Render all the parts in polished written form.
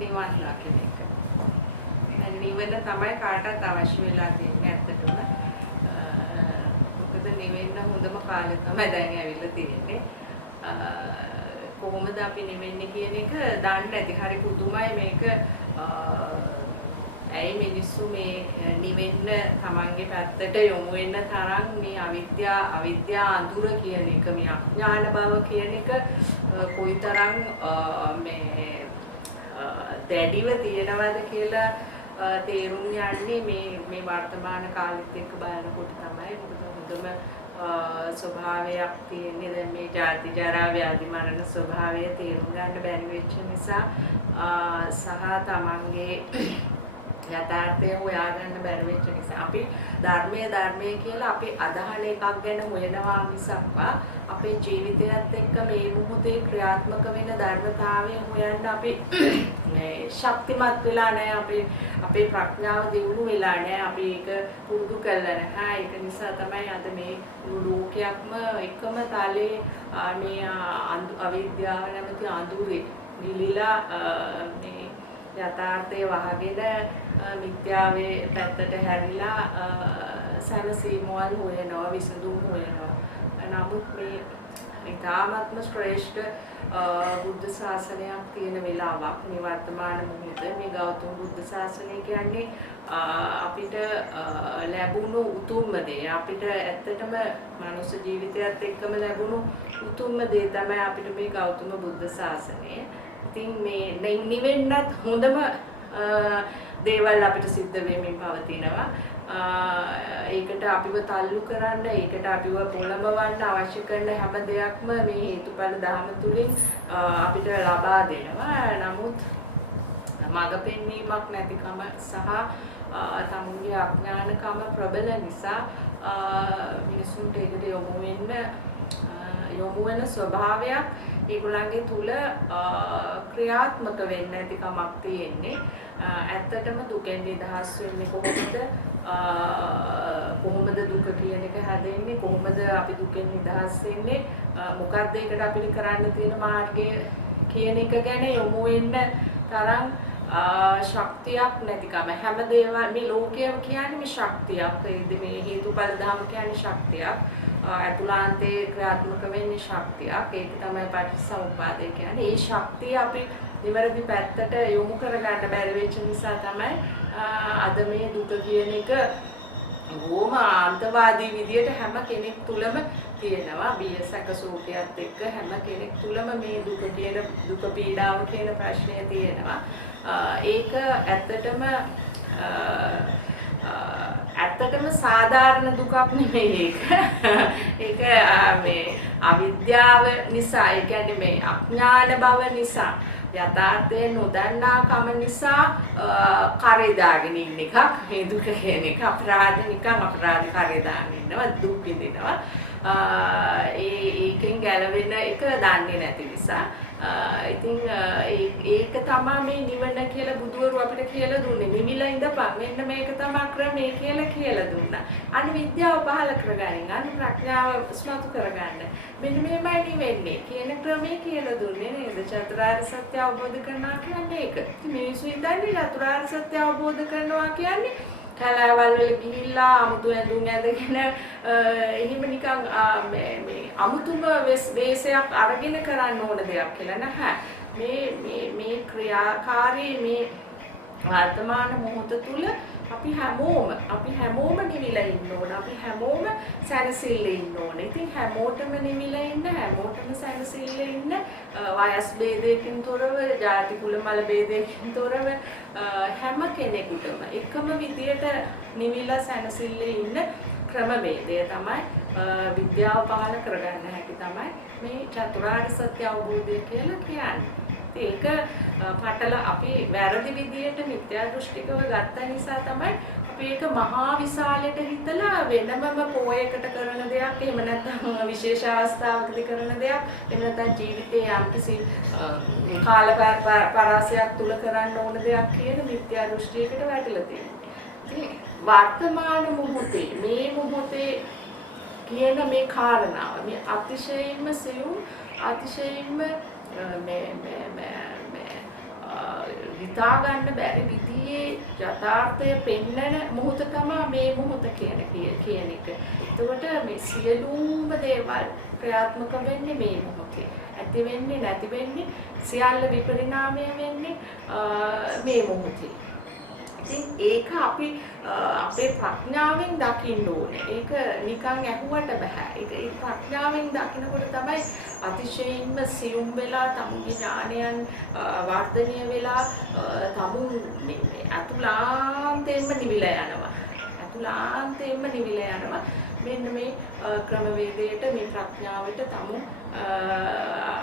නිවන් දකින එක. නිවෙන්න තමයි කාටවත් අවශ්‍ය වෙලා තියෙන්නේ ඇත්තටම. මොකද නිවෙන්න හොඳම කාලය තමයි දැන් ඇවිල්ලා තියෙන්නේ. කොහොමද අපි නිවෙන්නේ කියන එක දන්නේ නැති. හරි පුදුමයි මේක. ඇයි මිනිස්සු මේ නිවෙන්න තමන්ගේ පැත්තට යොමු වෙන්න තරම් මේ අවිද්‍යා අඳුර කියන එක මේ අඥාන බව කියන එක කොයිතරම් මේ දැඩිව තියෙනවද කියලා තේරුම් යන්නේ මේ වර්තමාන කාලෙත් එක්ක බලනකොට තමයි. මොකද හොඳම ස්වභාවයක් තියෙන්නේ දැන් මේ ජාති ජරා ව්‍යාධි මරණ ස්වභාවය තේරුම් ගන්න බැරි වෙච්ච නිසා සහ තමන්ගේ යථාර්ථය හොයාගන්න බැරි වෙච්ච නිසා අපි ධර්මයේ කියලා අපි අදහන එකක් ගැන හොයනවා මිසක් අපේ ජීවිතයත් එක්ක මේ මොහොතේ ක්‍රියාත්මක වෙන ධර්මතාවය හොයන්න අපි මේ ශක්තිමත් වෙලා නැහැ. අපේ ප්‍රඥාව දියුණු වෙලා නැහැ. අපි ඒක පුරුදු කරලා නැහැ. ඒක නිසා තමයි අද මේ ලෝකයක්ම එකම තලයේ මේ අවිද්‍යාව නැමැති අඳුරේ නිලිලා මේ යථාර්ථය වහගෙන මිත්‍යාවේ පැත්තට හැරිලා සැනසීමවල් හොයනවා, විසඳුම් හොයනවා. නමුත් මේ ඉතාමත්ම ශ්‍රේෂ්ඨ බුද්ධ ශාසනයක් තියෙන වෙලාවක් මේ වර්තමාන මොහොතේ. මේ ගෞතම බුද්ධ ශාසනය කියන්නේ අපිට ලැබුණු උතුම්ම දේ. අපිට ඇත්තටම මනුස්ස ජීවිතයත් එක්කම ලැබුණු උතුම්ම දේ තමයි අපිට මේ ගෞතම බුද්ධ ශාසනය. ඉතින් මේ නිවෙන්නත් හොඳම දේවල් අපිට සිද්ධ වෙමින් පවතිනවා. ඒකට අපිව තල්ලු කරන්න, ඒකට අපිව පොළඹවන්න අවශ්‍ය කරන හැම දෙයක්ම මේ හේතුඵල ධර්ම තුලින් අපිට ලබා දෙනවා. නමුත් මඟ පෙන්වීමක් නැතිකම සහ තමුන්ගේ අඥානකම ප්‍රබල නිසා මිනිසුන්ට ඒකට යොමු වෙන ස්වභාවයක් ඒගොල්ලන්ගේ තුල ක්‍රියාත්මක වෙන්නේ නැති කමක් තියෙන්නේ. ඇත්තටම දුකෙන් නිදහස් වෙන්නේ කොහොමද දුක කියන එක හැදෙන්නේ, කොහොමද අපි දුකෙන් නිදහස් වෙන්නේ, මොකක්ද ඒකට අපිට කරන්න තියෙන මාර්ගය කියන එක ගැන යොමු වෙන්න තරම් ශක්තියක් නැතිකම. හැම දේවල් මේ ලෝකයම කියන්නේ මේ ශක්තියක්. මේ හේතුඵල ධර්ම කියන්නේ ශක්තියක්. අතුලාන්තේ ක්‍රියාත්මක වෙන්නේ ශක්තියක්. ඒක තමයි පටිච්චසමුප්පාදය කියන්නේ. ඒ ශක්තිය අපි නිවැරදි පැත්තට යොමු කරගන්න බැරි වෙච්ච නිසා තමයි අද මේ දුක කියන එක බොහොම අන්තවාදී විදියට හැම කෙනෙක් තුලම තියෙනවා. බියසක සෝකයක් එක්ක හැම කෙනෙක් තුලම මේ දුක පීඩාව කියන ප්‍රශ්නය තියෙනවා. ඒක ඇත්තටම සාධාරණ දුකක් නෙමෙයි ඒක. ඒක මේ අවිද්‍යාව නිසා, ඒ කියන්නේ මේ අඥාන බව නිසා, යථාර්ථය නොදන්නාකම නිසා කරේ දාගෙන ඉන්න එකක් මේ දුක කියන එක. අපරාධ කරේ දාගෙන ඉන්නවා, දුක් විඳිනවා. ඒකෙන් ගැලවෙන එක දන්නේ නැති නිසා. ඉතින් ඒක තමයි මේ නිවන කියලා බුදුවරු අපිට කියලා දුන්නේ. නිවිලා ඉඳපන්, මෙන්න මේක තමයි ක්‍රමය කියලා දුන්නා. අන්න විද්‍යාව පහල කරගන්න, අන්න ප්‍රඥාව ස්මතු කරගන්න. මෙන්න මෙහෙමයි නිවෙන්නේ කියන ක්‍රමය කියලා දුන්නේ නේද? චතුරාර්ය සත්‍ය අවබෝධ කරනවා කියන්නේ ඒක. ඉතින් මිනිස්සු හිතන්නේ චතුරාර්ය සත්‍ය අවබෝධ කරනවා කියන්නේ කලාවල් වල ගිහිල්ලා අමුතු ඇඳුම් ඇඳගෙන එහෙම නිකන් මේ අමුතුම වේශයක් අරගෙන කරන්න ඕන දෙයක් කියලා නැහැ. මේ ක්‍රියාකාරී මේ වර්තමාන මොහොත තුල අපි හැමෝම නිවිලා ඉන්න ඕන. අපි හැමෝම සැනසෙල්ලේ ඉන්න ඕන. ඉතින් හැමෝටම නිවිලා ඉන්න, හැමෝටම සැනසෙල්ලේ ඉන්න, වයස් ભેදයකින් තොරව, ජාති කුල මල ભેදයකින් තොරව හැම කෙනෙකුටම එකම විදියට නිවිලා සැනසෙල්ලේ ඉන්න ක්‍රමවේදය තමයි විද්‍යාව පහල කරගන්න හැකි තමයි මේ චතුරාර්ය සත්‍ය අවබෝධය කියලා කියන්නේ. ඒක පටල අපි වැරදි විදියට මිත්‍යා දෘෂ්ටිකව ගත්ත නිසා තමයි අපි ඒක මහා විශාලයට හිතලා වෙනමම පොයකට කරන දෙයක්, එහෙම නැත්නම් විශේෂ අවස්ථාවකදී කරන දෙයක්, එහෙම නැත්නම් ජීවිතයේ යම්කිසි කාල පරාසයක් තුල කරන්න ඕන දෙයක් කියන මිත්‍යා දෘෂ්ටියකට වැටිලා තියෙනවා. ඉතින් වර්තමාන මොහොතේ මේ මොහොතේ කියන මේ කාරණාව මේ අතිශයින්ම සියුම්, අතිශයින්ම හිතා ගන්න බැරි විදිහේ යථාර්ථය පෙන්වන මොහොත තමයි මේ මොහොත කියන එක. එතකොට මේ සියලුම දේවල් ක්‍රියාත්මක වෙන්නේ මේ මොහොතේ. ඇති වෙන්නේ නැති වෙන්නේ සියල්ල විපරිණාමය වෙන්නේ මේ මොහොතේ. ඉතින් ඒක අපි අපේ ප්‍රඥාවෙන් දකින්න ඕනේ. ඒක නිකන් ඇහුවට බෑ. ඒක ප්‍රඥාවෙන් දකිනකොට තමයි අතිශයින්ම සියුම් වෙලා තමුගේ ඥානයන් වර්ධනය වෙලා තමුන් මේ අතුලාන්තයෙන්ම නිවිලා යනවා. අතුලාන්තයෙන්ම නිවිලා යනවා. මෙන්න මේ ක්‍රමවේදයට මේ ප්‍රඥාවට තමු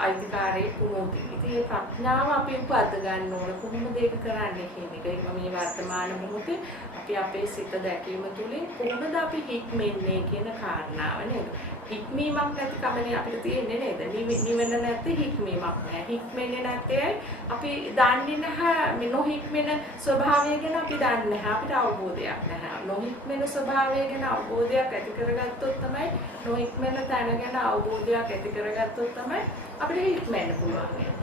අයිතිකාරයෙක් වුණොත්. ඉතින් මේ ප්‍රඥාව අපි උපද්ද ගන්න ඕන කොහොමද ඒක කරන්නේ කියන එක. ඒක මේ වර්තමාන මොහොතේ අපි අපේ සිත දැකීම තුළින් කොහොමද අපි හික්මෙන්නේ කියන කාරණාව නේද? හික්මීමක් නැති කමනේ අපිට තියෙන්නේ නේද? නිවන නැත්නම් හික්මීමක් නැහැ. හික්මෙන්නේ නැත්තේ අපි දන්නේ නැහැ මේ නොහික්මෙන ස්වභාවය ගැන අපි දන්නේ නැහැ. අපිට අවබෝධයක් නැහැ. නොහික්මෙන ස්වභාවය ගැන අවබෝධයක් ඇති කරගත්තොත් තමයි නොහික්මෙන තැන ගැන අවබෝධයක් ඇති කරගත්තොත් තමයි අපිට හික්මෙන්න පුළුවන්.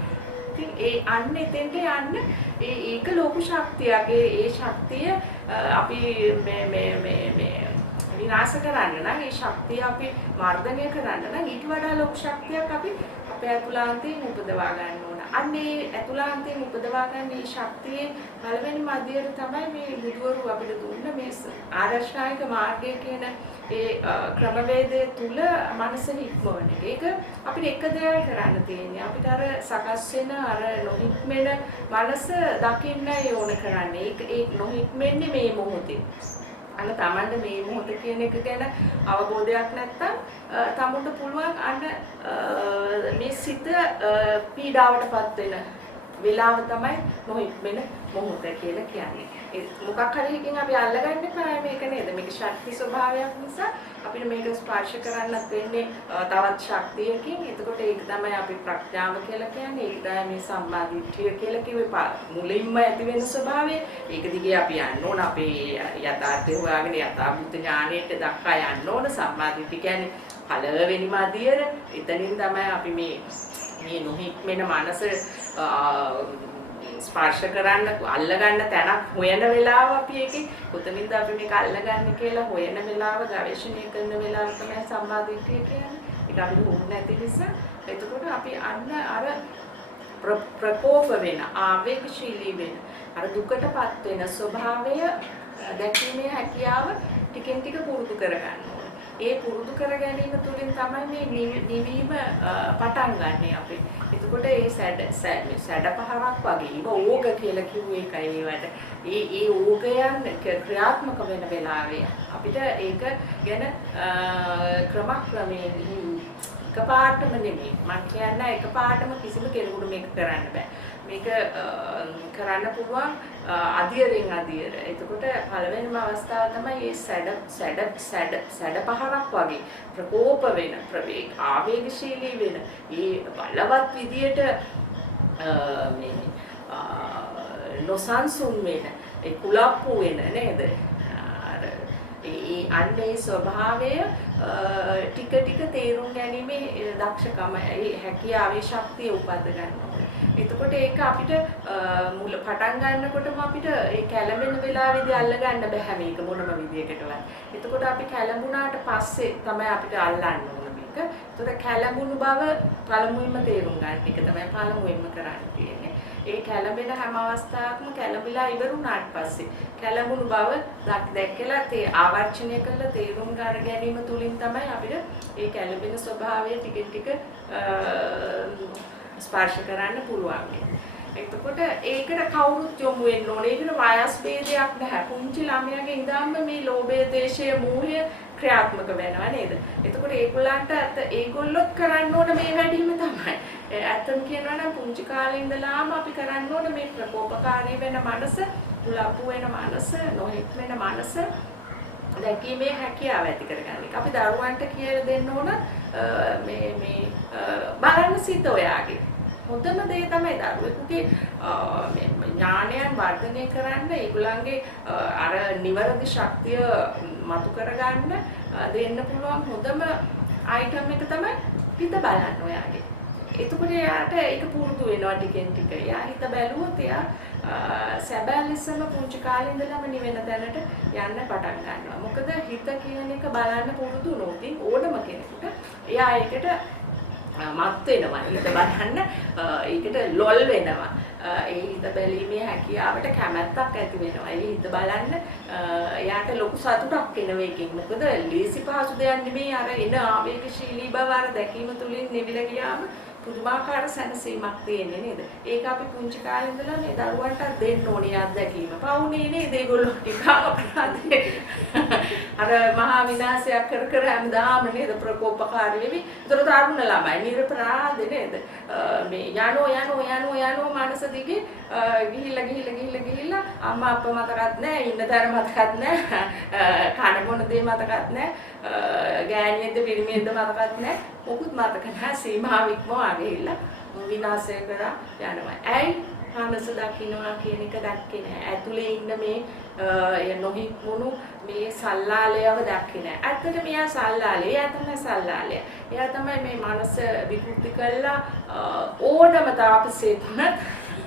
ඉතින් ඒ අන්න එතෙන්ට යන්න ඒක ලෝක ශක්තියක්. ඒ ශක්තිය අපි මේ විනාශ කරන්න නම් ඒ ශක්තිය අපි වර්ධනය කරන්න නම් ඊට වඩා ලොකු ශක්තියක් අපි අපේ අතුලාන්තයෙන් උපදවා ගන්න ඕන. අන්න ඒ අතුලාන්තයෙන් උපදවා ගන්න මේ ශක්තියේ පළවෙනි මදියට තමයි මේ බුදුවරු අපිට දුන්න මේ ආරෂ්ඨායික මාර්ගය කියන ඒ ක්‍රමවේදයේ තුල මනස හික්මවන එක. ඒක අපිට එක දෙයක් කරන්න තියෙන්නේ. අපිට අර සකස් වෙන අර නොහික්මෙන මනස දකින්නයි ඕන කරන්නේ. ඒක නොහික්මෙන්නේ මේ මොහොතේ. අන්න තමන්ට මේ මොහොත කියන එක ගැන අවබෝධයක් නැත්තම් තමුන්ට පුළුවන් අන්න මේ සිත පීඩාවටපත් වෙන වෙලාව තමයි නොහික්මෙන මොහොත කියලා කියන්නේ. මොකක් හරි එකකින් අපි අල්ලගන්න එපා මේක නේද? මේක ශක්ති ස්වභාවයක් නිසා අපිට මේක ස්පර්ශ කරන්නත් වෙන්නේ තවත් ශක්තියකින්. එතකොට ඒක තමයි අපි ප්‍රඥාව කියලා කියන්නේ. ඒක තමයි මේ සම්මා දිට්ඨිය කියලා කිව්වේ මුලින්ම ඇති වෙන ස්වභාවය. ඒක දිගේ අපි යන්න ඕන අපේ යථාර්ථය හොයාගෙන යථාභූත ඥානයට දක්වා යන්න ඕන. සම්මා දිට්ඨිය කියන්නේ පළවෙනිම අධියර. එතනින් තමයි අපි මේ නොහික්මෙන මනස ස්පර්ශ කරන්න අල්ලගන්න තැනක් හොයන වෙලාව අපි ඒකේ කොතනින්ද අපි මේක අල්ලගන්නේ කියලා හොයන වෙලාව ගවේෂණය කරන වෙලාව තමයි සම්මා දිට්ඨිය කියන්නේ. ඒක අපිට හුරු නැති නිසා එතකොට අපි අන්න අර ප්‍රකෝප වෙන ආවේගශීලී වෙන අර දුකටපත් වෙන ස්වභාවය දැකීමේ හැකියාව ටිකෙන් ටික පුරුදු කරගන්න ඕනේ. ඒ පුරුදු කර ගැනීම තුළින් තමයි මේ නිවීම පටන් ගන්නෙ අපි. එතකොට ඒ සැඩ පහරක් වගේ ඒක ඕග කියලා කිව්වේ ඒකයි ඒවට. ඒ ඕගයන් ක්‍රියාත්මක වෙන වෙලාවේ අපිට ඒක ගැන ක්‍රමක්‍රමයෙන් එකපාරටම නෙමෙයි. මම කියන්නේ එකපාරටම කිසිම කෙනෙකුට මේක කරන්න බෑ. මේක කරන්න පුළුවන් අධියරෙන් අධියර. එතකොට පළවෙනිම අවස්ථාව තමයි මේ සැඩ පහරක් වගේ ප්‍රකෝප වෙන ප්‍රවේග ආවේගශීලී වෙන මේ බලවත් විදියට මේ නොසන්සුන් වෙන ඒ කුලප්පු වෙන නේද? ඒ අන්නේ ස්වභාවය ටික ටික තේරුම් ගැනීමේ දක්ෂකම ඒ හැකියාවේ ශක්තිය උපද්ද ගන්නවා. එතකොට ඒක අපිට මුල පටන් ගන්නකොටම අපිට ඒ කැළඹෙන වෙලාවේදී අල්ල ගන්න බෑ මේක මොනම විදියකටවත්. එතකොට අපි කැළඹුණාට පස්සේ තමයි අපිට අල්ලන්න ඕන මේක. එතකොට කැළඹුණු බව පළමුවෙන්ම තේරුම් ගන්න. ඒක තමයි පළමුවෙන්ම කරන්න තියෙන්නේ. ඒ කැළඹෙන හැම අවස්ථාවකම කැළඹිලා ඉවරුණාට පස්සේ කැළඹුණු බව දැක්කලා ආවර්ජනය කරලා තේරුම් ගන්න ගැනීම තුලින් තමයි අපිට ඒ කැළඹෙන ස්වභාවය ටික ටික ස්පර්ශ කරන්න පුළුවන්. එතකොට ඒකට කවුරුත් යොමු වෙන්න ඕනේ. ඒකට වයස් ભેදයක් නැහැ. පුංචි ළමයාගේ ඉඳන්ම මේ ලෝභය, දේශය, මෝහය ක්‍රියාත්මක වෙනවා නේද? එතකොට ඒගොල්ලොත් කරන්න ඕන මේ වැඩිම තමයි. ඇත්තම කියනවා නම් පුංචි කාලේ ඉඳලාම අපි කරන්න ඕන මේ ප්‍රකෝපකාරී වෙන මනස, උලප්පු වෙන මනස, නොහික්මෙන මනස දැකීමේ හැකියාව ඇති කරගන්න එක. අපි දරුවන්ට කියලා දෙන්න ඕන මේ බලන්න සිත ඔයාගේ. හොඳම දේ තමයි දරුවෙකුගේ ඥානයන් වර්ධනය කරන්න ඒගොල්ලන්ගේ අර නිවැරදි ශක්තිය මතු කරගන්න දෙන්න පුළුවන් හොඳම අයිටම් එක තමයි හිත බලන්න ඔයාගේ. එතකොට එයාට ඒක පුරුදු වෙනවා ටිකෙන් ටික. එයා හිත බැලුවොත් එයා සැබෑ ලෙසම පුංචි කාලේ ඉඳලම නිවෙන තැනට යන්න පටන් ගන්නවා. මොකද හිත කියන එක බලන්න පුරුදු වුණොත් ඕනම කෙනෙකුට එයා ඒකට මත් වෙනවා. හිත බලන්න ඒකට ලොල් වෙනවා. ඒ හිත බැලීමේ හැකියාවට කැමැත්තක් ඇති වෙනවා. ඒ හිත බලන්න එයාට ලොකු සතුටක් එනවා ඒකෙන්. මොකද ලීසි පහසු දෙයක් නෙමෙයි අර එන ආවේගශීලී බව අර දැකීම තුලින් නිවිලා ගියාම පුදුමාකාර සැනසීමක් තියෙන්නේ නේද? ඒක අපි පුංචි කාලේ ඉඳලා මේ දරුවන්ට දෙන්න ඕනේ අත්දැකීම. පවුනේ නේද ඒගොල්ලෝ ටිකක් අපරාධේ. අර මහා විනාශයක් කර කර හැමදාම නේද ප්‍රකෝපකාරී වෙවි. ඒතර තරුණ ළමයි නිරපරාධ නේද? මේ යනෝ මානස දිගේ ගිහිල්ලා අම්මා අප්පා මතකත් නැහැ, ඉන්න තැන මතකත් නැහැ, කන බොන දේ මතකත් නැහැ, ගෑණියෙක්ද පිරිමියෙක්ද මතකත් නැහැ. මොකුත් මතක නැහැ. සීමාව ඉක්මවා ගිහිල්ලා විනාශය කරා යනවා. ඇයි? මානස දකින්නවා කියන එක දැක්කේ නැහැ. ඇතුලේ ඉන්න මේ නොහික්මුණු මේ සල්ලාලයව දැක්කේ නැහැ. ඇත්තට මෙයා සල්ලාලේ. එයා තමයි සල්ලාලය. එයා තමයි මේ මනස විකෘති කළා ඕනම තාපසේකුණත්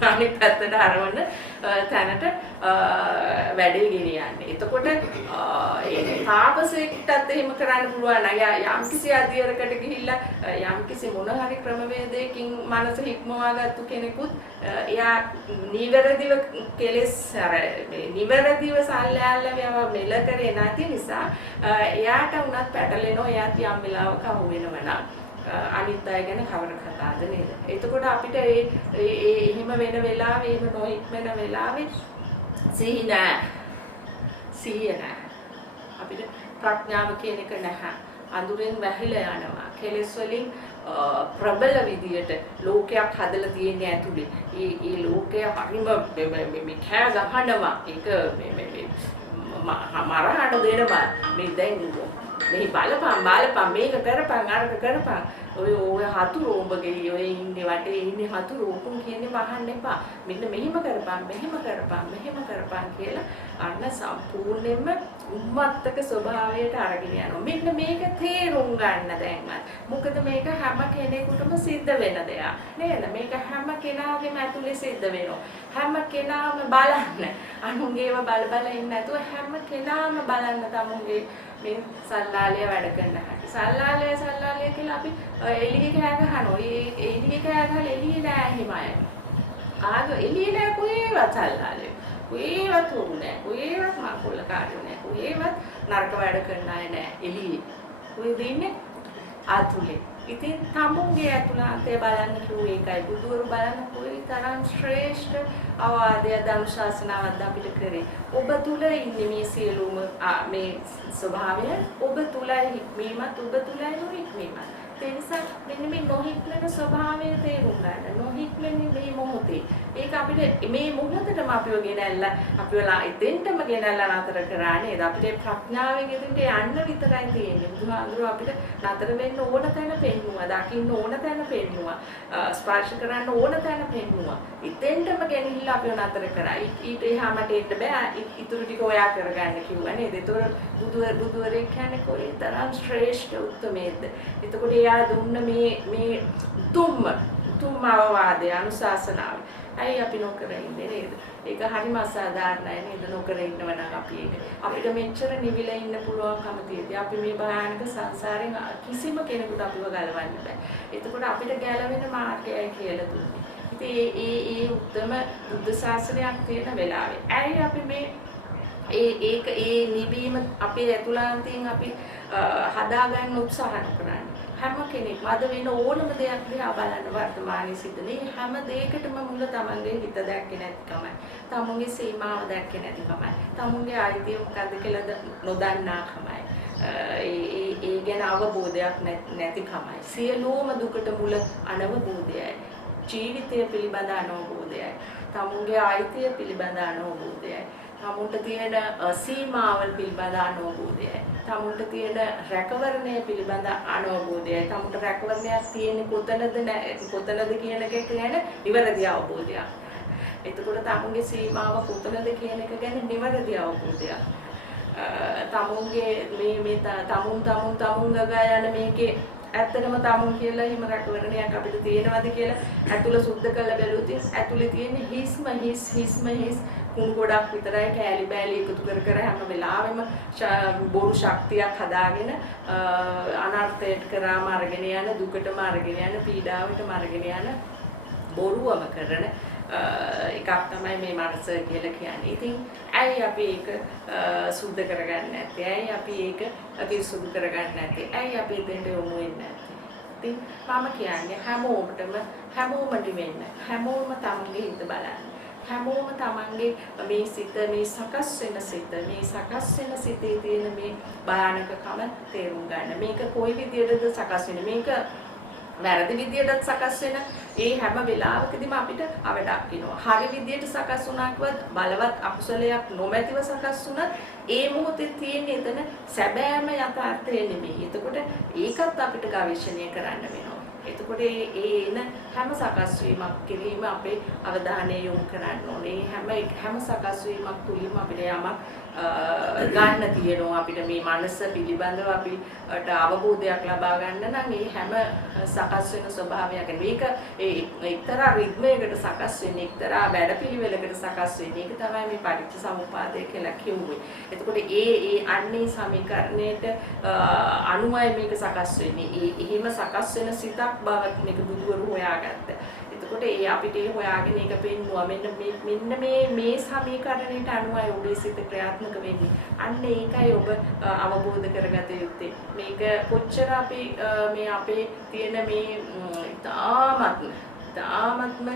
අනිත් පැත්තට හරවන තැනට වැඩේ ගෙනියන්නේ. එතකොට ඒ තාපසේකටත් එහෙම කරන්න පුළුවන්. යම්කිසි අධියරකට ගිහිල්ලා යම්කිසි මොන හරි ක්‍රමවේදයකින් මනස හික්මවාගත්තු කෙනෙකුත් එයා නිවැරදිව කෙලෙස් අර නිවැරදිව සල්ලාලව මෙල කරේ නැති නිසා එයාට උනත් පැටලෙනවා. එයාත් යම් වෙලාවක අහු වෙනවා. අනිත් අය ගැන කවර කතාවද නේද? එතකොට අපිට එහෙම වෙන වෙලාවෙ එහෙම නොහික්මන වෙලාවෙ සිහිය නැහැ. අපිට ප්‍රඥාව කියන එක නැහැ. අඳුරෙන් වැහිලා යනවා. කෙලෙස් වලින් ප්‍රබල විදියට ලෝකයක් හදලා තියෙන්නේ ඇතුලේ. ඒ ලෝකය හරිම මේ කෑ ගහනවා. ඒක මේ මරහන දෙනවා. මේ දැන් මේ බලපන් මේක කරපන් අරක කරපන් ඔය හතුරු ඔබගේ ඔය ඉන්නේ වටේ ඉන්නේ හතුරු උකුන් කියන්නේ වහන්න එපා මෙන්න මෙහෙම කරපන් කියලා අන්න සම්පූර්ණයෙන්ම උම්මත්තක ස්වභාවයට අරගෙන යනවා. මෙන්න මේක තේරුම් ගන්න දැන්වත්. මොකද මේක හැම කෙනෙකුටම සිද්ධ වෙන දෙයක් නේද? මේක හැම කෙනාගේම ඇතුලේ සිද්ධ වෙනවා. හැම කෙනාම බලන්න අනුන්ගේව බල ඉන්න නැතුව හැම කෙනාම බලන්න තමුන්ගේ මේ සල්ලාලය වැඩ කරන හැටි. සල්ලාලය කියලා අපි එළියේ කෑ ගහනවා. ඒ එළියේ කෑ ගහලා එළියේ නෑ එහෙමයි. එළියේ නෑ කොහේවත් සල්ලාලය. කොහේවත් උරු නෑ. කොහේවත් මකුල්ල කාටු නෑ. කොහේවත් නරක වැඩ කරන අය නෑ එළියේ. කොහෙද ඉන්නේ? ආතුලේ. ඉතින් තමුන්ගේ ඇතුළාන්තය බලන්න කිව්වේ ඒකයි. බුදුවරු බලන්න කොයි තරම් ශ්‍රේෂ්ඨ අවවාදයක් ධර්මශාසනාවක් අපිට කරේ. ඔබ තුල ඉන්නේ මේ සියලුම මේ ස්වභාවය. ඔබ තුලයි හික්මීමත්, ඔබ තුලයි නොහික්මීමත්. ඒ නිසා මෙන්න මේ නොහික්මන ස්වභාවය තේරුම් ගන්න. නොහික්මන්නේ මේ මොහොතේ. ඒක අපිට මේ මොහොතටම අපිව ගෙනල්ලා අපිව එතෙන්ටම ගෙනල්ලා නතර කරා නේද? අපිට ප්‍රඥාවෙන් එතෙන්ට යන්න විතරයි තියෙන්නේ. බුදුහාමුදුරුවෝ අපිට නතර වෙන්න ඕන තැන පෙන්නුවා. දකින්න ඕන තැන පෙන්නුවා. ස්පර්ශ කරන්න ඕන තැන පෙන්නුවා. එතෙන්ටම ගෙනිහිල්ලා අපිව නතර කරා. ඊට එහාමට එන්න බෑ. ඉතුරු ටික ඔයා කරගන්න කිව්වා නේද? ඒතකොට බුදුවරයෙක් කියන්නේ කොයි තරම් ශ්‍රේෂ්ඨ උත්මේද? එතකොට එයා දුන්න මේ උතුම් අවවාදය අනුශාසනාව. අයි අපි නොකර ඉන්නේ නේද? ඒක හරිම අසාධාරණයි නේද? නොකර ඉන්නව නම් අපි අපිට මෙච්චර නිවිලා ඉන්න පුළුවන්කම තියෙද්දි අපි මේ භයානක සංසාරෙන් කිසිම කෙනෙකුට අපිව ගලවන්න බෑ. එතකොට අපිට ගැලවෙන මාර්ගයයි කියලා දුන්නේ. ඉතින් ඒ උත්තම බුද්ධ ශාසනයක් තියෙන වෙලාවේ ඇයි අපි මේ ඒ නිවීම අපේ ඇතුළාන්තයෙන් අපි හදාගන්න උත්සාහ කරන්නේ? හැම කෙනෙක්ම අද වෙන ඕනම දෙයක් දිහා බලන්න වර්තමානයේ සිද්ධ මේ හැම දෙයකටම මුල තමන්ගේ හිත දැක්කේ නැතිකමයි. තමුන්ගේ සීමාව දැක්කේ නැතිකමයි. තමුන්ගේ ආයිතිය මොකද්ද කියලා නොදන්නාකමයි. ඒ ගැන අවබෝධයක් නැතිකමයි. සියලුම දුකට මුල අනවබෝධයයි. ජීවිතය පිළිබඳ අනවබෝධයයි. තමුන්ගේ ආයිතිය පිළිබඳ අනවබෝධයයි. තමුන්ට තියෙන සීමාවල් පිළිබඳ අනවබෝධයයි. තමුන්ට තියෙන රැකවරණය පිළිබඳ අනවබෝධයයි. තමුන්ට රැකවරණයක් තියෙන්නේ කොතනද කියන එක ගැන නිවැරදි අවබෝධයක්. එතකොට තමුන්ගේ සීමාව කොතනද කියන එක ගැන නිවැරදි අවබෝධයක්. තමුන්ගේ මේ තමුන් ගගා යන මේකේ ඇත්තටම tamun කියලා හිම රැකවරණයක් අපිට තියෙනවද කියලා ඇතුළ සුද්ධ කරලා බැලුවොත් ඇතුළේ තියෙන හිස් කුණු ගොඩක් විතරයි කෑලි බෑලි එකතු කර හැම වෙලාවෙම බොරු ශක්තියක් හදාගෙන අනර්ථයට කරාම අරගෙන යන දුකටම අරගෙන යන පීඩාවටම අරගෙන යන බොරුවම කරන එකක් තමයි මේ මනස කියලා කියන්නේ. ඉතින් ඇයි අපි ඒක සුද්ධ කරගන්නේ නැත්තේ? ඇයි අපි ඒක පිරිසුදු කරගන්නේ නැත්තේ? ඇයි අපි දෙන්න යොමු වෙන්නේ නැත්තේ? ඉතින් මම කියන්නේ හැමෝම නිවෙන්න. හැමෝම තමන්ගේ හිත බලන්න. හැමෝම තමන්ගේ මේ සිත මේ සකස් වෙන සිතේ තියෙන මේ භයානකකම තේරුම් ගන්න. මේක කොයි විදියටද සකස් වෙන්නේ? මේක වැරදි විදියටත් සකස් වෙන ඒ හැම වෙලාවකදීම අපිට අවඩක් වෙනවා. හරි විදියට සකස් වුණාකවත් බලවත් අකුසලයක් නොමැතිව සකස් වුණත් ඒ මොහොතේ තියෙන එතන සැබෑම යථාර්ථය නෙමෙයි. එතකොට ඒකත් අපිට ගවේෂණය කරන්න වෙනවා. එතකොට ඒ එන හැම සකස් වීමක් කිරීම අපේ අවධානය යොමු කරන්න ඕනේ. හැම සකස් වීමක් තුලින්ම අපිට යමක් ගන්න තියෙනවා. අපිට මේ මනස පිළිබඳව අපිට අවබෝධයක් ලබා ගන්න නම් මේ හැම සකස් වෙන ස්වභාවයක් මේක එක්තරා රිද්මයකට සකස් වෙන්නේ එක්තරා වැඩපිළිවෙලකට සකස් වෙන්නේ. ඒක තමයි මේ පටිච්චසමුප්පාදය කියලා කිව්වේ. එතකොට ඒ අන්නේ සමීකරණයට අනුමය මේක සකස් වෙන්නේ. එහෙම සකස් වෙන සිතක් බව මේක බුදුවරු හොයාගත්තා. එතකොට ඒ අපිට ඒ හොයාගෙන ඒක පෙන්නුවා මෙන්න මේ සමීකරණයට අනුවයි ඔබේ සිත ක්‍රියාත්මක වෙන්නේ. අන්න ඒකයි ඔබ අවබෝධ කරගත යුත්තේ. මේක කොච්චර අපි මේ අපේ තියෙන මේ තාමත්ම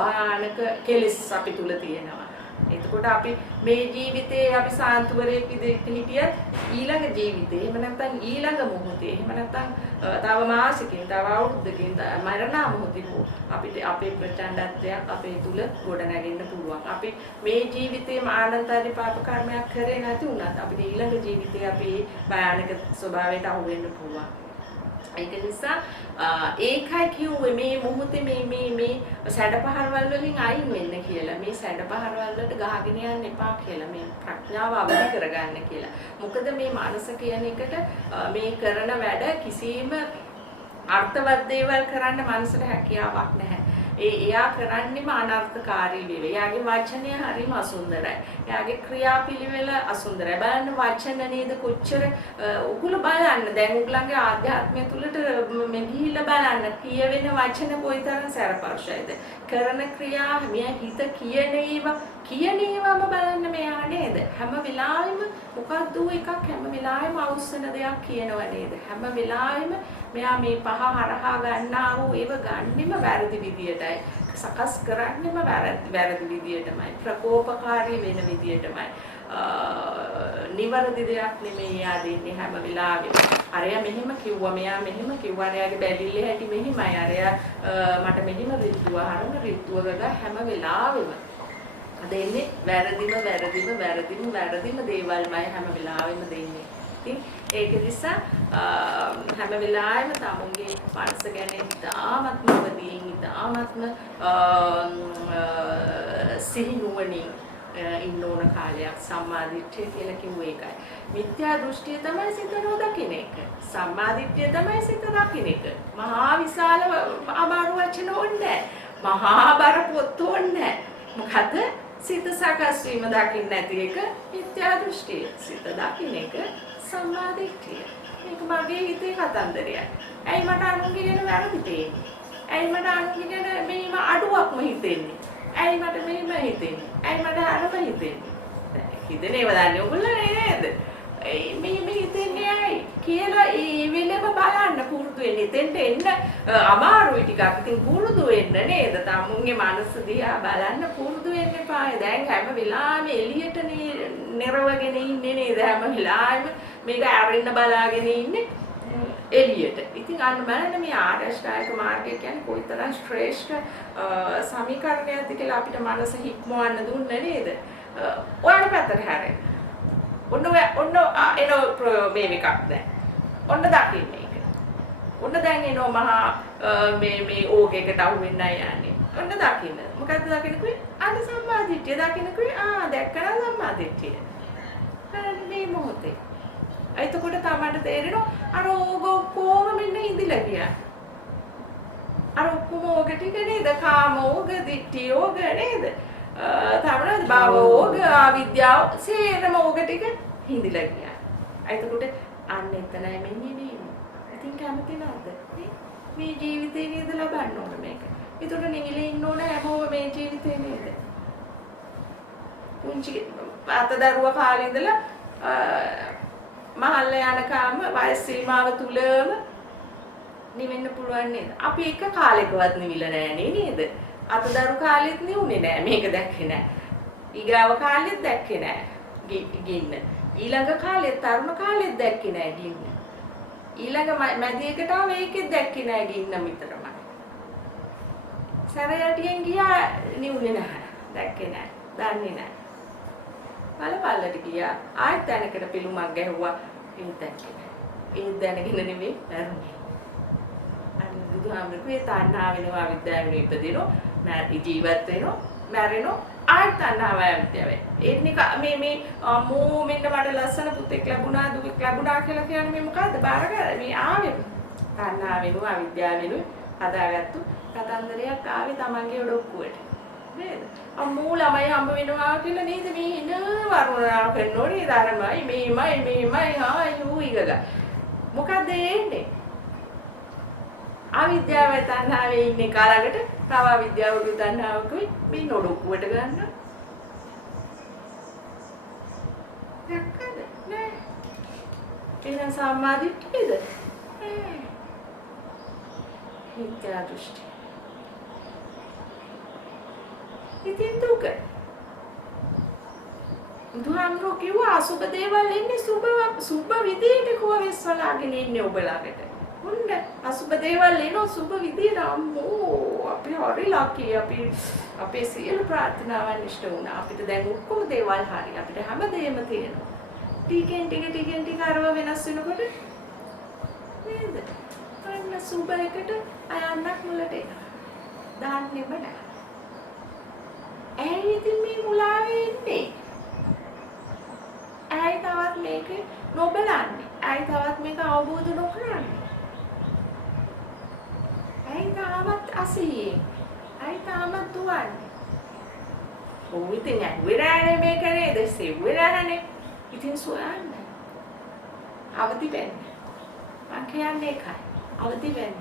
භයානක කෙලෙස් අපි තුල තියෙනවා. එතකොට අපි මේ ජීවිතේ අපි සාන්තුවරයෙක් විදිහට හිටියත් ඊළඟ ජීවිතේ එහෙම නැත්නම් ඊළඟ මොහොතේ එහෙම නැත්නම් තව මාසෙකින් තව අවුරුද්දකින් මරණ මොහොතේ අපිට අපේ ප්‍රචණ්ඩත්වයක් අපේ තුල ගොඩනැගෙන්න පුළුවන්. අපි මේ ජීවිතේ ආනන්තරි පාප කර්මයක් කරේ නැති වුණත් අපිට ඊළඟ ජීවිතේ අපි භයානක ස්වභාවයට අහු වෙන්න පුළුවන්. ඒක නිසා ඒකයි කිව්වේ මේ මොහොතේ මේ සැඩපහරවල් වලින් අයින් වෙන්න කියලා. මේ සැඩපහරවල් වලට ගහගෙන යන්න එපා කියලා. මේ ප්‍රඥාව අවදි කරගන්න කියලා. මොකද මේ මනස කියන එකට මේ කරන වැඩ කිසිම අර්ථවත් දේවල් කරන්න මනසට හැකියාවක් නැහැ. එයා කරන්නේම අනර්ථකාරී වේව. එයාගේ වචනය හරිම අසුන්දරයි. එයාගේ ක්‍රියාපිළිවෙල අසුන්දරයි. බලන්න වචන නේද කොච්චර උගුල බලන්න. දැන් උගලන්ගේ ආධ්‍යාත්මය තුලට මේ ගිහිල්ලා බලන්න කියවෙන වචන කොයිතරම් සැරපර්ශයිද. කරන ක්‍රියා මෙයා හිත කියනේවම බලන්න මෙයා නේද. හැම වෙලාවෙම මොකක්ද එකක් හැම වෙලාවෙම අවශ්‍යන දෙයක් කියනව නේද. හැම වෙලාවෙම මෙයා මේ පහ හරහා ගන්නා වූ ඒව ගන්නෙම වැරදි විදියටයි. සකස් කරන්නෙම වැරදි විදියටමයි. ප්‍රකෝපකාරී වෙන විදියටමයි. නිවැරදි දෙයක් නෙමෙයි යා දෙන්නේ හැම වෙලාවෙම. අරයා මෙහෙම කිව්වා මෙයා මෙහෙම කිව්වා. අරයාගේ බැලිල්ලේ හැටි මෙහෙමයි. අරයා මට මෙහෙම රිද්දුවා හරම රිද්දුව ගගා හැම වෙලාවෙම දෙන්නේ වැරදිම දේවල්මයි හැම වෙලාවෙම දෙන්නේ. ඉතින් ඒක නිසා හැම වෙලාවෙම තමුන්ගේ මනස ගැන ඉතාමත්ම අවදීන් ඉතාමත්ම සිහිනුවණින් ඉන්න ඕන කාලයක්. සම්මාදිට්ඨිය කියලා කිව්වේ ඒකයි. මිත්‍යා දෘෂ්ටිය තමයි සිත නොදකින එක. සම්මාදිට්ඨිය තමයි සිත දකින එක. මහා විශාල අමාරු වචන ඕනේ නැහැ. මහා බර පොත් ඕනේ නැහැ. මොකද සිත සකස් වීම දකින්න නැති එක මිත්‍යා දෘෂ්ටිය. සිත දකින්න එක සම්මාදිට්ඨිය. මේක මගේ හිතේ කතන්දරයක්. ඇයි මට අනුන්ගේ ගැන වැරදි තේන්නේ? ඇයි මට අනුන්ගේ ගැන මේම අඩුවක්ම හිතෙන්නේ? ඇයි මට මෙහෙම හිතෙන්නේ? ඇයි මට අරම හිතෙන්නේ? හිතේ නේද දන්නේ ඔයගොල්ලෝ නේද? මේ හිතෙන්නේ ඇයි කියලා ඒ වෙලෙම බලන්න පුරුදු වෙන්න. එතෙන්ට එන්න අමාරුයි ටිකක්. ඉතින් පුරුදු වෙන්න නේද? තමුන්ගේ මනස දිහා බලන්න පුරුදු වෙන්න එපා. දැන් හැම වෙලාවෙම එළියට නිරවගෙන ඉන්නේ නේද? හැම වෙලාවෙම මේක අරින්න බලාගෙන ඉන්නේ එළියට. ඉතින් අන්න බලන්න මේ ආරෂ්ඨායක මාර්ගය කියන්නේ කොයිතරම් ශ්‍රේෂ්ඨ සමීකරණයක්ද කියලා අපිට මනස හික්මවන්න දුන්නේ නේද? ඔයාලා පැත්තට හැරෙන්න. ඔන්න එන මේ එකක් දැන්. ඔන්න දකින්න ඒක. ඔන්න දැන් එනවා මහා මේ ඕගයකට අහු වෙන්නයි යන්නේ. ඔන්න දකින්න. මොකද්ද දකින්නකුයි? අන්න සම්මාදිට්ඨිය දකින්නකුයි. දැක්කන සම්මාදිට්ඨිය. මේ මොහොතේ එතකොට තමයි තේරෙනවා අර ඕක ඔක්කොම මෙන්න ඉඳිලා ගියා. අර ඔක්කොම ඕක ටික නේද? කාම ඕක, දිට්ඨි ඕක නේද? තමයි භව ඕක, අවිද්‍යාව සේරම ඕක ටික හිඳිලා ගියා. එතකොට අන්න එතනයි මෙන්නේ නේ. ඉතින් කැමති නැද්ද? මේ ජීවිතේ නේද ලබන්න ඕන මේක. ඒතකොට නිවිලේ ඉන්න ඕන හැමෝම මේ ජීවිතේ නේද? පුංචි අතදරුවා කාලේ ඉඳලා මහල්ල යනකම් වයස් සීමාව තුලම නිවෙන්න පුළුවන් නේද? අපි එක කාලෙකවත් නිවිලා නෑනේ නේද? අතදරු කාලෙත් නිවුනේ නෑ. මේක දැක්කේ නෑ. ඊගාව කාලෙත් දැක්කේ නෑ. ගින්න. ඊළඟ කාලෙත් තරුණ කාලෙත් දැක්කේ නෑ ගින්න. ඊළඟ මැදියකට ආව ඒකෙත් දැක්කේ නෑ ගින්න විතරම. සැරයටියෙන් ගියා නිවුනේ නැහැ. දැක්කේ නෑ. දන්නේ නෑ. පළපල්ලට ගියා. ආයෙත් දැනකට පිළුමක් ගැහුවා. ඒක දැක්කේ නෑ. ඒ දැනගෙන නෙමෙයි මැරුණේ. අන්න බුදුහාමුදුරුවෝ තණ්හා වෙනවා අවිද්‍යාව වෙනවා ඉපදිනවා ජීවත් වෙනවා මැරෙනවා ආයෙත් තණ්හාව අවිද්‍යාව වෙනවා. මේ අම්මෝ මෙන්න මට ලස්සන පුතෙක් ලැබුණා දුවෙක් ලැබුණා කියලා කියන්නේ මේ මොකද්ද? බාරගන්න මේ ආවේ තණ්හා වෙනවා අවිද්‍යාව වෙනවා හදාගත්තු කතන්දරයක් ආවේ Tamanගේ ඔඩොක්කුවට නේද? අම්මෝ ළමයි හම්බ වෙනවා කියලා නේද මේ එන වරුණා කරනෝනේ ධර්මයි මේමයි ආයු ඉගග මොකද එන්නේ? අවිද්‍යාව තණ්හාවේ ඉන්නේ කාලකට තව අවිද්‍යාවකුයි තණ්හාවකුයි මේ නොඩොක්කුවට ගන්න. දැක්කද? නෑ. එහෙනම් සම්මාදිට්ඨියද? නෑ. මිත්‍යා දෘෂ්ටි. ඉතින් දුක. බුදුහාමුදුරුවෝ කිව්වා අසුබ දේවල් එන්නේ සුබ විදියට කොහොම වෙස්වලාගෙන ඉන්නේ ඔබ ළඟට. හොඳ අසුබ දේවල් එනවා සුබ විදියට අම්මෝ අපි හරි ලකි අපේ සියලු ප්‍රාර්ථනාවන් ඉෂ්ට වුණා. අපිට දැන් ඔක්කොම දේවල් හරි. අපිට හැමදේම තියෙනවා. ටිකෙන් ටික අරව වෙනස් වෙනකොට නේද? අන්න සුබ එකට අයන්නක් මුලට එනවා. දාන්නෙම නැහැ. ඇයි ඉතින් මේ මුලාවේ ඉන්නේ? ඇයි තවත් මේක නොබලන්නේ? ඇයි තවත් මේක අවබෝධ නොකරන්නේ? ඇයි තාමත් අසීයේ? ඇයි තාමත් දුවන්නේ? ඔව් ඉතින් ඇහුවෙරානේ මේක නේද? සෙව්වෙරානේ. ඉතින් සොයන්න. අවදි වෙන්න. මං කියන්නේ ඒකයි. අවදි වෙන්න.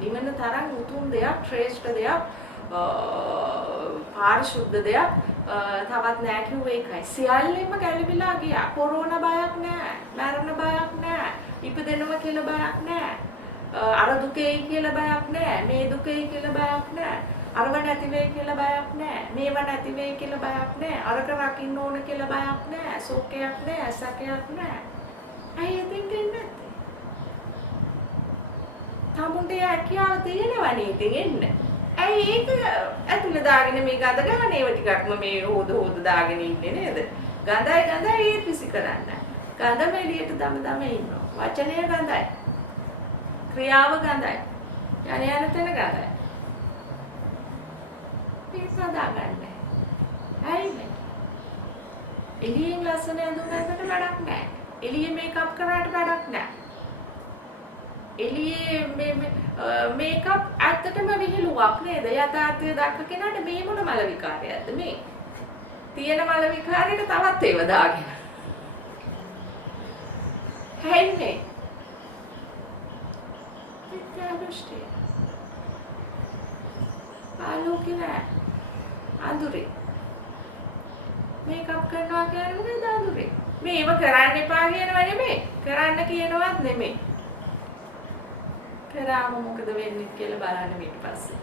නිවන තරම් උතුම් දෙයක්, ශ්‍රේෂ්ඨ දෙයක්, පාරිශුද්ධ දෙයක් තවත් නෑ කිව්වේ ඒකයි. සියල්ලෙම ගැළවිලා ගියා. කොරෝනා බයක් නෑ. මරණ බයක් නෑ. ඉපදෙනවා කියලා බයක් නෑ. අර දුකේ කියලා බයක් නෑ. මේ දුකේ කියලා බයක් නෑ. අරව නැති වෙයි කියලා බයක් නෑ. මේව නැති වෙයි කියලා බයක් නෑ. අරක රකින්න ඕන කියලා බයක් නෑ. සෝකයක් නෑ, සැකයක් නෑ. අය ඉතින් දෙන්නේ නැත්තේ. tamunte හැකියාව තියෙනවනේ ඉතින් එන්න. ඇයි ඒක ඇතුළේ දාගෙන මේ ගඳ ගන්න ඒව ටිකක්ම මේ හොද දාගෙන ඉන්නේ නේද? ගඳයි ඒත් විසි කරන්න. ගඳම එළියට දම ඉන්නවා. වචනය ගඳයි. ක්‍රියාව ගඳයි. යන තැන ගඳයි. මේ සදාගන්න. ඇයි මේ? එළියෙන් ලස්සන ඇඳුම් නැතට වැඩක් නැහැ. එළියේ මේකප් කරාට වැඩක් නැහැ. එළියේ මේකප් ඇත්තටම විහිළුවක් නේද? යථාර්ථය දක්ක කෙනාට මේ මොන මල විකාරයක්ද මේ? තියෙන මල විකාරයට තවත් ඒව දාගෙන. හැන්නේ. විද්‍යාදෘෂ්ටි. ආලෝකේ නෑ. අඳුරේ. මේකප් කරනවා කියන්නේ මොකද අඳුරේ? මේව කරන්න එපා කියනව නෙමෙයි. කරන්න කියනවත් නෙමෙයි. කරාම මොකද වෙන්නේ කියලා බලන්න ඊට පස්සේ.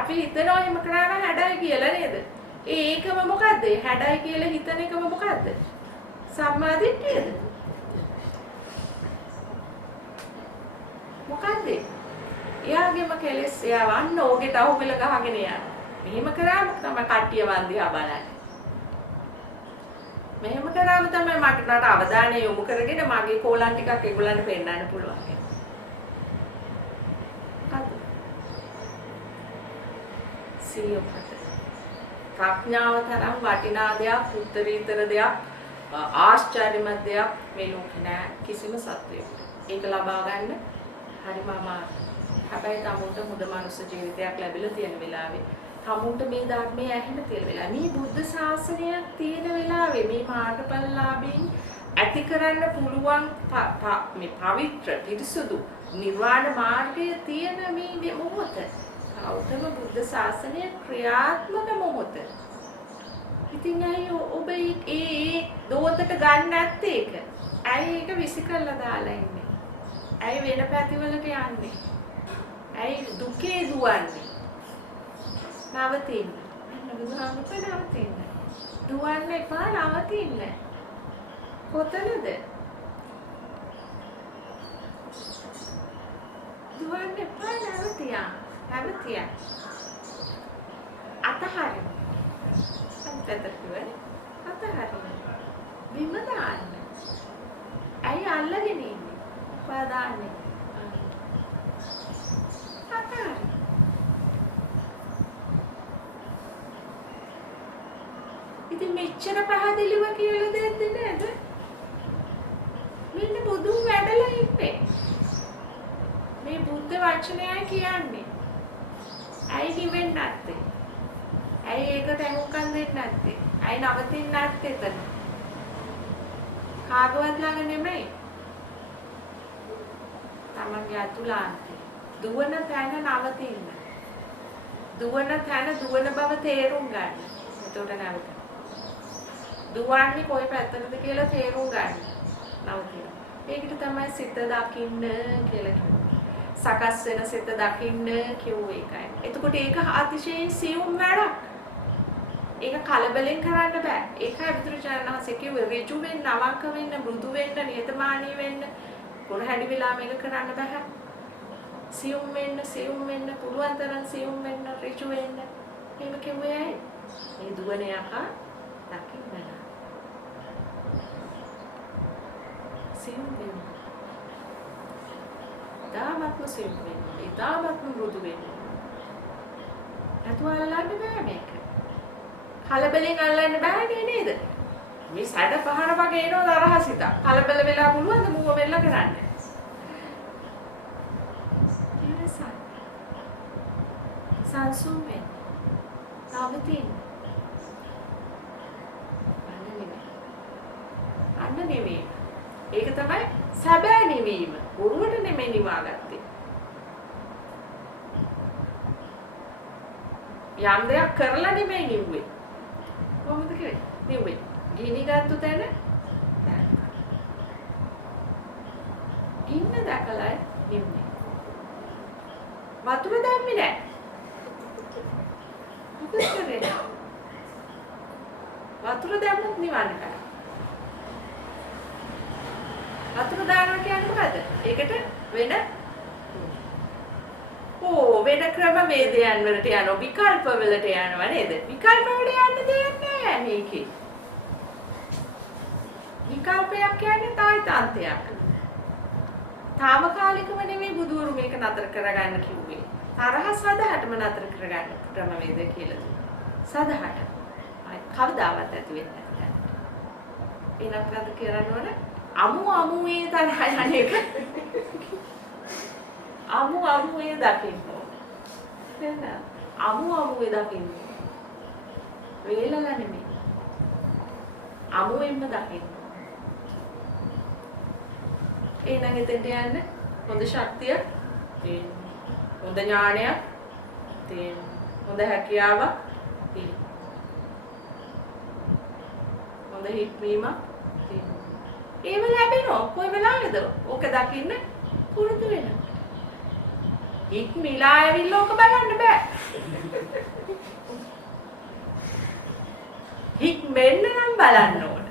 අපි හිතනවා එහෙම කරාම හැඩයි කියලා නේද? ඒකම මොකද්ද? හැඩයි කියලා හිතන එකම මොකද්ද? සම්මාදිට්ඨියද? මොකද්ද? එයාගේම කෙලෙස් එයා වන්න ඕගෙට අහුවෙල ගහගෙන යනවා. මෙහෙම කරාම තමයි කට්ටිය වන්දියා බලන්නේ. මෙහෙම කරාම තමයි මට අවධානය යොමු කරගෙන මගේ කෝලම් ටිකක් ඒගොල්ලන්ට පෙන්නන්න පුළුවන්. ප්‍රඥාව තරම් වටිනා දෙයක් උත්තරීතර දෙයක් ආශ්චර්යමත් දෙයක් මේ ලෝකේ නෑ කිසිම සත්වයකට. ඒක ලබා ගන්න හරිම අමාරුයි. හැබැයි තමුන්ට මුද මනුස්ස ජීවිතයක් ලැබිලා තියෙන වෙලාවේ තමුන්ට මේ ධර්මයේ ඇහෙන්න තියෙන වෙලාව මේ බුද්ධ ශාසනයක් තියෙන වෙලාවේ මේ මාර්ගඵලලාභීන් ඇති කරන්න පුළුවන් මේ පවිත්‍ර පිරිසුදු නිර්වාණ මාර්ගයේ තියෙන මේ මොහොත ගෞතම බුද්ධ ශාසනය ක්‍රියාත්මක මොහොත. ඉතින් අය ඔබ ඒ දෝතට ගන්න නැත්තේ ඒක. ඇයි ඒක විසිකලා දාලා ඉන්නේ? ඇයි වෙන පැතිවලට යන්නේ? ඇයි දුකේ දුවන්නේ? නවතින්න. බුදුහාමුදුරුවෝ නවතින්න. දුවන්න එපා නවතින්න. කොතනද? දුවන්න එපා නවතියා. නවතියා. අතහරින්න. සම්පතට කිව්වනේ. අතහරින්න. බිම දාන්න. ඇයි අල්ලගෙන ඉන්නේ? පාදාන්නේ. අතහරින්න. ඉතින් මෙච්චර පහදලිව කියලා දෙන්නේ නේද? මෙන්න බුදුන් වැඩලා ඉන්නේ. මේ බුද්ධ වචනයයි කියන්නේ. ඇයි නිවෙන්නේ නැත්තේ? ඇයි ඒකට ඇහුම්කන් දෙන්නේ නැත්තේ? ඇයි නවතින්නේ නැත්තේ එතන? කාගවත් ළඟ නෙමෙයි. තමන්ගේ අතුලාන්තේ. දුවන තැන නවතින්න. දුවන තැන දුවන බව තේරුම් ගන්න. එතකොට නැවත. දුවන්නේ කොයි පැත්තටද කියලා තේරුම් ගන්න. නවතින. ඒකට තමයි සිත දකින්න කියලා කියන්නේ. සකස් වෙන සිත දකින්න කියුවේ ඒකයි. එතකොට ඒක අතිශයින් සියුම් වැඩක්. ඒක කලබලෙන් කරන්න බෑ. ඒකයි බුදුරජාණන් වහන්සේ කිව්වේ ඍජු වෙන්න, අවංක වෙන්න, මෘදු වෙන්න, නිහතමානී වෙන්න. කොහොමද වෙලා මේක කරන්න බෑ. සියුම් වෙන්න, පුළුවන් තරම් සියුම් වෙන්න, ඍජු වෙන්න. මේක කිව්වේ ඇයි? මේ දුවන යකා දකින්න. සියුම් වෙන්න. ඊටාත්ම සියුම් වෙන්න. ඊටාත්ම මෘදු වෙන්න. අතව අල්ලන්න බෑ මේක. කලබලෙන් අල්ලන්න බෑනේ නේද? මේ සැඩ පහර වගේ එනවා තරහසිත. කලබල වෙලා පුළුවන් ද මුව වෙල්ල කරන්න. ඉවසන්න. සංසුන් වෙන්න. නවතින්න. අන්න නෙමෙයි. ඒක තමයි සැබෑ නිවීම. උරුවට නෙමෙයි නිවාගත්තේ. යම් දෙයක් කරලා නෙමෙයි නිව්වේ. කොහොමද කිව්වේ? නිව්වේ. ගිනි ගත්තු තැන ගින්න දැකලා නිව්නේ. වතුර දැම්මේ නැහැ. මොකද කරේ? වතුර දැම්මොත් නිවන්න බෑ. වතුර දානවා කියන්නේ මොකද? ඒකට වෙන වෙන ක්‍රම වේදයන් වලට යනවා, විකල්ප වලට යනවා නේද? විකල්ප වලට යන්න දෙයක් නෑ මේකේ. විකල්පයක් කියන්නේ තායිතාන්තයක්. తాවකාලිකව නෙමෙයි බුදුවරු මේක නතර කරගන්න කිව්වේ. තරහ සදහටම නතර කරගන්න ක්‍රම වේද කියලා දුන්නා. සදහට. කවදාවත් ඇති වෙන්නේ නැහැ. එනම් මොකද කරන්න ඕන? අමුවේ තරහ යන එක. අමුවේ දකින්න ඕන. නේද? අමුවේ දකින්න. වේලලා නෙමෙයි. අමුවෙන්ම දකින්න. එහෙනම් එතෙන්ට යන්න හොඳ ශක්තිය තියෙන්න. හොඳ ඥානයක් තියෙන්න. හොඳ හැකියාවක් තියෙන්න. හොඳ හික්මීමක් තියෙන්න. ඒව ලැබෙනවා. කොයි වෙලාවෙද? ඕක දකින්න පුරුදු වෙනවා. හික්මිලා ඇවිල්ලා ඕක බලන්න බෑ. හික්මෙන්න නම් බලන්න ඕන.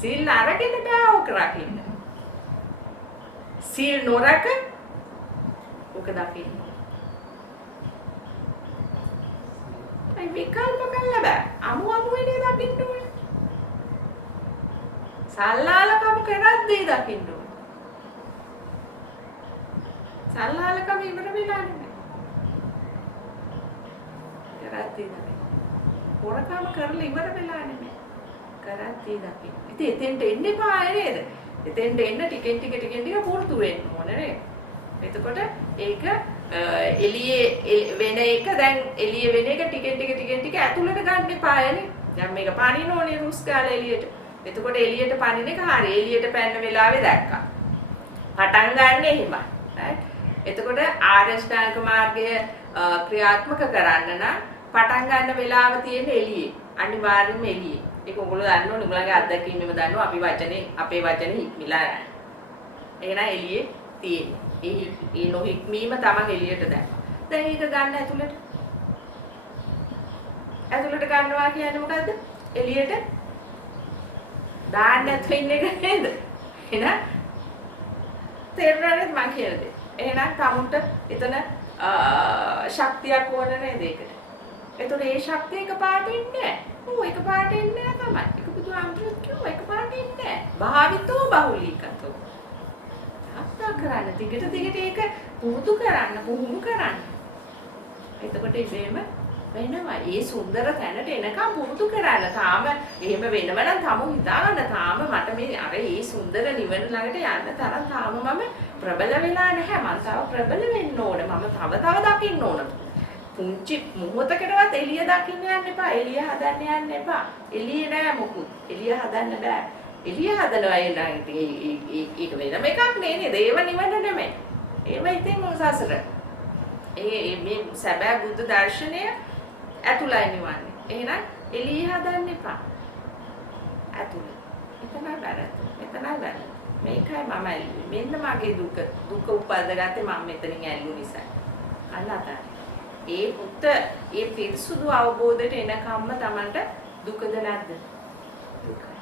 සීල් අරගෙන බෑ ඕක රකින්න. සීල් නොරක ඕක දකින්න. ඒ විකල්ප කළා බෑ. අමු වෙනේ දකින්න ඕනේ. සල්ලාලකම කරද්දී දකින්න ඕනේ. සල්ලාලකම ඉවර වෙලා නෙමෙයි. කරද්දී නෙමෙයි. හොරකම කරලා ඉවර වෙලා නෙමෙයි. කරද්දී දකින්න. ඉතින් එතෙන්ට එන්න එපා නේද? එතෙන්ට එන්න ටිකෙන් ටික පුරුදු වෙන්න ඕනේ නේද? එතකොට ඒක එළියේ වෙන එක දැන් එළියේ වෙන එක ටිකෙන් ටික ඇතුළට ගන්න එපා නේ. දැන් මේක පනින්න ඕනේ රුස් ගාලා එළියට. එතකොට එළියට පනින එක හරි එළියට පැන්න වෙලාවේ දැක්කා. පටන් ගන්න එහෙමයි. right? එතකොට ආර්යශ්‍රාංක මාර්ගය ක්‍රියාත්මක කරන්න නම් පටන් ගන්න වෙලාව තියෙන එළියේ. අනිවාර්යයෙන්ම එළියේ. ඒක ඔයගොල්ලෝ දන්න ඕනේ. උඹලගේ අත්දැකීමෙම දන්නවා අපේ වචනේ හික්මිලා නැහැ. එහෙනම් එළියේ තියෙන්නේ. ඒ නොහික්මීම තමන් එළියට දැම්මා. දැන් ඒක ගන්න ඇතුළට. ඇතුළට ගන්නවා කියන්නේ මොකද්ද? එළියට දාන්න නැතුව ඉන්න එක නේද? එහෙනම් තේරුණාද මං කියන දේ? එහෙනම් තමුන්ට එතන ශක්තියක් ඕන නේද ඒකට? ඒතකොට ඒ ශක්තිය එකපාරට එන්නේ නැහැ. ඔව් එකපාරට එන්නේ නැහැ තමයි. ඒක බුදුහාමුදුරුවෝ කිව්වා එකපාරට එන්නේ නැහැ. භාවිතෝ බහුලීකතෝ. අත්දා කරන්න දිගට ඒක පුරුදු කරන්න. එතකොට ඉබේම වෙනවා. ඒ සුන්දර තැනට එනකම් පුරුදු කරන්න. තාම එහෙම වෙනව නම් තමු හිතාගන්න තාම මට මේ අර ඒ සුන්දර නිවන ළඟට යන්න තරම් තාම මම ප්‍රබල වෙලා නැහැ. මම තව ප්‍රබල වෙන්න ඕන. මම තව දකින්න ඕන. පුංචි මොහොතකටවත් එළිය දකින්න යන්න එපා. එළිය හදන්න යන්න එපා. එළිය නෑ මොකුත්. එළිය හදන්න බෑ. එළිය හදනවා එනං ඒක වෙනම එකක් නේද? ඒව නිවන නෙමෙයි. ඒව ඉතින් සසර. මේ සැබෑ බුද්ධ දර්ශනය ඇතුළයි නිවන්නේ. එහෙනම් එළිය හදන්න එපා. ඇතුළ. එතනයි බැලන්ස්. මේකයි මම ඇල්ලුවේ. මෙන්න මගේ දුක උපද්දගත්තේ මම මෙතනින් ඇල්ලු නිසා. අල්ලතන. ඒ පිරිසුදු අවබෝධයට එනකම්ම Tamanට දුකද නැද්ද? දුකයි.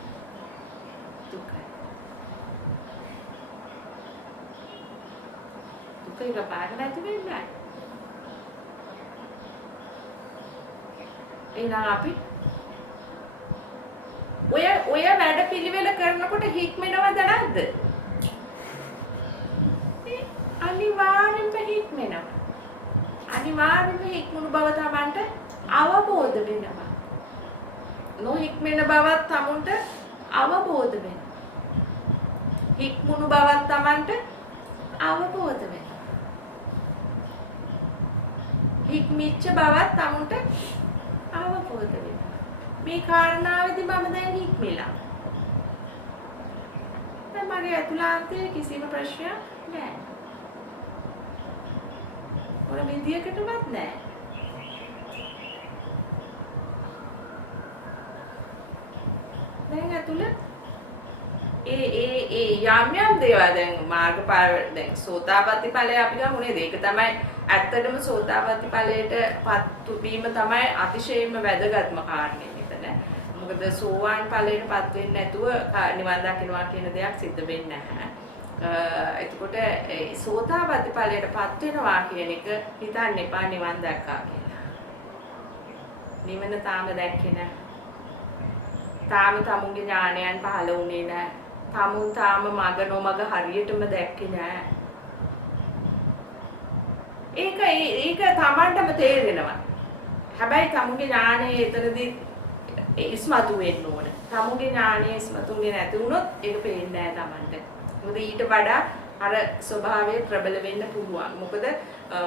දුක එක පාර නැති වෙන්නේ නැහැ. එහෙනම් අපි ඔය වැඩ පිළිවෙල කරනකොට හික්මෙනවද නැද්ද? අනිවාර්යෙන්ම හික්මෙනවා. අනිවාර්යෙන්ම හික්මුණු බව Tamanට අවබෝධ වෙනවා. නොහික්මෙන බවත් Tamanට අවබෝධ වෙනවා. හික්මුණු බවත් Tamanට අවබෝධ වෙනවා. හික්මිච්ච බවත් Tamanට අවබෝධ වෙනවා. මේ කාරණාවේදී මම දැන් හික්මිලා. දැන් මගේ අතුලාන්තයේ කිසිම ප්‍රශ්නයක් නැහැ. මොන විදියකටවත් නැහැ. දැන් අතුල ඒ යම් දේවල් දැන් මාර්ගඵල දැන් සෝතාපට්ටි ඵලය අපි ගමු නේද? ඒක තමයි ඇත්තටම සෝතාපට්ටි ඵලයට පත් වීම තමයි අතිශයින්ම වැදගත්ම කාරණේ මෙතන. මොකද සෝවාන් ඵලයට පත් වෙන්නේ නැතුව නිවන් දකින්නවා කියන දෙයක් සිද්ධ වෙන්නේ නැහැ. එතකොට සෝතාපට්ටි ඵලයට පත් වෙනවා කියන එක හිතන්න එපා නිවන් දැක්කා කියලා. නිවන තාම දැක්කේ නැහැ. තාම තමුන්ගේ ඥානයන් පහළ වුණේ නැහැ. තාම මග නොමග හරියටම දැක්කේ නැහැ. ඒක තමන්ටම තේරෙනවා. හැබැයි තමුන්ගේ ඥානය එතනදී ඉස්මතු වෙන්න ඕන. තමුන්ගේ ඥානය ඉස්මතුනේ නැති වුණොත් ඒක පේන්නේ නැහැ තමන්ට. මොකද ඊට වඩා අර ස්වභාවය ප්‍රබල වෙන්න පුළුවන්. මොකද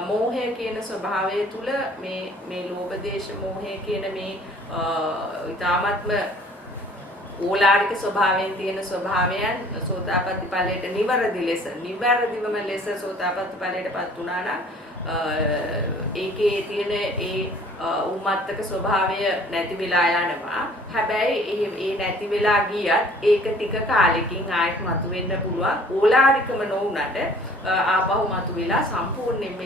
මෝහය කියන ස්වභාවය තුල මේ ලෝභ දේශ මෝහය කියන මේ ඊ타ත්ම ඕලාරික ස්වභාවයෙන් තියෙන ස්වභාවයන් සෝතාපට්ටි ඵලයට නිවැරදිවම ලෙස සෝතාපට්ටි ඵලයටපත් වුණා නම් ඒකේ තියෙන ඒ උම්මත්තක ස්වභාවය නැති වෙලා යනවා. හැබැයි ඒ නැති වෙලා ගියත් ඒක ටික කාලෙකින් ආයෙත් මතුවෙන්න පුළුවන්. ඕලාරිකම නොවුනට ආපහු මතුවෙලා සම්පූර්ණයෙන්ම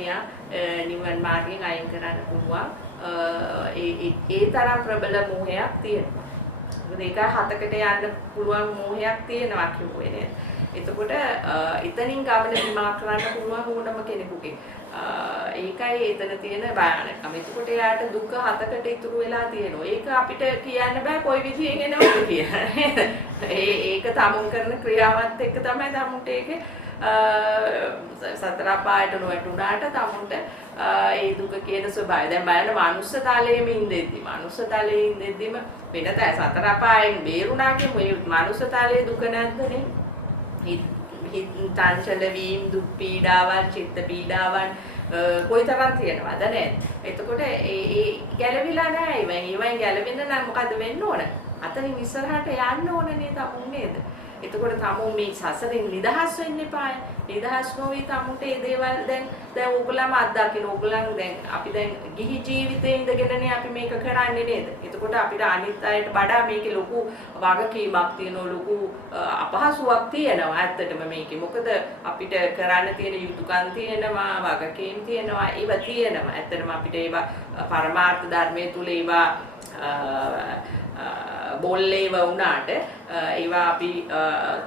නිවන් මාර්ගයෙන් අයින් කරන්න පුළුවන්. ඒ තරම් ප්‍රබල මෝහයක් තියෙනවා. ඒක හතකට යන්න පුළුවන් මෝහයක් තියෙනවා කියුවේ නේද? එතකොට එතනින් ගමන විමා කරන්න පුළුවන් ඕනම කෙනෙකුගේ. ඒකයි එතන තියෙන භයානකම. එතකොට එයාට දුක හතකට ඉතුරු වෙලා තියෙනවා. ඒක අපිට කියන්න බෑ කොයි විදිහෙන් එනවද කියලා. ඒක තමුන් කරන ක්‍රියාවත් එක්ක තමයි තමුන්ට ඒකේ සතර අපායට නොවැටුණාට තමුන්ට ඒ දුක කියන ස්වභාවය දැන් බලන්න මනුස්ස තලයේම ඉඳෙද්දි මනුස්ස තලයේ ඉඳෙද්දිම වෙන තැ සතර අපායෙන් බේරුණා කියමු මේ මනුස්ස තලයේ දුක නැද්දනේ හිත තංචල වීම දුක් පීඩාවන් චිත්ත පීඩාවන් කොයිතරම් තියෙනවද නේද එතකොට ඒ ගැළවිලා නැහැ ඒවෙන් ගැළවෙන්න නම් මොකද වෙන්න ඕන අතනින් ඉස්සරහට යන්න ඕනේ නේද තමුන් නේද එතකොට තමුන් මේ සසරින් නිදහස් වෙන්න එපායි. නිදහස් නොවි තමුන්ට මේ දේවල් දැන් ඕගොල්ලන්ම අත්දකින්න ඕගොල්ලන් දැන් අපි දැන් ගිහි ජීවිතේ ඉඳගෙනනේ අපි මේක කරන්නේ නේද? එතකොට අපිට අනිත් අයට වඩා මේකේ ලොකු වගකීමක් තියෙනවා ලොකු අපහසුාවක් තියෙනවා ඇත්තටම මේකේ. මොකද අපිට කරන්න තියෙන යුතුයකම් තියෙනවා වගකීම් තියෙනවා ඒවා තියෙනවා. ඇත්තටම අපිට ඒවා පරමාර්ථ ධර්මයේ තුල ඒවා බොල්ලේව වුණාට ඒවා අපි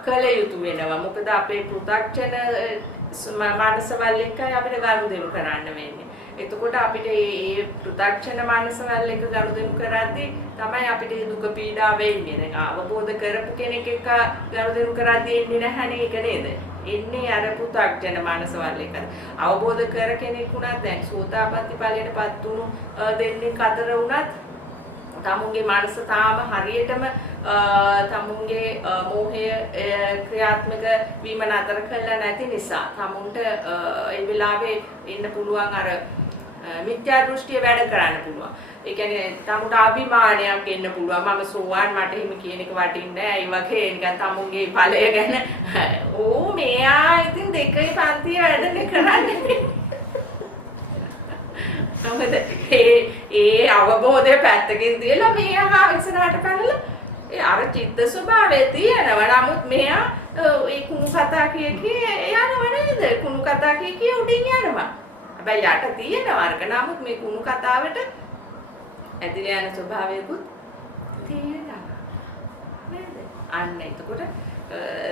කළ යුතු වෙනවා මොකද අපේ පෘථග්ජන මානසවල එකයි අපිට ගනුදෙනු කරන්න වෙන්නේ. එතකොට අපිට මේ පෘථග්ජන මානසවල එක ගනුදෙනු කරද්දී තමයි අපිට දුක පීඩා වෙන්නේ. දැන් අවබෝධ කරපු කෙනෙක් එක්ක ගනුදෙනු කරද්දී එන්නේ නැහැනේ ඒක නේද? එන්නේ අර පෘථග්ජන මානසවල එක. අවබෝධ කර කෙනෙක් වුණත් දැන් සෝතාපට්ටි ඵලයටපත් වුණු දෙන්නෙක් අතර වුණත් තමුන්ගේ මනස තාම හරියටම තමුන්ගේ මෝහය ක්‍රියාත්මක වීම නතර කළා නැති නිසා තමුන්ට ඒ වෙලාවේ ඉන්න පුළුවන් අර මිත්‍යා දෘෂ්ටිය වැඩ කරන්න පුළුවන්. ඒ කියන්නේ තමුන්ට අභිමානයක් එන්න පුළුවන්. මම සෝවාන් මට එහෙම කියන එක වටින්නේ නැහැ. ඒ වගේ නිකන් තමුන්ගේ ඵලය ගැන ඕ මෙයා ඉතින් දෙකේ පන්තිය වැඩනේ කරන්නේ. ඒ අවබෝධය පැත්තකින් තියලා මෙයා ඉස්සරහට පැනලා ඒ අර චිත්ත ස්වභාවය තියෙනවා. නමුත් මෙයා ඒ කුණු කතා කිය යනවා නේද? කුණු කතා කිය උඩින් යනවා. හැබැයි යට තියෙනවා අරක. නමුත් මේ කුණු කතාවට ඇදිලා යන ස්වභාවයකුත් තියෙනවා. නේද? අන්න එතකොට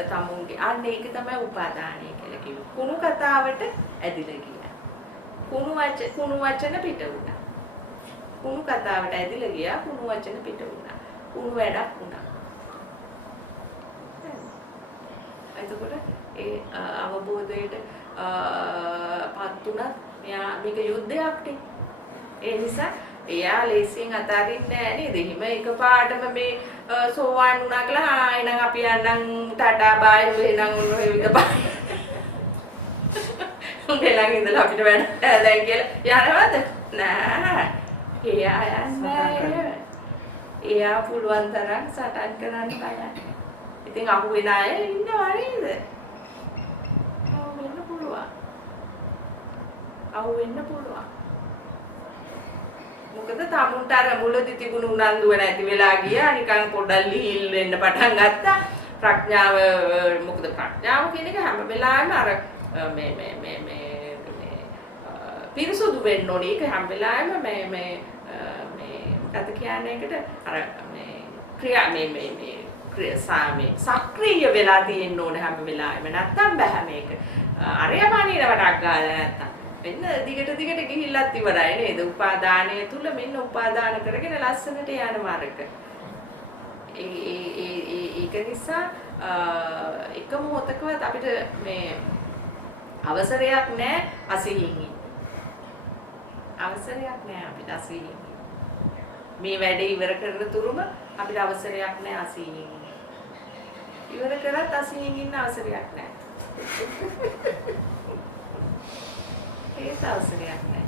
තමුන්ගේ අන්න ඒක තමයි උපාදානය කියලා කිව්වේ. කුණු කතාවට ඇදිලා ගියා. කුණු වචන පිට වුණා. කුණු කතාවට ඇදිලා ගියා කුණු වචන පිට වුණා. කුණු වැඩක් වුණා. එතකොට ඒ අවබෝධයට පත් උනත් මෙයා මේක යුද්ධයක් නේ. ඒ නිසා එයා ලේසියෙන් අතාරින්නේ නැහැ නේද? හිම එකපාරටම මේ සෝවාන් වුණා කියලා එහෙනම් අපි යන්නම් ටටා බායි එහෙනම් ඔන්න ඔය විදිහට උන්ගෙලන් ඉඳලා අපිට වැඩ දැන් කියලා යනවද? නෑ. එයා යන්නේ. එයා පුළුවන් තරම් සටන් කරන්න බලන්න. ඉතින් අහු වෙන අය ඉන්නවා නේද? අහු වෙන්න පුළුවන්. අහු වෙන්න පුළුවන්. මොකද තමුන්ට අර මුලදී තිබුණු උනන්දුව නැති වෙලා ගියා. නිකන් පොඩ්ඩක් ලිහිල් වෙන්න පටන් ගත්තා. ප්‍රඥාව මොකද ප්‍රඥාව කියන එක හැම වෙලාවෙම අර මේ පිරිසුදු වෙන්න ඕනේ. ඒක හැම වෙලාවෙම මේ කත කියන්නේ එකට අර මේ ක්‍රියා මේ සක්‍රීය වෙලා තියෙන්න ඕනේ හැම වෙලාවෙම. නැත්තම් බෑ මේක. අරයමානීන වටක් ගාලා නැත්තම්. මෙන්න දිගට ගිහිල්ලත් ඉවරයි නේද? උපාදානය තුල මෙන්න උපාදාන කරගෙන ලස්සනට යන මාර්ගක. ඒක නිසා එක මොහොතකවත් අපිට මේ අවසරයක් නැහැ අසීහින් ඉන්න. අවසරයක් නැහැ අපිට අසීහින් ඉන්න. මේ වැඩේ ඉවර කරන තුරුම අපිට අවසරයක් නැහැ අසීහින් ඉන්න. ඉවර කරත් අසීහින් ඉන්න අවසරයක් නැහැ. ඒක අවසරයක් නැහැ.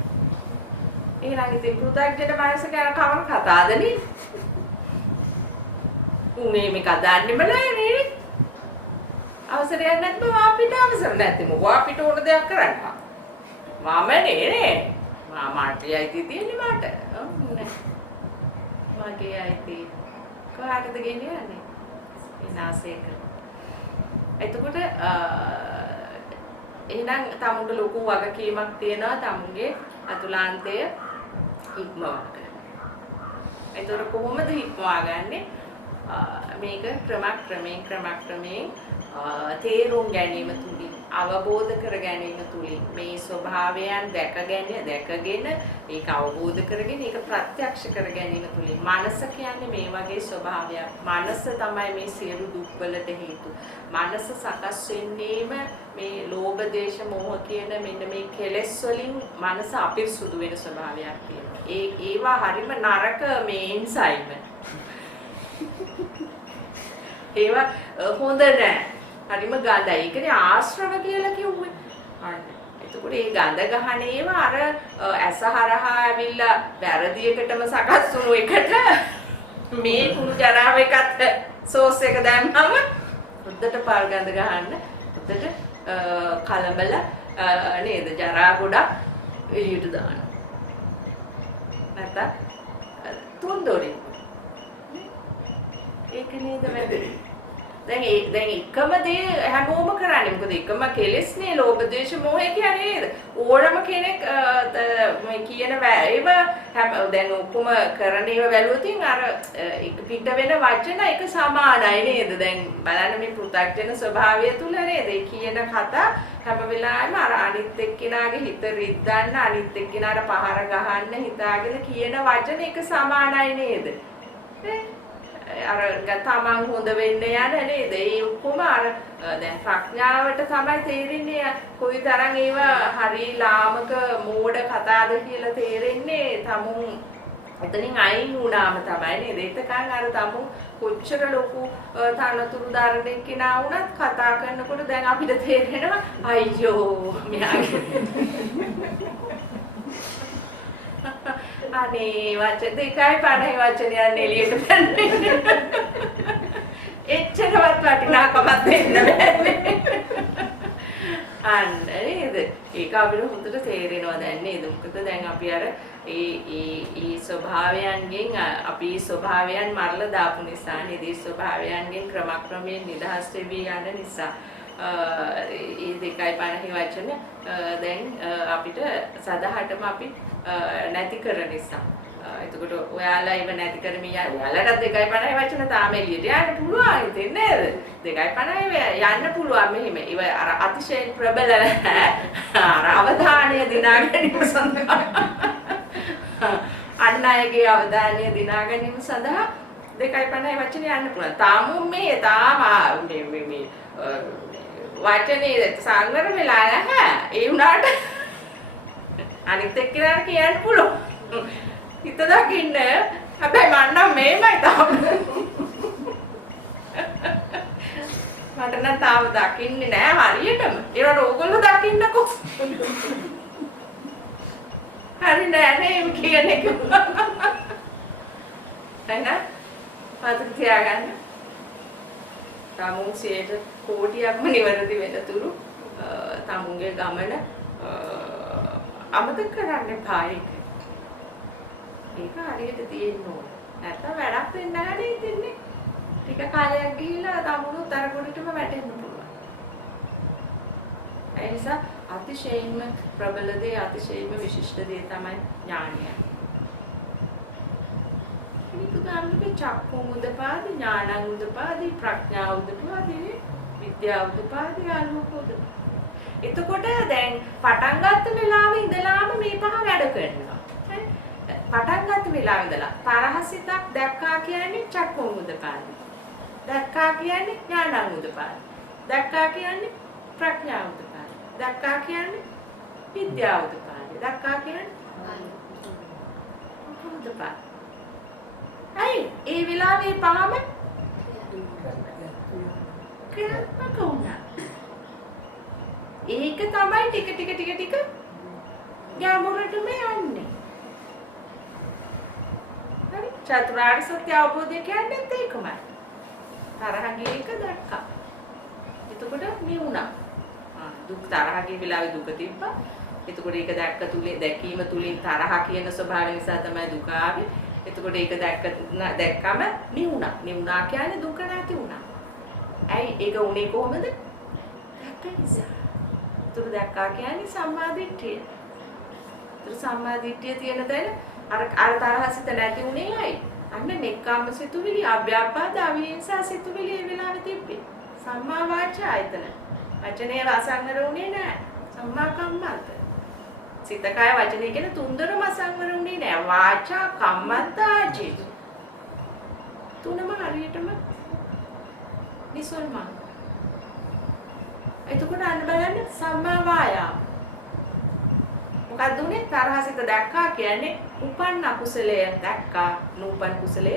එහෙනම් ඉතින් පෘථග්ජන මානස ගැන කවර කතාවද නේ? උනේ මේක දන්නේම නැහැ නේ. අවසරයක් නැත්නම් අපිට අවසර නැත්නම් මොකෝ අපිට ඕන දෙයක් කරන්න. මම නේ. මට යයිති තියෙන්නේ මට. මගේ යයිති. කොහාටද ගෙනියන්නේ? විනාශයක. එතකොට එහෙනම් තමුන්ට ලොකු වගකීමක් තියෙනවා තමුන්ගේ අතුලාන්තය ඉක්මවා ගන්න. එතකොට කොහොමද ඉක්මවා ගන්නෙ? මේක ක්‍රමක්‍රමයෙන් තේරුම් ගැනීම තුලින් අවබෝධ කර ගැනීම තුලින් මේ ස්වභාවයන් දැකගෙන ඒක අවබෝධ කරගෙන ඒක ප්‍රත්‍යක්ෂ කර ගැනීම තුලින් මනස කියන්නේ මේ වගේ ස්වභාවයක්. මනස තමයි මේ සියලු දුක්වලට හේතු. මනස සකස් වෙන්නේම මේ ලෝභ දේශ මොහ කියන මෙන්න මේ කෙලෙස් වලින් මනස අපිරිසුදු වෙන ස්වභාවයක් තියෙනවා. ඒවා හරිම නරක මේ ඉන්සයිම. ඒවා හොඳ නැහැ. හරිම ගඳයි. ඒකනේ ආශ්‍රව කියලා කිව්වේ. අන්න. එතකොට මේ ගඳ ගහන ඒවා අර ඇසහරහා ඇවිල්ලා වැරදියකටම සකස් වුණු එකට මේ කුණු ජරාව එකත් සෝස් එක දැම්මම හොද්දට පාල් ගඳ ගහන්න. හොද්දට කලබල නේද ජරා ගොඩක් එළියට දාන්න. නැත්නම් තුන්දොරින්. ඒක නේද වැඩේ. දැන් එකම දේ හැමෝම කරන්නේ. මොකද එකම කෙලෙස්නේ ලෝභ ද්වේෂ මොහය කියන්නේ නේද? ඕනම කෙනෙක් මේ කියන ඒව දැන් ඔක්කොම කරන ඒවා බැලුවොතින් අර එක පිට වෙන වචන එක සමානයි නේද? දැන් බලන්න මේ පෘථග්ජන ස්වභාවය තුල නේද? ඒ කියන කතා හැම වෙලාවෙම අර අනිත් එක්කිනාගේ හිත රිද්දන්න අනිත් එක්කිනාට පහර ගහන්න හිතාගෙන කියන වචන එක සමානයි නේද? අර තමන් හොඳ වෙන්න යන නේද? ඒ ඔක්කොම අර දැන් ප්‍රඥාවට තමයි තේරෙන්නේ කොයිතරම් ඒවා හරි ලාමක මෝඩ කතාද කියලා තේරෙන්නේ තමුන් එතනින් අයින් වුණාම තමයි නේද? එතකන් අර තමුන් කොච්චර ලොකු තනතුරු ධාරණයක් කෙනා වුණත් කතා කරනකොට දැන් අපිට තේරෙනවා අයියෝ මෙයාගේ අනේ වචන දෙකයි 50 වචනයන් එළියට පැන්නේ. එච්චරවත් වටිනාකමක් දෙන්න බෑ. අන්න නේද? ඒක අපිට හොඳට තේරෙනවා දැන් නේද? මොකද දැන් අපි අර ඒ ස්වභාවයන්ගෙන් අපි ස්වභාවයන් මරලා දාපු නිසා නේද? ඒ ස්වභාවයන්ගෙන් ක්‍රමක්‍රමයෙන් නිදහස් වෙවි යන නිසා ඒ 2.50 වචන දැන් අපිට සදාහටම අපි නැති කර නිසා. එතකොට ඔයාලා ඒව නැති කරමින් ඔයාලට 2.50 වචන තාම එළියට යන්න පුළුවන් ඉතින් නේද? 2.50 යන්න පුළුවන් මෙහෙම. ඒව අර අතිශයින් ප්‍රබල නැහැ. අර අවධානය දිනා ගැනීම සඳහා අන් අයගේ අවධානය දිනා ගැනීම සඳහා 2.50 වචන යන්න පුළුවන්. තාම මේ වචනේ සංවර වෙලා නැහැ. ඒ වුණාට අනිත් එක්කෙනාට කියන්න පුළුවන්. හිත දකින්න. හැබැයි මම නම් මේමයි තාම. මට නම් තාම දකින්නේ නෑ හරියටම. ඒවට ඕගොල්ලෝ දකින්නකෝ. හරි නෑ නේ කියන එක. එහෙනම් මතක තියාගන්න. තමුන්සියට කෝටියක්ම නිවැරදි වෙනතුරු තමුන්ගේ ගමන අමතක කරන්න එපා ඒක. ඒක හරියට තියෙන්න ඕන. නැත්නම් වැඩක් වෙන්නේ නැහැ නේද ඉතින්නේ. ටික කාලයක් ගිහිල්ලා තමුණුත් අර කොටටම වැටෙන්න පුළුවන්. ඒ නිසා අතිශයින්ම ප්‍රබල දේ අතිශයින්ම විශිෂ්ට දේ තමයි ඥානය. බුදුදහමේ චක්කු උදපාදි ඥානං උදපාදි ප්‍රඥා උදපාදි විද්‍යා උදපාදි ආලෝක උදපාදි. එතකොට දැන් පටන් ගත්ත වෙලාවේ ඉඳලාම මේ පහ වැඩ කරනවා. පටන් ගත්ත වෙලාවේ ඉඳලා තරහසිතක් දැක්කා කියන්නේ චක්කු උදපාදි. දැක්කා කියන්නේ ඥානං උදපාදි. දැක්කා කියන්නේ ප්‍රඥා උදපාදි. දැක්කා කියන්නේ විද්‍යා උදපාදි. දැක්කා කියන්නේ ආලෝක උදපාදි. අයි ඒ වෙලාවේ පහම ක්‍රියාත්මක වුණා. ඒක තමයි ටික ගැඹුරටම යන්නේ. හරි චතුරාර්ය සත්‍ය අවබෝධය කියන්නේ ඒකමයි. තරහගේ එක දැක්කා. එතකොට නිවුණා. දුක් තරහගේ වෙලාවේ දුක තිබ්බා. එතකොට ඒක දැකීම තුලින් තරහ කියන ස්වභාවය නිසා තමයි දුක ආවේ. එතකොට ඒක දැක්කම නිවුණා. නිවුණා කියන්නේ දුක නැති වුණා. ඇයි ඒක උනේ කොහොමද? දැක්ක නිසා. ඒතර දැක්කා කියන්නේ සම්මා දිට්ඨිය. ඒතර සම්මා දිට්ඨිය තියෙන තැන අර තරහසිත නැති උනේ ඇයි? අන්න නෙක්ඛම්ම සිතුවිලි, අභ්‍යාපාද, අවිහිංසා සිතුවිලි ඒ වෙලාවේ තිබ්බේ. සම්මා වාචා ආයතන. වචනේ අසංවර වුණේ නැහැ. සම්මා කම්මන්ත. සිත කය වචනේ කියන තුන්දරම අසංවර වුණේ නැහැ. වාචා කම්මන්ත ආජීව. තුනම හරියටම නිසල්මන්. එතකොට අන්න බලන්න සම්මා වායාම. මොකක්ද උනේ? තරහසිත දැක්කා කියන්නේ උපන් අකුසලය දැක්කා නූපන් කුසලය.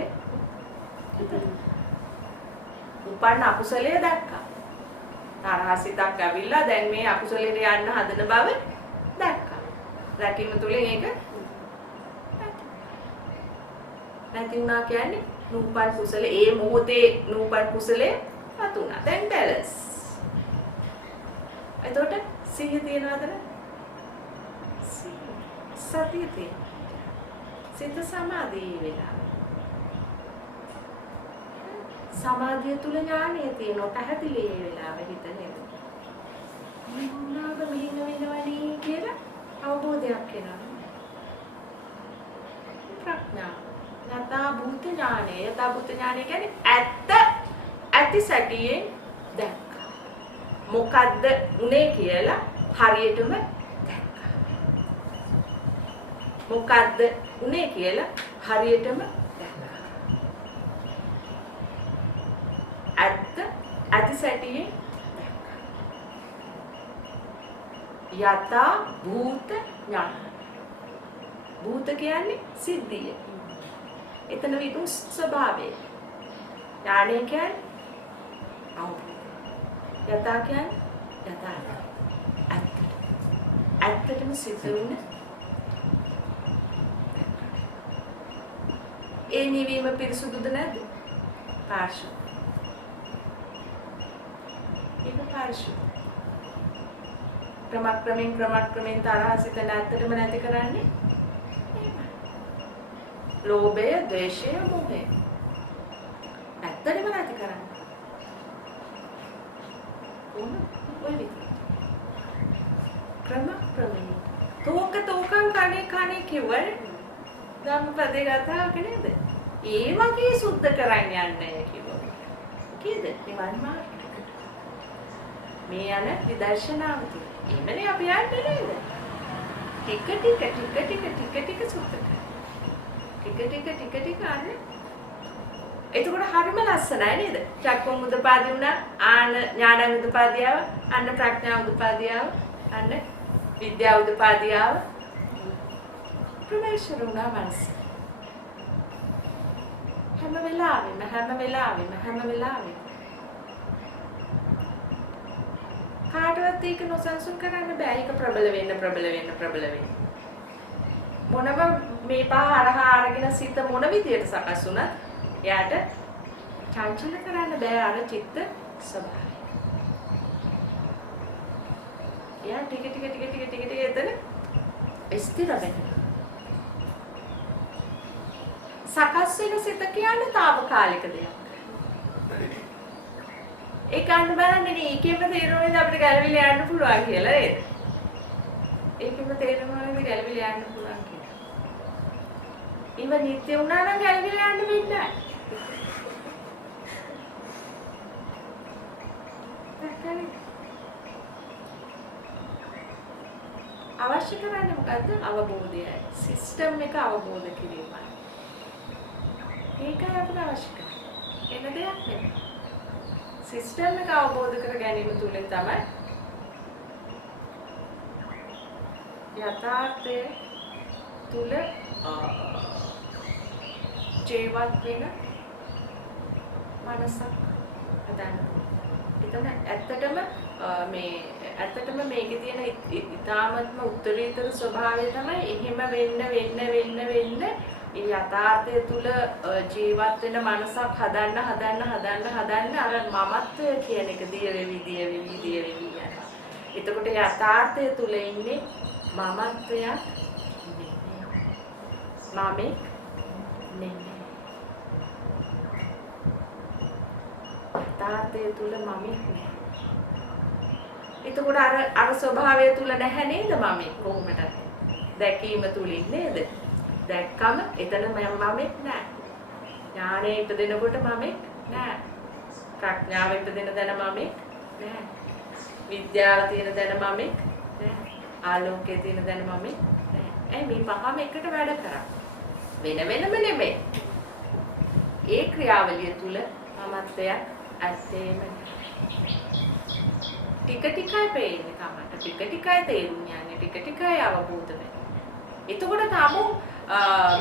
උපන් අකුසලය දැක්කා. තරහසිතක් ඇවිල්ලා දැන් මේ අකුසලයට යන්න හදන බව දැක්කා. දැකීම තුළින් ඒක නැති වුණා කියන්නේ නූපන් කුසලේ ඒ මොහොතේ නූපන් කුසලේ අතුණා. දැන් බැලන්ස්. එතකොට සිහිය තියනවද නැද්ද? සතිය තියෙනවා. සිත සමාධිය වෙලා. සමාධිය තුල ඥානය තියෙනවා. පැහැදිලි ඒ වෙලාවෙ හිත නේද? මොනවාද මෙහෙම වෙනවනේ කියලා අවබෝධයක් එනවා. ප්‍රඥා. යථා භූත ඥානය. යථා භූත ඥානය කියන්නේ ඇත්ත ඇති සැටියෙන් දැක්කා. මොකද්ද උනේ කියලා හරියටම මොකද්ද උනේ කියලා හරියටම දැක්කා. ඇත්ත ඇති සැටියෙන් දැක්කා. යථා භූත ඥාන. භූත කියන්නේ සිද්ධිය. එතන විදුන් ස්වභාවය. ඥානය කියන්නේ අවබෝධය. යථා කියන්නේ යථාර්ථය. ඇත්තටම සිද්ධ වුණ ඒ නිවීම පිරිසුදුද නැද්ද? පාර්ශ්ව. ඒක පාර්ශ්ව. ක්‍රමක්‍රමෙන් තරහසිත නැත්තටම නැති කරන්නේ. ලෝභය, ද්වේෂය, මෝහය. නැත්තටම නැති කරන්නේ. කොහොමද? ඔය විදිහට. ක්‍රමක්‍රමෙන්. තෝකන් කණේ කිව්වනේ. ධම්මපදේ ගතාවක නේද? ඒ වගේ සුද්ධ කරන්න යන්නේ කිව්වා. කීයද? නිවන් මාර්ගය. මේ යන විදර්ශනාවට. එමනේ අපි යන්නේ නේද? ටික ටික සුද්ධ කරන්න. ටික අන්න. එතකොට හරිම ලස්සනයි නේද? චක්කම් උදපාදී වුණා, ආන ඥාන උදපාදියාව, අන්න ප්‍රඥා උදපාදියාව, අන්න විද්‍යා උදපාදියාව. ප්‍රවේශ වුණා මනස. හැම වෙලාවෙම කාටවත් ඒක නොසන්සුන් කරන්න බෑ. ඒක ප්‍රබල වෙන්න. මොනම මේ පහ අරගෙන සිත මොන විදියට සකස් වුණත් එයාට චංචල කරන්න බෑ අර චිත්ත ස්වභාවය. එයා ටික එතන ස්ථිර වෙනවා. සකස් වෙන සිත කියන්නේ తాවකාලික දෙයක්. ඒක ගන්න බලන්නේ ඒකෙම තේරෙන්නේ අපිට ගැළවිලා යන්න පුළුවන් කියලා නේද? ඒකෙම තේරෙන්නේ ගැළවිලා යන්න පුළුවන් කියලා. ඉව නිත්‍ය වුණා නම් ගැළවිලා යන්න වෙන්නේ නැහැ. අවශ්‍ය කරන්නේ මොකද්ද? අවබෝධයයි. සිස්ටම් එක අවබෝධ කිරීමයි. ඒකයි අපිට අවශ්‍ය කරන්නේ. එන දෙයක් නෙමෙයි. සිස්ටම් එක අවබෝධ කර ගැනීම තුළින් තමයි යථාර්ථය තුල ජීවත් වෙන මනසක් හදන්න. එතන ඇත්තටම මේකේ තියෙන ඊ타මත්ම උත්තරීතර ස්වභාවය තමයි එහෙම වෙන්න ඒ යථාර්ථය තුල ජීවත් වෙන මනසක් හදන්න අර මමත්වය කියන එක දිය වෙවි යනවා. එතකොට යථාර්ථය තුල ඉන්නේ මමත්වයක් නෙමෙයි. යථාර්ථය තුල මමෙක් නෑ. එතකොට අර ස්වභාවය තුල නැහැ නේද මමෙක් කොහොමද? දැකීම තුලින් නේද? දැක්කම එතන මමෙක් නෑ. ඥානය ඉපදෙනකොට මමෙක් නෑ. ප්‍රඥාව ඉපදෙන තැන මමෙක් නෑ. විද්‍යාව තියෙන තැන මමෙක් ආලෝකයේ තියෙන තැන මමෙක් ඒ මේ පහම එකට වැඩ කරා වෙන වෙනම නෙමෙයි ඒ ක්‍රියාවලිය තුල මමත්වයක් ඇත්තේම ටික ටිකයි පේන්නේ තමයි ටික ටිකයි තේරුම් යන්නේ ටික ටිකයි අවබෝධ වෙන්නේ එතකොට තමු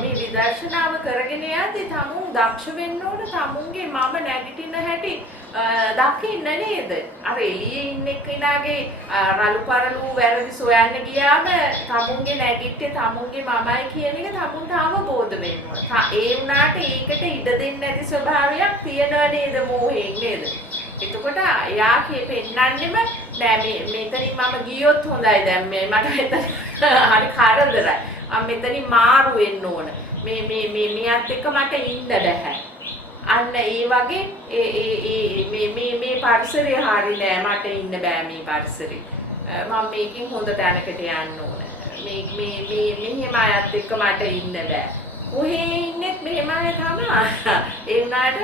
මේ විදර්ශනාව කරගෙන යද්දී තමුන් දක්ෂ වෙන්න ඕන තමුන්ගේ මම නැගිටින හැටි දකින්න නේද අර එළියේ ඉන්න කෙනාගේ රළු පරළු වැරදි සොයන්න ගියාම තමුන්ගේ නැගිට්ටේ තමුන්ගේ මමයි කියන එක තමුන්ට අවබෝධ වෙන්න ඕන. ඒ වුණාට ඒකට ඉඩ දෙන්නේ නැති ස්වභාවයක් තියෙනව නේද මෝහෙන් නේද? එතකොට එයා පෙන්නන්නෙම නෑ මෙතනින් මම ගියොත් හොඳයි දැන් මට මෙතන හරි කරදරයි. මෙතනින් මාරු වෙන්න ඕන. මෙයාත් එක්ක මට ඉන්න බෑ. අන්න ඒ වගේ මේ පරිසරය හරි නෑ මට ඉන්න බෑ මේ පරිසරේ. මම මේකෙන් හොඳ තැනකට යන්න ඕන. මෙහෙම අයත් එක්ක මට ඉන්න බෑ. කොහේ ඉන්නෙත් මෙහෙම අය තමයි. ඒ වුණාට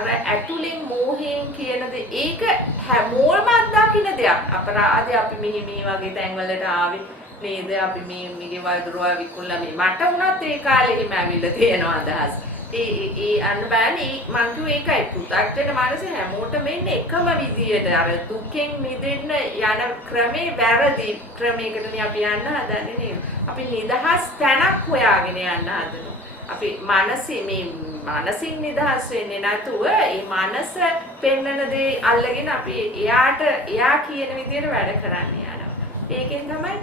අර ඇතුලෙන් මෝහයෙන් කියන දේ ඒක හැමෝම අත්දකින්න දෙයක්. අපරාධය අපි මේ වගේ තැන්වලට ආවේ නේද අපි මේ ගෙවල් දොරවල් විකුණලා මේ මට වුණත් ඒ කාලේ හිම ඇවිල්ලා තියෙනවා අදහස්. ඒ අන්න බෑනේ මං කිව්වේ ඒකයි පුතක්ජන මනස හැමෝටම එන්නේ එකම විදියට අර දුකෙන් මිදෙන්න යන ක්‍රමේ වැරදි ක්‍රමයකටනේ අපි යන්න හදන්නේ නේද? අපි නිදහස් තැනක් හොයාගෙන යන්න හදනවා. අපි මනසින් නිදහස් වෙන්නේ නැතුව ඒ මනස පෙන්නන දේ අල්ලගෙන අපි එයා කියන විදියට වැඩ කරන්න යනවා. ඒකෙන් තමයි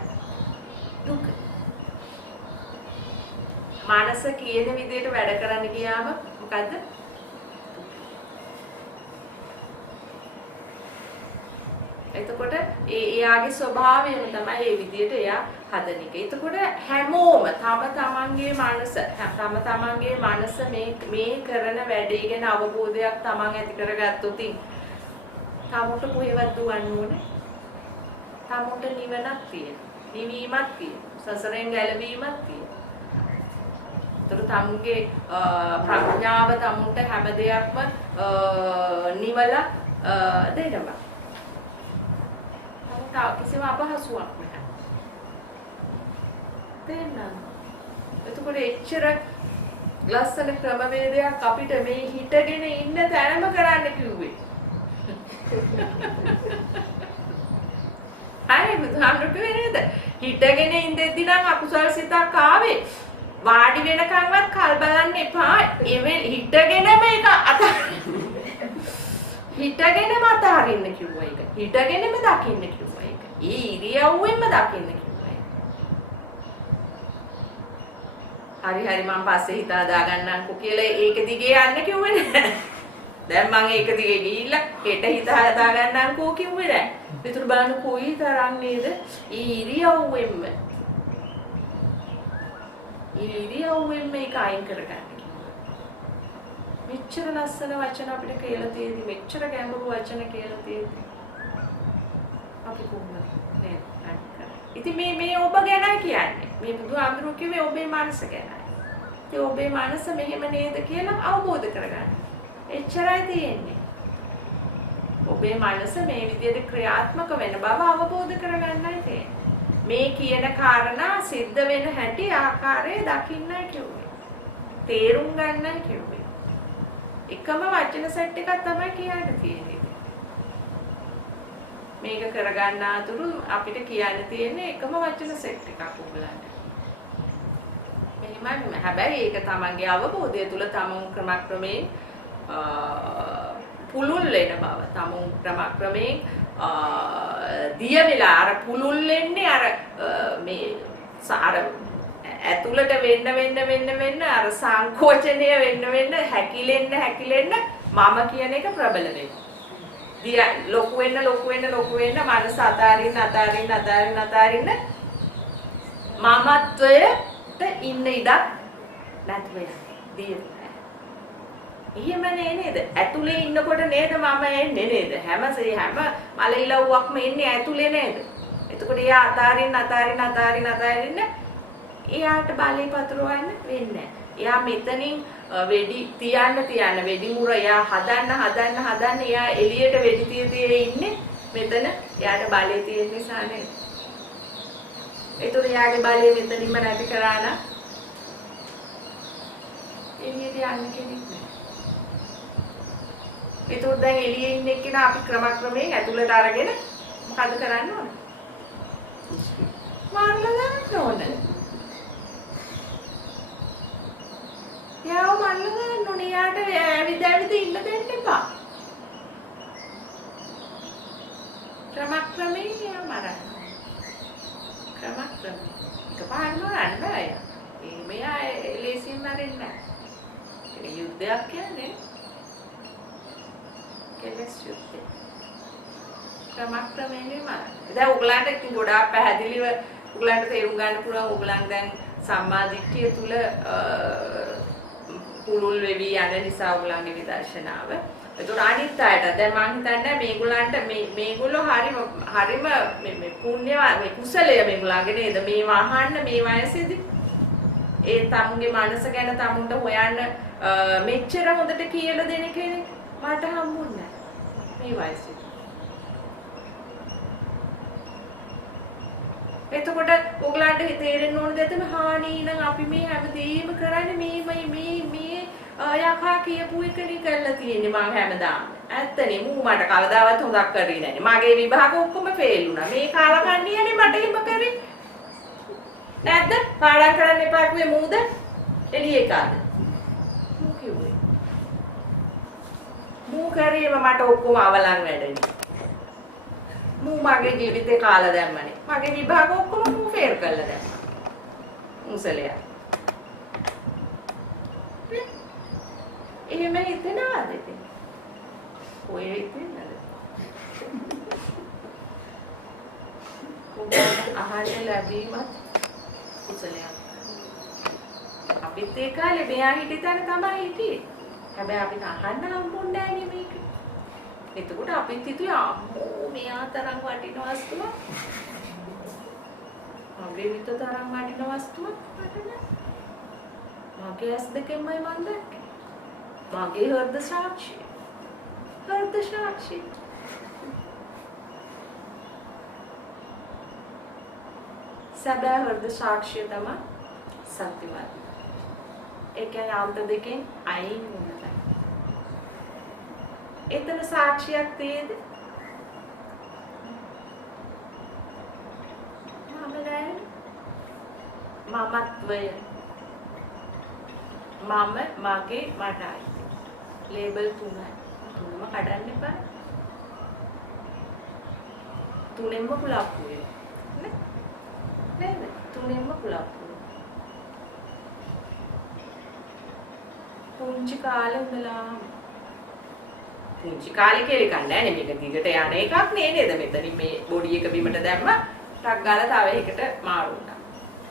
දුක. මානස කියන විදිහට වැඩ කරන්න ගියාම මොකද්ද? එතකොට එයාගේ ස්වභාවයම තමයි මේ විදිහට එයා හදන එක. එතකොට හැමෝම තමන්ගේ මනස මේ කරන වැඩේ ගැන අවබෝධයක් තමන් ඇති කරගත්තොත් තමුන්ට කොහෙවත් දුවන්න ඕනේ. තමුන්ට නිවනක් තියෙනවා. නිවීමක් තියෙනවා. සසරෙන් ගැලවීමක් තියෙනවා. ඒතර තමුන්ගේ ප්‍රඥාව තමුන්ට හැම දෙයක්ම නිවලා දෙනවා. තමුන්ට කිසිම අපහසුයක් නැහැ. තේරෙනවද? එතකොට එච්චර ලස්සන ක්‍රමවේදයක් අපිට මේ හිටගෙන ඉන්න තැනම කරන්න කිව්වේ. අය බුදුහාමුදුරු කිව්වේ නේද? හිටගෙන ඉඳෙද්දි නම් අකුසල් සිතක් ආවේ. වාඩි වෙනකන්වත් කල් බලන්න එපා. හිටගෙනම ඒක හිටගෙනම අතහරින්න කිව්වා ඒක. හිටගෙනම දකින්න කිව්වා ඒක. ඒ ඉරියව්වෙන්ම දකින්න කිව්වා ඒක. හරි මම පස්සේ හිත හදා ගන්නම්කෝ කියලා ඒක දිගේ යන්න කිව්වේ නෑ. දැන් මම ඒක දිගේ ගිහිල්ලා හෙට හිත හදා ගන්නම්කෝ කිව්වේ නෑ. විතර බලන්න කොයි තරම් නේද? ඉරියව්වෙන්ම මේක අයින් කරගන්න කිව්වා. මෙච්චර ලස්සන වචන අපිට කියලා තියෙදි මෙච්චර ගැඹුරු වචන කියලා තියෙදි අපි කොහොමද නේද? ඉතින් මේ ඔබ ගැන කියන්නේ. මේ බුදුහාමුදුරුවෝ කිව්වේ ඔබේ මනස ගැනයි. ඉතින් ඔබේ මනස මෙහෙම නේද කියලා අවබෝධ කරගන්න. එච්චරයි තියෙන්නේ. ඔබේ මනස මේ විදිහට ක්‍රියාත්මක වෙන බව අවබෝධ කරගන්නයි තියෙන්නේ. මේ කියන කාරණා සිද්ධ වෙන හැටි ආකාරයේ දකින්නයි කිව්වේ. තේරුම් ගන්නයි කිව්වේ. එකම වචන සෙට් එකක් තමයි කියන්න තියෙන්නේ. මේක කරගන්න අතුරු අපිට කියන්න තියෙන්නේ එකම වචන සෙට් එකක් ඔයගලන්ට. මෙහෙමයි හැබැයි ඒක තමන්ගේ අවබෝධය තුල තමන් ක්‍රමක්‍රමයෙන් පුළුල් වෙන බව තමුන් ක්‍රමක්‍රමයෙන් දිය වෙලා අර පුළුල් වෙන්නේ අර මේ අර ඇතුළට වෙන්න අර සංකෝචනය වෙන්න හැකිලෙන්න මම කියන එක ප්‍රබල වෙනවා. දිය ලොකු වෙන්න මනස අතාරින්න මමත්වයට ඉන්න ඉඩක් නැති වෙනවා. එහෙම නේද? ඇතුලේ ඉන්නකොට නේද මම එන්නේ නේද? හැම මල ඉලව්වක්ම එන්නේ ඇතුලේ නේද? එතකොට එයා අතාරින්න එයාට බලේ පතුරවන්න වෙන්නේ නැහැ. එයා මෙතනින් වෙඩි තියන්න වෙඩි මුර එයා හදන්න එයා එළියට වෙඩි තියදී ඉන්නේ මෙතන යාට බලය තියෙන නිසා නේද? ඒතර යාගේ බලය මෙතනින්ම නැති කරා නම් එළියට යන්න කෙනෙක් නැහැ. ඒතර දැන් එළියේ ඉන්න එක්කෙනා අපි ක්‍රමක්‍රමයෙන් ඇතුළට අරගෙන මොකද කරන්න ඕන? මාර්ග ගන්න ඕනේ. යාව මල්ල ගන්න ඕනේ. යාට ඇවිද ඉන්න දෙන්න එපා. ක්‍රමක්‍රමයෙන් යා මරන්න. ක්‍රමක්‍රමයෙන්. එකපාරම මරන්න බෑ. මෙයා ලේසියෙන් මරන්නේ නැහැ. ඒක යුද්ධයක් කියන්නේ. කෙලස් යුද්ධය. ක්‍රමක්‍රමයෙන් මරන්න. දැන් ඔයගලන්ට ඉතින් ගොඩාක් පැහැදිලිව ඔයගලන්ට තේරුම් ගන්න පුළුවන් ඔයගලන් දැන් සම්මාදිට්ඨිය තුල පුරුල් වෙවි යන නිසා ඔයගලන්ගේ විදර්ශනාව. ඒතකොට අනිත් අයට දැන් මම හිතන්නේ මේගොල්ලන්ට මේගොල්ලෝ හරිම මේ පුණ්‍ය මේ කුසලය මේගොල්ලන්ගේ නේද මේවා අහන්න මේ වයසේදී ඒ තමුන්ගේ මනස ගැන තමුන්ට හොයන්න මෙච්චර හොඳට කියලා දෙන කෙනෙක් මට හම්බුන්නේ නැහැ මේ වයසේදී. එතකොට ඔයගලන්ට තේරෙන්න ඕන දෙයක් තමයි හානි නම් අපි මේ හැමදේම කරන්නේ මේ යකා කියපු එකනේ කරලා තියෙන්නේ මම හැමදාම. ඇත්තනේ මූ මට කවදාවත් හොදක් කරේ නැහැ. මගේ විභාග ඔක්කොම ෆේල් වුණා. මේ කාලකන්ණියනේ මට හිම කරේ. නැද්ද? පාඩම් කරන්න එපා කිව්වේ මූද? එළියේ කාද? මූ කිව්වේ. මූ කරේම මට ඔක්කොම අවලං වැඩනේ. මූ මගේ ජීවිතේ කාලා දැම්මනේ. මගේ විභාග ඔක්කොම මූ ෆේල් කරලා දැම්මා. මුසලයා. එහෙම හිතනවාද ඉතින්? ඔය හිතනද? අහන්න ලැබීමත් කුසලයක්. අපිත් ඒ කාලේ මෙයා හිටිය තැන තමයි හිටියේ. හැබැයි අපිට අහන්න හම්බුන්නේ නැහැ මේක. එතකොට අපිත් හිතුවේ අම්මෝ මෙයා තරම් වටින වස්තුවක්. මගේ විතර තරම් වටින වස්තුවක් මට නැහැ. මගේ ඇස් දෙකෙන්මයි මන් දැක්කේ. මගේ හෘද සාක්ෂිය. හෘද සාක්ෂිය. සැබෑ හෘද සාක්ෂිය තමයි සත්‍යවාදී. ඒ කියන්නේ අන්ත දෙකෙන් අයින් වෙනවා. එතන සාක්ෂියක් තියෙද? මමත්වය. මම මගේ මටයි. ලේබල් තුනයි. තුනම කඩන්න එපා. තුනෙන්ම කුලප්පු වෙනවා. නේද? තුනෙන්ම කුලප්පු. පුංචි කාලේ ඉඳලා පුංචි කාලේ කියලා එකක් නැහැ නේ මේක දිගට යන එකක් නේද මෙතනින් මේ බොඩි එක බිමට දැම්ම ටක් ගාලා තව එකකට මාරු වුණා.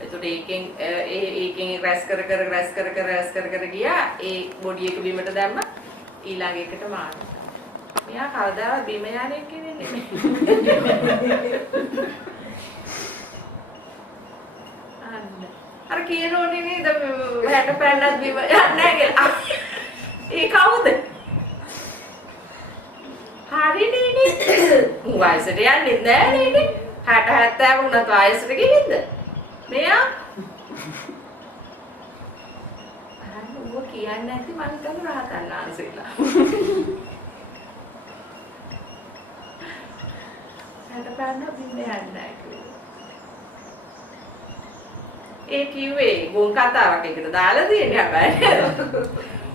එතකොට ඒකෙන් රැස් කර ගියා ඒ බොඩි එක බිමට දැම්ම ඊළඟ එකට මාරු වුණා. මෙයා කවදාවත් බිම යන එක නෙමෙයි. අර කියනෝනේ නේද හැට පැන්නත් බිම යන්නේ නැහැ කියලා. ඒ කවුද? හරිනේ නේ. වයසට යන්නේ නැහැ නේ. 60 70 වුණත් වයසට ගිහින්ද? මෙයා අහන්න කියන්නේ නැති මං හිතන රහතන් වහන්සේලා. 60 පැන්න බිම යන්නේ නැහැ කියලා. ඒ කිව්වේ ගොන් කතාවක් එකට දාලා තියෙන්නේ හැබැයි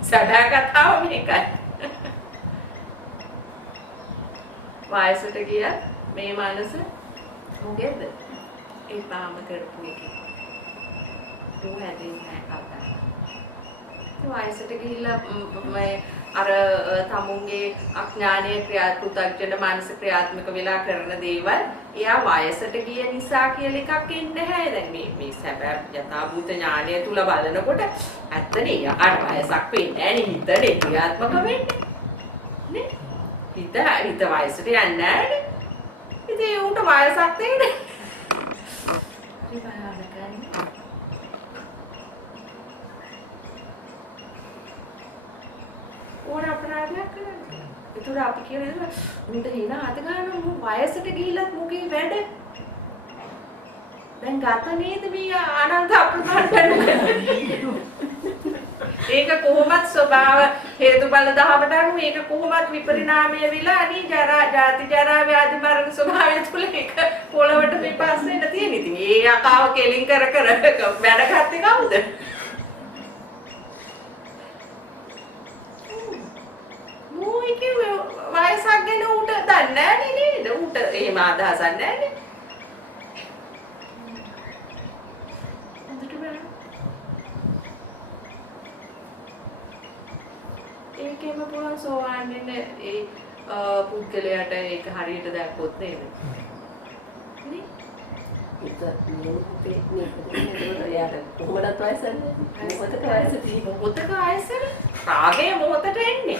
සදා කතාව මේකයි. වයසට ගියා මේ මනස මොකේද? ඒ පාම කරපු එක. ඌ හැදෙන්නේ නැහැ කවදා. වයසට ගිහිල්ලා මේ අර තමුන්ගේ අඥානීය ක්‍රියාත්මක මනස ක්‍රියාත්මක වෙලා කරන දේවල් එයා වයසට ගිය නිසා කියලා එකක් ඉන්නේ නැහැ. දැන් මේ සැබෑ යථාභූත ඥානය තුල බලනකොට ඇත්තනේ යාට වයසක් වෙන්නේ නැහැ නේ හිතේ ක්‍රියාත්මක වෙන්නේ. නේ? හිත වයසට යන්නේ නැහැ නේ. ඉතින් උන්ට වයසක් තියෙන්නේ. ඕන අපරාධයක් කරන්නේ. ඒතර අපි කියන උන්ට hina අත ගන්න මු වයසට ගිහිලත් මුගේ වැඩ. දැන් ගත නේද මේ ආනන්ද අප්‍රමාණ ඒක කොහොමත් ස්වභාව හේතුඵල දහමට අනුව ඒක කොහොමත් විපරිණාමය වෙලා අනී ජාති ජරා ව්‍යාධි මරණ ස්වභාවය තුල ඒක පොළවට මේ පස්සේ ඉන්න තියෙන. ඉතින් ඒ යකාව කෙලින් කර වැඩ ගත්තේ කවුද? මොයික වයසක් ගැන ඌට දන්නේ නැහැ නේද? ඌට එහෙම අදහසක් නැහැ නේ. ඒකෙම පුළුවන් සෝවාන් වෙන්න ඒ පුද්ගලයාට ඒක හරියට දැක්කොත් නේද? නේ? ඉතින් මේ යාට කොහොමදත් වයසන්නේ? මොහොතක වයසදී මොහොතක වයසනේ. රාගේ මොහොතට එන්නේ.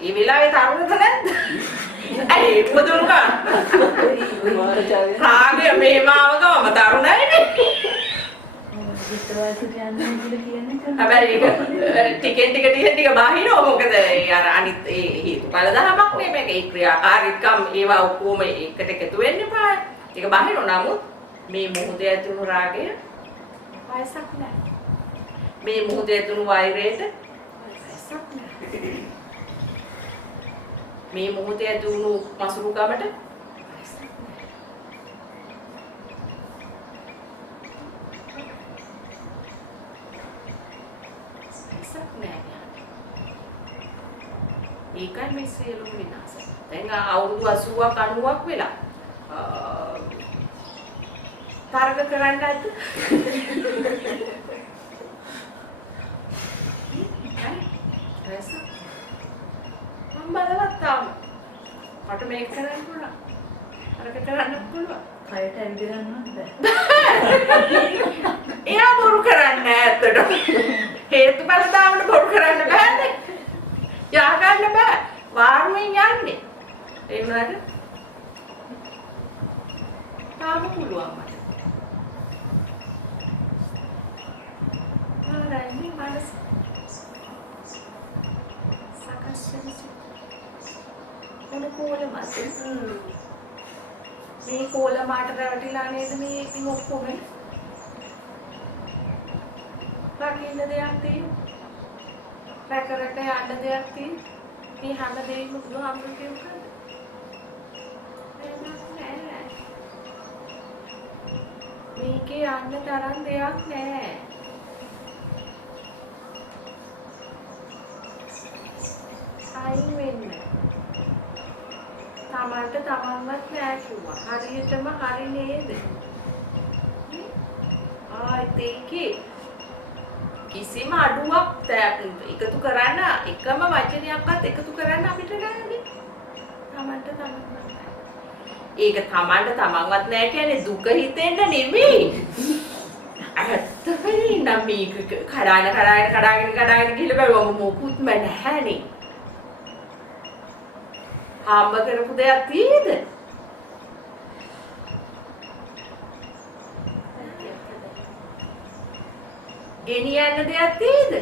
ඒ වෙලාවේ තරුණද නැද්ද? ඇයි පුදුරුකා? රාගේ මේ මාවකම තරුණයිනේ. හැබැයි ඒක ටිකෙන් ටික බාහිරව මොකද අර අනිත් ඒ හේතුඵල දහමක් නේ මේක ඒ ක්‍රියාකාරීත්වම් ඒවා ඔක්කොම එකට එකතු වෙන්න එපා. ඒක බාහිර නමුත් මේ මොහොතේ ඇතුණු රාගය වයසක් නැහැ. මේ මොහොතේ ඇතුණු වෛරයට වයසක් නැහැ. මේ මොහොතේ ඇතුණු මසුරුකමට ඒකයි මේ සියලුම විනාශ. දැන් අවුරුදු 80ක් 90ක් වෙලා තරග කරන්න නැද්ද? මම බලවත් තාම. මට මේක කරන්න පුළුවන්. තරග කරන්න පුළුවන්. කයට ඇවිදගන්නවත් බැහැ. එයා බොරු කරන්නේ ඇත්තට. හේතුඵල දාන්න බොරු කරන්න බෑනේ. යා ගන්න බෑ. වාරුවෙන් යන්නේ. ඒ වුණාට තාම පුළුවන් මට. ආරයි මානස සකස් වෙන කෝල මාස. මේ කෝල මාට රැවටිලා නේද මේ ඉතින් ඔක්කොම. රකින්න දෙයක් තියෙනවා. රැකරට යන්න දෙයක් තියෙනවා. මේ හැම දෙයක්ම බුදුහාමුදුරුවෝ කියුවා. මේකේ යන්න තරම් දෙයක් නැහැ. අයින් වෙන්න. තමන්ට තමන්වත් නෑ කිව්වා. හරියටම හරි නේද? ඒකේ කිසිම අඩුවක් එකතු කරන්න එකම වචනයක්වත් එකතු කරන්න අපිට නෑනේ. තමන්ට තමන්වත් නෑ. ඒක තමන්ට තමන්වත් නෑ කියන්නේ දුක හිතෙන්න නෙමෙයි. ඇත්තටම නම් මේක කඩාගෙන ගිහලා බැලුවම මොකුත්ම නැහැනේ. හම්බ කරපු දෙයක් තියෙද? ගෙනියන්න දෙයක් තියෙද?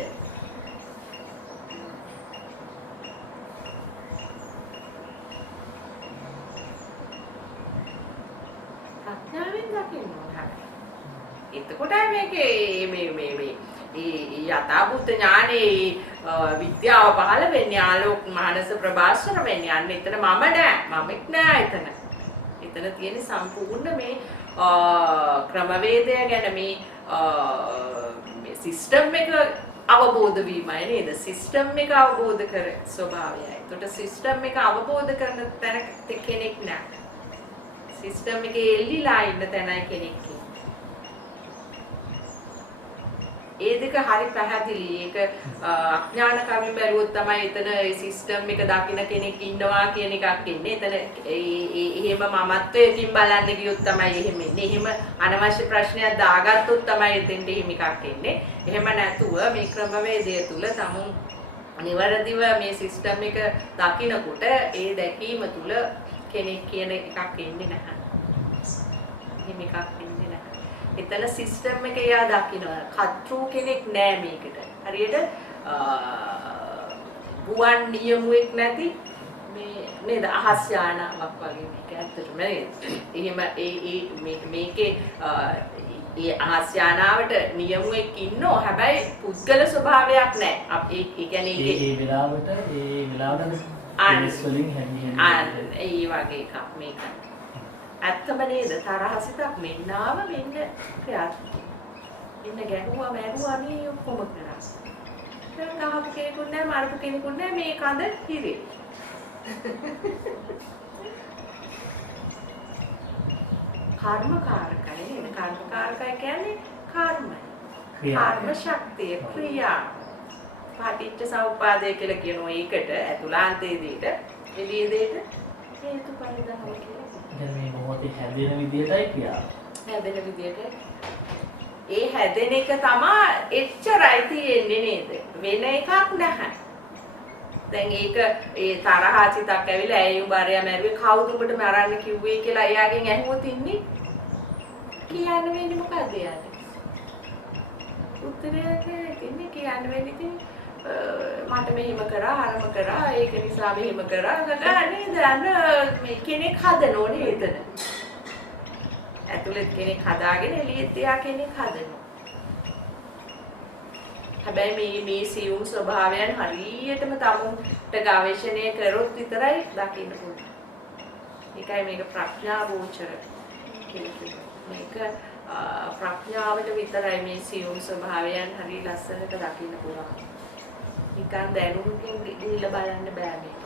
ප්‍රඥාවෙන් දකින්න ඕන. එතකොටයි මේකේ මේ යථාභූත ඥානේ විද්‍යාව පහළ වෙන්නේ ආලෝක මානස ප්‍රභාස්වර වෙන්නේ. අන්න එතන මම නෑ. මමෙක් නෑ එතන. එතන තියෙන සම්පූර්ණ මේ ක්‍රමවේදය ගැන මේ සිස්ටම් එක අවබෝධ වීමයි නේද? සිස්ටම් එක අවබෝධ කර ස්වභාවයයි. ඒකට සිස්ටම් එක අවබෝධ කරන තැන කෙනෙක් නෑ. සිස්ටම් එකේ එල්ලිලා ඉන්න තැනයි කෙනෙක් ඉන්නේ. ඒ දෙක හරි පැහැදිලි. ඒක අඥාන කමින් බැලුවොත් තමයි එතන ඒ සිස්ටම් එක දකින්න කෙනෙක් ඉන්නවා කියන එකක් ඉන්නේ. එතන එහෙම මමත්වයකින් බලන්න ගියොත් තමයි එහෙම ඉන්නේ. එහෙම අනවශ්‍ය ප්‍රශ්නයක් දාගත්තොත් තමයි එතෙන්ට එහෙම එකක් එන්නේ. එහෙම නැතුව මේ ක්‍රමවේදය තුල තමුන් නිවැරදිව මේ සිස්ටම් එක දකින්නකොට ඒ දැකීම තුල කෙනෙක් කියන එකක් එන්නේ නැහැ. එහෙම එකක් එන්නේ නැහැ. එතන සිස්ටම් එක එයා දකිනවා. කතෘ කෙනෙක් නෑ මේකට. හරියට ගුවන් නියමුවෙක් නැති මේ නේද අහස් යානාවක් වගේ මේක ඇත්තටම නේද? එහෙම මේකේ ඒ අහස් යානාවට නියමුවෙක් ඉන්නෝ හැබැයි පුද්ගල ස්වභාවයක් නැහැ. ඒ කියන්නේ ඒ වෙලාවට කෙලස් වලින් හැදි ඒ වගේ එකක් මේක. ඇත්තම නේද? තරහ සිතක් මෙන්නාව මෙන්න ක්‍රියාත්මක. ඉන්න ගැහුවා මැරුවා නේ ඔක්කොම කරා. දැන් ගහපු කෙනෙකුත් නැහැ මරපු කෙනෙකුත් නැහැ මේ කඳ හිරේ. කර්මකාරකයි නේද? කර්මකාරකයි කියන්නේ කර්මය. කර්ම ශක්තිය ක්‍රියා. පාටිච්ච සමුප්පාදය කියලා කියනවා ඒකට ඇතුළාන්තයේදීට එළියේ දෙයට හේතුඵල ධර්ම කියලා. දැන් මේ මොහොතේ හැදෙන විදියටයි ක්‍රියාව. හැදෙන විදියට ඒ හැදෙන එක තමයි එච්චරයි තියෙන්නේ නේද? වෙන එකක් නැහැ. දැන් ඒක ඒ තරහා සිතක් ඇවිල්ලා ඇයි උඹ අරයා මැරුවේ කවුද උඹට මරන්න කිව්වේ කියලා එයාගෙන් ඇහුවොත් ඉන්නේ කියන්න වෙන්නේ මොකද එයාට? උත්තරයක් ඉන්නේ කියන්න වෙන්නේ ඉතින් මට මෙහෙම කරා අරම කරා ඒක නිසා මෙහෙම කරා නේද? අන්න මේ කෙනෙක් හදනෝ නේද? ඇතුළෙත් කෙනෙක් හදාගෙන එළියෙත් එයා කෙනෙක් හදනවා. හැබැයි මේ සියුම් ස්වභාවයන් හරියටම තමුන්ට ගවේෂණය කරොත් විතරයි දකින්න පුළුවන්. ඒකයි මේක ප්‍රඥා ගෝචර කියන්නේ. මේක ප්‍රඥාවට විතරයි මේ සියුම් ස්වභාවයන් හරිය ලස්සනට දකින්න පුළුවන්. නිකන් දැනුමකින් ගිහිල්ලා බලන්න බෑ මේක.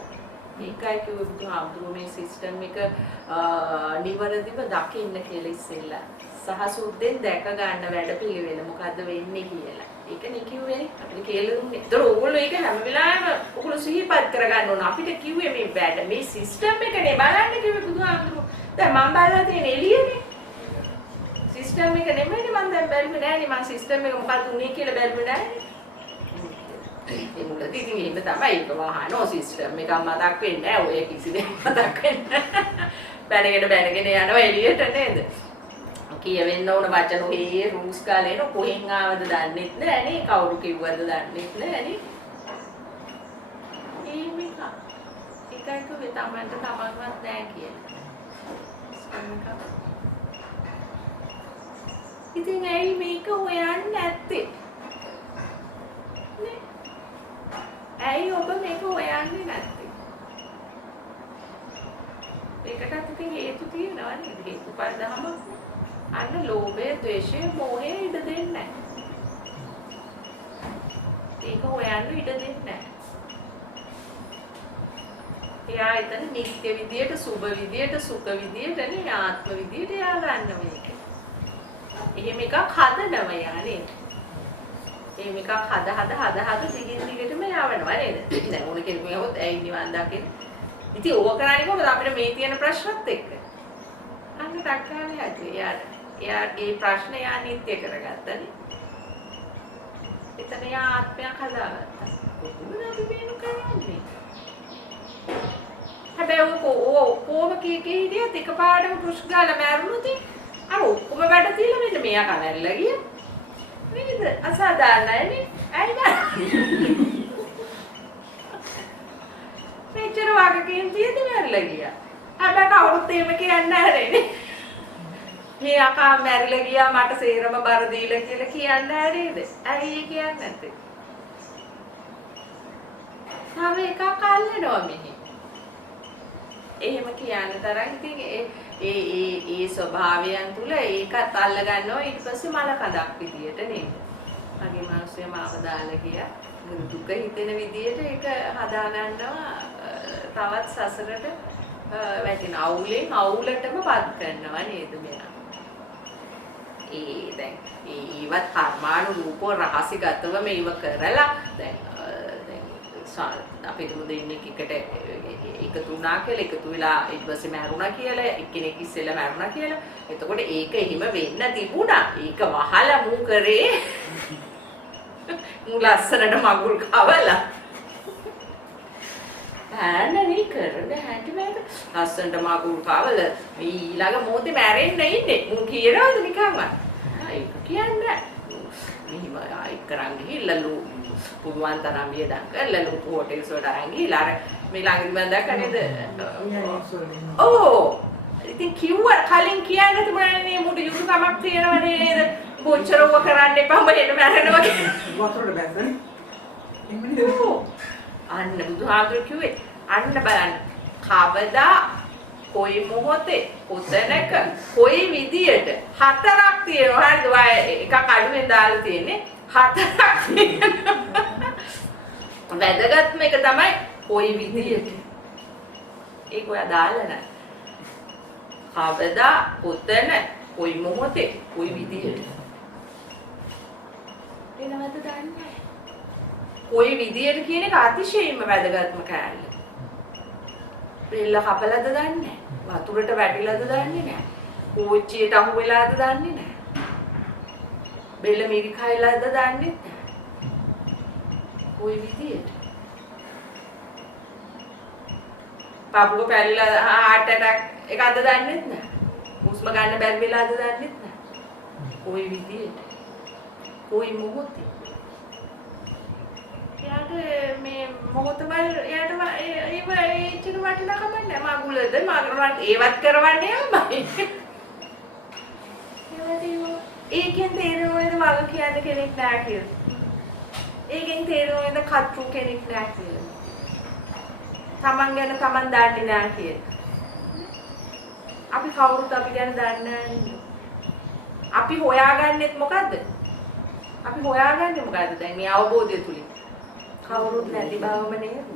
ඒකයි කිව්වේ බුදුහාමුදුරුවෝ මේ සිස්ටම් එක නිවැරදිව දකින්න කියලා ඉස්සෙල්ලා. සහසුද්දෙන් දැක ගන්න වැඩපිළිවෙල මොකද්ද වෙන්නේ කියලා. ඒකනේ කිව්වේ අපිට කියලා දුන්නේ. ඒතර ඕගොල්ලෝ ඒක හැම වෙලාවෙම ඕගොල්ලෝ සිහිපත් කරගන්න ඕන. අපිට කිව්වේ මේ වැඩ මේ සිස්ටම් එකනේ බලන්න කිව්වේ බුදුහාමුදුරුවෝ. දැන් මම බලලා තියෙන එළියනේ. සිස්ටම් එක නෙමෙයිනේ මම දැන් බැලුවේ නෑනේ මම සිස්ටම් එක මොකක්ද උනේ කියලා බැලුවේ නෑනේ. ඒ මුලදී ඉතින් එහෙම තමයි ඒක වහනෝ සිස්ටම් එකක් මතක් වෙන්නේ නෑ ඔය කිසි දෙයක් මතක් වෙන්නේ. බැනගෙන යනවා එළියට නේද? කියවෙන්න ඕන වචන ඔහේ රූස් කාලේන කොහෙන් ආවද දන්නෙත් නෑ නේ කවුරු කිව්වද දන්නෙත් නෑ නේ. ඒකයි කොහේ තමන්ට තමන්වත් නෑ කියලා. ඉතින් ඇයි මේක හොයන්නේ නැත්තේ? නේ? ඇයි ඔබ මේක හොයන්නේ නැත්තේ? ඒකටත් ඉතින් හේතු තියෙනවා නේද? හේතුඵල ධමයක්. අන්න ලෝභය, ද්වේෂය, මෝහය ඉඩ දෙන්නේ නැහැ. ඒක හොයන්න ඉඩ දෙන්නේ නැහැ. එයා එතන නිත්‍ය විදියට, සුභ විදියට, සුඛ විදියට නේ ආත්ම විදියට එයා ගන්න මේක. එහෙම එකක් හදනවා යා නේද? එහෙම එකක් හද දිගින් දිගටම යවනවා නේද? දැන් ඕන කෙනෙකු යවොත් ඇයි නිවන් දකින්න? ඉතින් ඕක කරන්නේ කොහොමද අපිට මේ තියෙන ප්‍රශ්නත් එක්ක? අන්න ඩක්කානේ හැදුවේ එයා ඒ ප්‍රශ්නේ යා නිත්‍ය කරගත්තනේ. එතන යා ආත්මයක් හදාගත්තා. කොහොමද අපි මේක කරන්නේ? හැබැයි කොහොම කී හිටියත් එකපාරටම පුෂ් ගාලා මැරුණොත් අර ඔක්කොම වැඩ තියලා මෙන්න මෙයා කනල්ලා ගියා. නේද? අසාධාරණයි නේ. ඇයි නෑ? මෙච්චර වගකීම් තියෙද්දි මැරිලා ගියා. හැබැයි කවුරුත් එහෙම කියන්නේ නැහැ නේ. මේ අකා මැරිලා ගියා මට සේරම බර දීලා කියලා කියන්නේ නැහැ නේද? ඇයි ඒ කියන්නේ නැත්තේ? තව එකක් අල්ලනවා මෙහි. එහෙම කියන්න තරම් ඉතින් ඒ ස්වභාවයන් තුල ඒකත් අල්ල ගන්නවා ඊට පස්සේ මල කඳක් විදියට නේද? මගේ මානසය මාව දාලා ගියා. දුක හිතෙන විදියට ඒක හදා ගන්නවා තවත් සසරට වැටෙන අවුලටම පත් කරනවා නේද මෙයා? දැන් ඒවත් කර්මානුරූපව රහසිගතව මේව කරලා දැන් අපේ දුරු දෙන්නෙක් එකට එකතු වුණා කියලා එකතු වෙලා ඊට පස්සේ මැරුණා කියලා එක්කෙනෙක් ඉස්සෙල්ලා මැරුණා කියලා. එතකොට ඒක එහෙම වෙන්න තිබුණා. ඒක වහලා මූ කරේ මූ ලස්සනට මගුල් කවලා. හැන්නේ කරන්නේ හැටි ලස්සනට මගුල් කවලා ඊළඟ මොහොතේ මැරෙන්න ඉන්නේ. මූ කියනවාද නිකන්ම? ඒක කියන්නේ. මෙහිම එක්කරන් ගිහිල්ලා පුළුවන් තරම් වියදම් කරලා ලොකු හොටෙල්ස් වලට අරන් ගිහලා අර මේ ළඟදි මම දැක්ක නේද? ඔව්. ඉතින් කිව්වා කලින් කියන්න තිබුණානේ මුඩු යුතුයකමක් තියෙනවනේ නේද? කොච්චරව කරන්න එපා ඔබ එන්න මැරෙනවා කියලා. වතුරට බැස්සනේ. අන්න බුදුහාමුදුරුවෝ කිව්වේ අන්න බලන්න. කවදා කොයි මොහොතේ කොතැනක කොයි විදියට හතරක් තියෙනවා. හරිද? ඔය එකක් අඩුවෙන් දාලා තියෙන්නේ. හතරක් තියෙනවා. වැදගත්ම එක තමයි කොයි විදියට. ඒක ඔයා දාලා නැහැ. කවදා කොතැන කොයි මොහොතේ කොයි විදියට. එනවද දන්නේ? කොයි විදියට කියන එක අතිශයින්ම වැදගත්ම කෑල්ල. බෙල්ල කපලද දන්නේ නැහැ. වතුරට වැටිලාද දන්නේ නැහැ. කෝච්චියට අහු වෙලාද දන්නේ නැහැ. බෙල්ල මිරිකයිලාද දන්නේ නැහැ. කොයි විදියට. පාපුව පැලිලා heart attack එකක්ද දන්නේ නැහැ. හුස්ම ගන්න බැරි වෙලාද දන්නේ නැහැ. කොයි විදියට. කොයි මොහොතේ. එයාට මේ මොහොතවල එයාට ඒව ඒචින වටිනකම නැහැ. මගුලද මගුලට ඒවත් කරවන්නේ යම්මයි. ඒකෙන් තේරෙන්නේ මග කියන්න කෙනෙක් නැහැ කියලා. ඒකෙන් තේරෙන්නේ කත්රු කෙනෙක් නැහැ කියලා. තමන් ගැන තමන් දන්නේ නැහැ කියලා. අපි කවුරුත් අපි ගැන දන්නේ නැහැ. අපි හොයාගන්නෙත් මොකද්ද? අපි හොයාගන්නේ මොකද්ද දැන් මේ අවබෝධය තුලින්? කවුරුත් නැති බවම නේද?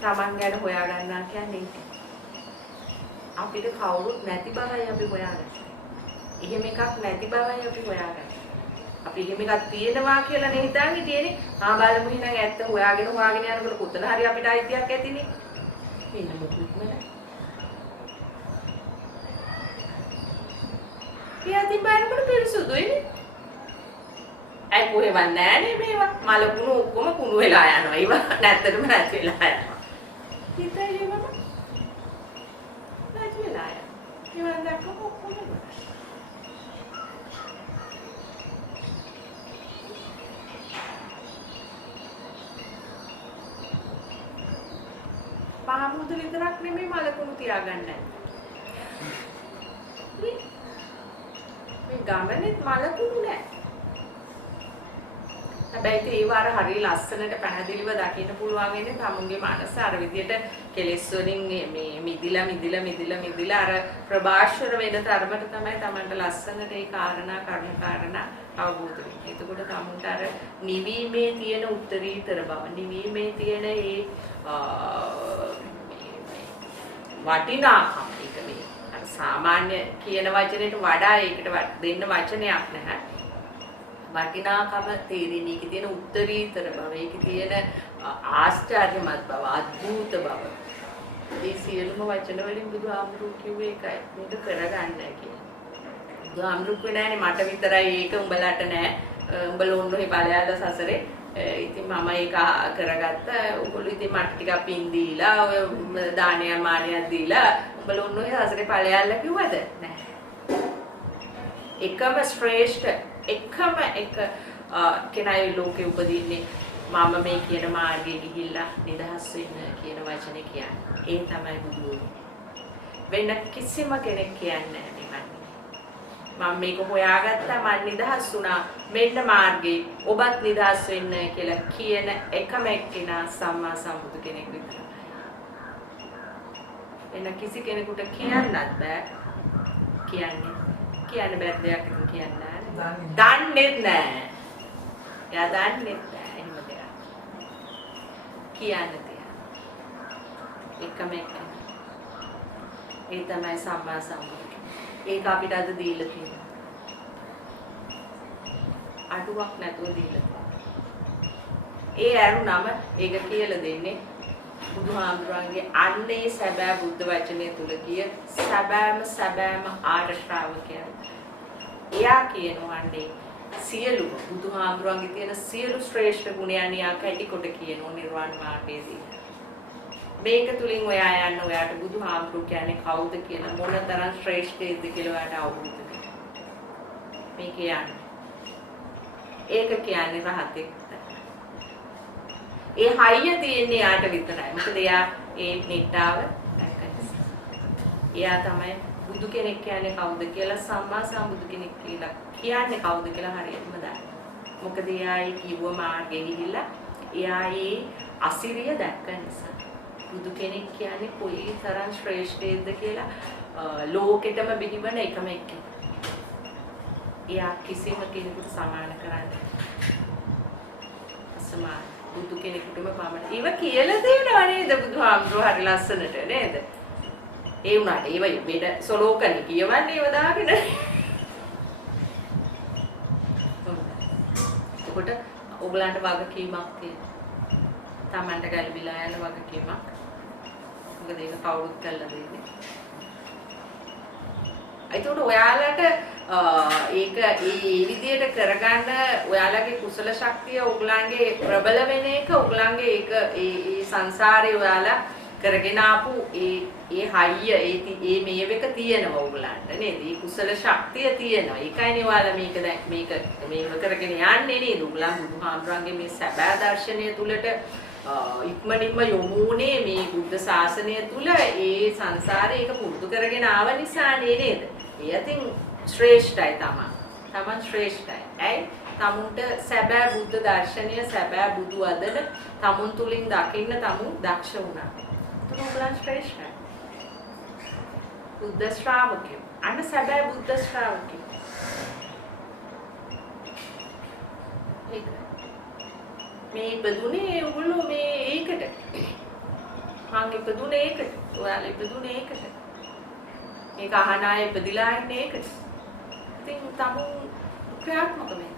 තමන් ගැන හොයාගන්නවා කියන්නේ ඒක. අපිට කවුරුත් නැති බවයි අපි හොයාගන්නේ. එහෙම එකක් නැති බවයි අපි හොයාගන්නේ. අපි එහෙම එකක් තියෙනවා කියලා නේ හිතන්නේ තියෙන්නේ. ආ බලමු එහෙනම් ඇත්ත හොයාගෙන යනකොට කොතන හරි අපිට අයිතියක් ඇතිනේ. වෙන මොකුත්ම නැහැ. පියාදී බලනකොට පිරිසුදුයිනේ. අය කොහෙවත් නැහනේ මේවා. මල කුණු ඔක්කොම කුණු වෙලා යනවා. ඒවා නැත්තටම නැති වෙලා යනවා. හිතේ මම නැති වෙලා යනවා. ඒවා දැක්කම ඔක්කොම පාමුද විතරක් නෙමෙයි මල කුණු තියාගන්නේ. මේ ගමනේත් මල කුණු නැහැ. හැබැයි ඒ වාර හරිය ලස්සනට පැහැදිලිව දකින්න පුළුවන් වෙන්නේ තමුන්ගේ මනස අර විදියට කෙලෙස් වලින් මේ මිදිලා අර ප්‍රභාෂර වෙන තරමට තමයි Tamanට ලස්සනට ඒ කාරණා අවබෝධ වෙන්නේ. එතකොට තමුන්ට අර නිවීමේ තියෙන උත්තරීතර බව, නිවීමේ තියෙන ඒ වටිනාකම එක මේ අර සාමාන්‍ය කියන වචනයට වඩා ඒකට දෙන්න වචනයක් නැහැ. වටිනාකම තේරෙන එකේ තියෙන උත්තරීතර බව, ඒකේ තියෙන ආශ්චර්යමත් බව, අద్භූත බව. මේ සියලුම වචන වලින් බුදුහාමුදුරුවෝ කිව්වේ ඒකයි. මේක කරගන්න කියලා. බුදුහාමුදුරුවෝ නෑනේ මට විතරයි ඒක උඹලට නෑ. උඹලා ඔන්නෝයි බලයල්ලා සසරේ. ඉතින් මම ඒක කරගත්ත. උඹලෝ ඉතින් මට ටිකක් පින් දීලා, ඔය දානයක් මානයක් දීලා උඹලා ඔන්නෝයි සසරේ බලයල්ලා කිව්වද? නෑ. එකම ශ්‍රේෂ්ඨ එකම එක කෙනයි ලෝකේ උපදින්නේ මම මේ කියන මාර්ගයේ ගිහිල්ලා නිදහස් වෙන්න කියන වචනේ කියන්නේ. ඒ තමයි බුදුන්. වෙන කිසිම කෙනෙක් කියන්නේ නැහැ මම මේක හොයාගත්තා මම නිදහස් වුණා මෙන්න මාර්ගේ ඔබත් නිදහස් වෙන්න කියලා කියන එකම එක්කිනා සම්මා සම්බුදු කෙනෙක් විතරයි. වෙන කිසි කෙනෙකුට කියන්නත් බෑ. කියන්න බැරි දෙයක් කියන්නේ දන්නේ නැහැ. එයා දන්නේ නැහැ එහෙම දෙයක්. කියන්න දෙයක්. එකම එක. ඒ තමයි සම්මා සම්බුදු. ඒක අපිට අද දීලා තියෙනවා. අඩුවක් නැතුව දීලා තියෙනවා. ඒ අරුණම ඒක කියලා දෙන්නේ බුදුහාමුදුරන්ගේ අන්නේ සැබෑ බුද්ධ වචනය තුල කිය සැබෑම ආර්ය ශ්‍රාවකයන්. එයා කියනවන්නේ සියලු බුදුහාමුදුරන්ගේ තියෙන සියලු ශ්‍රේෂ්ඨ ගුණයන් යා කැටි කොට කියනෝ නිර්වාණ මාර්ගයේදී. මේක තුලින් ඔයා යන්න ඔයාට බුදුහාමුදුරු කියන්නේ කවුද කියලා මොනතරම් ශ්‍රේෂ්ඨයිද කියලා ඔයාට අවබෝධ වෙනවා. මේක යන්නේ. ඒක කියන්නේ රහතෙක්. ඒ හයිය තියෙන්නේ යාට විතරයි. මොකද එයා ඒ නිට්ටාව දැක්ක නිසා. එයා තමයි බුදු කෙනෙක් කියන්නේ කවුද කියලා සම්මා සම්බුදු කෙනෙක් කියලා කියන්නේ කවුද කියලා හරියටම දන්නේ. මොකද එයා ඒ කිව්ව මාර්ගේ ගිහිල්ලා එයා ඒ අසිරිය දැක්ක නිසා. බුදු කෙනෙක් කියන්නේ කොයි තරම් ශ්‍රේෂ්ඨයිද කියලා ලෝකෙටම බිහිවන එකම එක්කෙනෙක්. එයා කිසිම කෙනෙකුට සමාන කරන්නේ අසමාන බුදු කෙනෙකුටම පමණ. ඒව කියලා දෙනවා නේද බුදුහාමුදුරුවෝ හරි ලස්සනට නේද? ඒ වුණාට ඒව වෙන සලෝකනේ කියවන්නේ ඒව දාගෙන. එතකොට ඔයගලන්ට වගකීමක් තියෙනවා. Tamanට ගැළපිලා යන වගකීමක්. මොකද ඒක කවුරුත් කළා දෙන්නේ. ඒකට ඔයාලට ඒක ඒ විදියට කරගන්න ඔයාලගේ කුසල ශක්තිය ඔයගලන්ගේ ප්‍රබල වෙන එක ඔයගලන්ගේ ඒක ඒ සංසාරේ ඔයාලා කරගෙන ආපු ඒ හයිය ඒ මේවක තියෙනවා ඔයගලන්ට නේද? ඒ කුසල ශක්තිය තියෙනවා. ඒකයිනේ ඔයාලා මේක දැන් මේක කරගෙන යන්නේ නේද? ඔයගලන් බුදුහාමුදුරන්ගේ මේ සැබෑ දර්ශනය තුලට ඉක්මනින්ම යොමුනේ මේ බුද්ධ ශාසනය තුල ඒ සංසාරේ ඒක පුරුදු කරගෙන ආව නිසානේ නේද? ඒ අතින් ශ්‍රේෂ්ඨයි තමන් ශ්‍රේෂ්ඨයි. ඇයි? තමුන්ට සැබෑ බුද්ධ දර්ශනය සැබෑ බුදු වදන තමුන් තුලින් දකින්න තමුන් දක්ෂ වුණා. තුමුලන් ශ්‍රේෂ්ඨයි. බුද්ධ ශ්‍රාවකයෝ. අන්න සැබෑ බුද්ධ ශ්‍රාවකයෝ. ඒක මේ ඉපදුනේ ඒගොල්ලෝ මේ ඒකට. මං ඉපදුනේ ඒකට. ඔයාලා ඉපදුනේ ඒකට. මේක අහන අය ඉපදිලා ඉන්නේ ඒකට. ඉතින් තමුන් ක්‍රියාත්මක වෙන්න.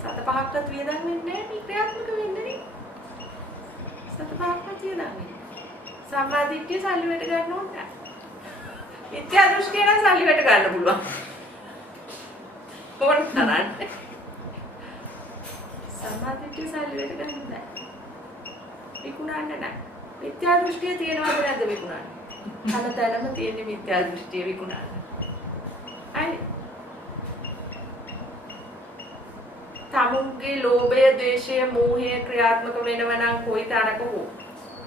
සත පහක්වත් වියදම් වෙන්නේ නැහැ මේ ක්‍රියාත්මක වෙන්නේ. සත පහක්වත් වියදම් වෙන්නේ. සම්මාදිට්ඨිය සල්ලි වලට ගන්න ඕනේ. මිත්‍යා දෘෂ්ටිය නම් සල්ලි වලට ගන්න පුළුවන්. කොහොමද කරන්නේ? සම්මාදිට්ඨිය සල්ලි වලට ගන්න බෑ. විකුණන්න නැහැ. මිත්‍යා දෘෂ්ටිය තියෙනවද නැද්ද විකුණන්න? හැමතැනම තියෙන මිත්‍යා දෘෂ්ටිය විකුණන්න. අයි තමුන්ගේ ලෝභය, ද්වේෂය, මෝහය ක්‍රියාත්මක වෙනව නම් කොයි තරක හෝ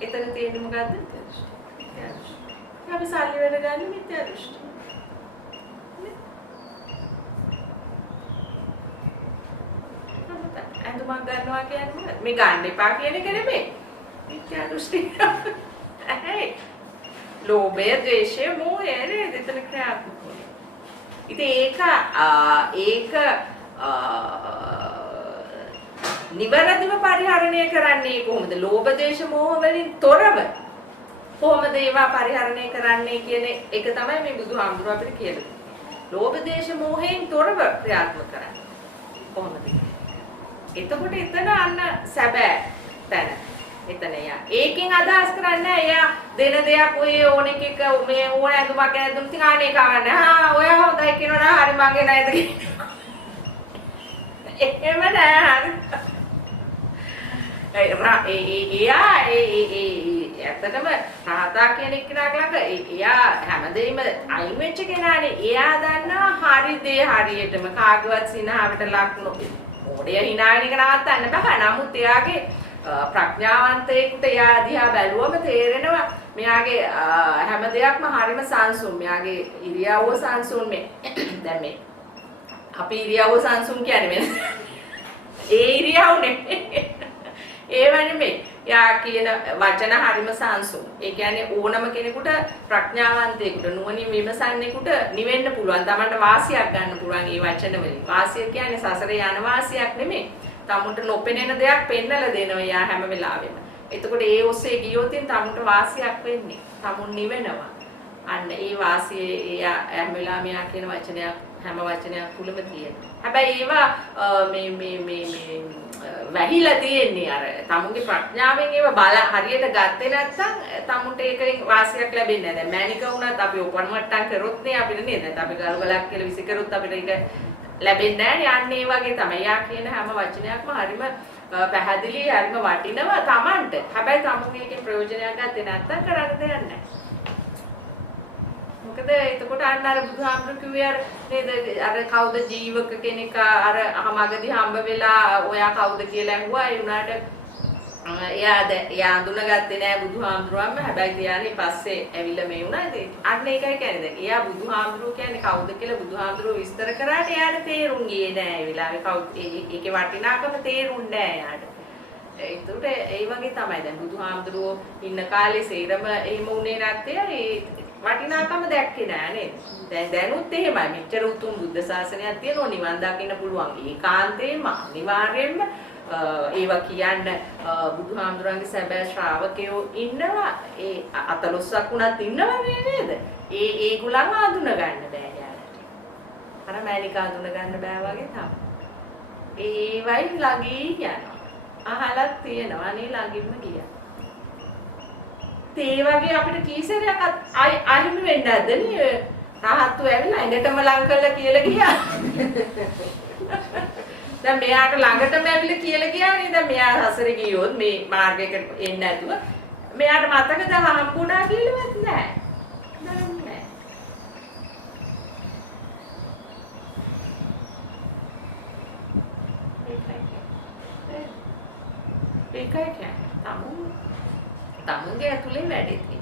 එතන තියෙන්නේ මොකද්ද? මිත්‍යා දෘෂ්ටි. අපි සල්ලි වල ගන්න මිත්‍යා දෘෂ්ටි. අඳුමක් ගන්නවා කියන්නේ මේ ගන්න එපා කියන එක නෙමෙයි. මිත්‍යා දෘෂ්ටි. ඇයි? ලෝභය, ද්වේෂය, මෝහය නේද එතන ක්‍රියාත්මක වෙන්නේ. ඉතින් ඒක නිවැරදිව පරිහරණය කරන්නේ කොහොමද? ලෝභ, ද්වේෂ, මෝහ වලින් තොරව කොහොමද ඒවා පරිහරණය කරන්නේ කියන එක තමයි මේ බුදුහාමුදුරුවෝ අපිට කියලා දෙන්නේ. ලෝභ, ද්වේෂ, මෝහයෙන් තොරව ක්‍රියාත්මක කරන්නේ කොහොමද? එතකොට එතන අන්න සැබෑ තැන. එතන යා. ඒකෙන් අදහස් කරන්නේ එයා දෙන දෙයක් ඔය ඕන එකක මේ ඕන ඇඳුමක් ඇඳුම් ඉතින් ආනේ කවන්නේ. ඔය හොඳයි කියනවා හරි මගේ නේද කියනවා. එහෙම නෑ හරි. ඇත්තටම රහතා කියන එක්කෙනාට ළඟ එයා හැමදේම අයින් වෙච්ච කෙනානේ. එයා දන්නවා හරි දේ හරියටම කාගවත් සිනහවට ලක් නොවි. මොඩේ හිනාගෙන එක නවත්තන්න බෑ. නමුත් එයාගේ ප්‍රඥාවන්තයෙකුට එයා දිහා බැලුවම තේරෙනවා මෙයාගේ හැම දෙයක්ම හරිම සංසුන්. මෙයාගේ ඉරියව්ව සංසුන් මේ. දැන් මේ අපි ඉරියව්ව සංසුන් කියන්නේ මේ ඒ ඉරියව්නේ. ඒව නෙමෙයි. යා කියන වචන හරිම සංසුන්. ඒ කියන්නේ ඕනම කෙනෙකුට ප්‍රඥාවන්තයෙකුට නුවණින් විමසන්නෙකුට නිවෙන්න පුළුවන්. Tamanට වාසියක් ගන්න පුළුවන් මේ වචන වලින්. වාසිය කියන්නේ සසරේ යන වාසියක් නෙමෙයි. තමුන්ට නොපෙනෙන දෙයක් පෙන්නලා දෙනවා යා හැම වෙලාවෙම. එතකොට ඒ ඔස්සේ ගියොතින් තමුන්ට වාසියක් වෙන්නේ. තමුන් නිවෙනවා. අන්න ඒ වාසිය එයා හැම වෙලාවෙම යා කියන වචනයක් හැම වචනයක් තුලම තියෙනවා. හැබැයි ඒවා මේ වැහිලා තියෙන්නේ අර තමුන්ගේ ප්‍රඥාවෙන් ඒවා බල හරියට ගත්තේ නැත්නම් තමුන්ට ඒකෙන් වාසියක් ලැබෙන්නේ නැහැ. දැන් මැනික වුණත් අපි උපන් මට්ටම් කරොත් නේ අපිට නේද? අපි ගල් ගලක් කියලා විසි කරොත් අපිට ඒක ලැබෙන්නේ නැහැ. යන්නේ ඒ වගේ තමයි. යා කියන හැම වචනයක්ම හරිම පැහැදිලි හරිම වටිනවා Tamanට. හැබැයි තමුන්ගේ ඒකේ ප්‍රයෝජනයක් ගත්තේ නැත්නම් කරන්න දෙයක් නැහැ. මොකද එතකොට අන්න අර බුදුහාමුදුරු කිව්වේ නේද අර කවුද ජීවක කෙනෙක් අර අහමගදී හම්බ වෙලා ඔයා කවුද කියලා ඇහුවා. ඒ උනාට එයා අඳුනගත්තේ නෑ බුදුහාමුදුරුවන්ම. හැබැයි තියානේ පස්සේ ඇවිල්ලා මේ වුණා. ඉතින් අන්න ඒකයි කියන්නේ. දැන් එයා බුදුහාමුදුරුවෝ කියන්නේ කවුද කියලා බුදුහාමුදුරුවෝ විස්තර කරාට එයාට තේරුම් ගියේ නෑ. ඒ වෙලාවේ කවුද ඒකේ වටිනාකම තේරුන්නේ නෑ එයාට. ඒකට ඒ වගේ තමයි දැන් බුදුහාමුදුරුවෝ ඉන්න කාලේ සේරම එහෙම උනේ නැත්තේ ඒ වටිනාකම දැක්කේ නෑ නේද? දැන් දැනුත් එහෙමයි. මෙච්චර උතුම් බුද්ධ ශාසනයක් තියෙනවා නිවන් දකින්න පුළුවන්. ඒකාන්තයෙන්ම අනිවාර්යෙන්ම ඒවා කියන්න බුදුහාමුදුරන්ගේ සැබෑ ශ්‍රාවකයෝ ඉන්නවා. ඒ 14ක් උනත් ඉන්නවනේ නේද? ඒගොල්ලන් ආඳුන ගන්න බෑ යාළුවට. අර මෑනික ආඳුන ගන්න බෑ වගේ තමයි. ඒවයි ළඟී යනවා. අහලක් තියෙනවා නේ ළඟින්ම ගියා. ඒ වගේ අපිට කීසරයක් අහිමි වෙන්න නැද්ද නේ? රහත්තු ඇවිල්ලා ඇඟටම ලං කරලා කියලා ගියා. දැන් මෙයාට ළඟටම ඇවිල්ලා කියලා ගියා නේ. දැන් මෙයා හසරේ ගියොත් මේ මාර්ගයකට එන්නේ නැතුව මෙයාට මතකද හම්බුණා කියලාවත් නැහැ. නෑ. ඒකයි තමුන්ගේ ඇතුලේ වැඩේ තියෙන්නේ.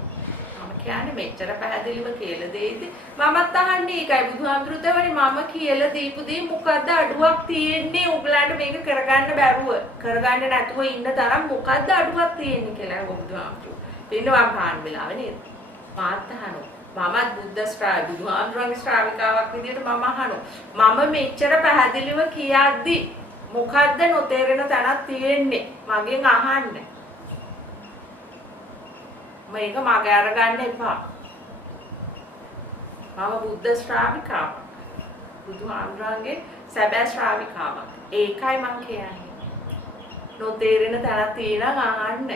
මම කියන්නේ මෙච්චර පැහැදිලිව කියලා දෙයිද මමත් අහන්නේ ඒකයි බුදුහාමුදුරුවෝනේ මම කියලා දීපු දේ මොකද්ද අඩුවක් තියෙන්නේ උගලන්ට මේක කරගන්න බැරුව කරගන්න නැතුව ඉන්න තරම් මොකද්ද අඩුවක් තියෙන්නේ කියලා බුදුහාමුදුරුවෝ. පින්නවා පාන් වෙලාවේ නේද? මාත් අහනවා. මමත් බුද්ධ ශ්‍රාවක බුදුහාමුදුරුවන්ගේ ශ්‍රාවිකාවක් විදියට මම අහනවා. මම මෙච්චර පැහැදිලිව කියද්දි මොකද්ද නොතේරෙන තැනක් තියෙන්නේ මගෙන් අහන්න. මේක මගේ අරගන්න එපා. මම බුද්ධ ශ්‍රාවිකාවක්. බුදුහාමුදුරන්ගේ සැබෑ ශ්‍රාවිකාවක්. ඒකයි මං කියන්නේ. නොතේරෙන තැනක් තියෙනවා අහන්න.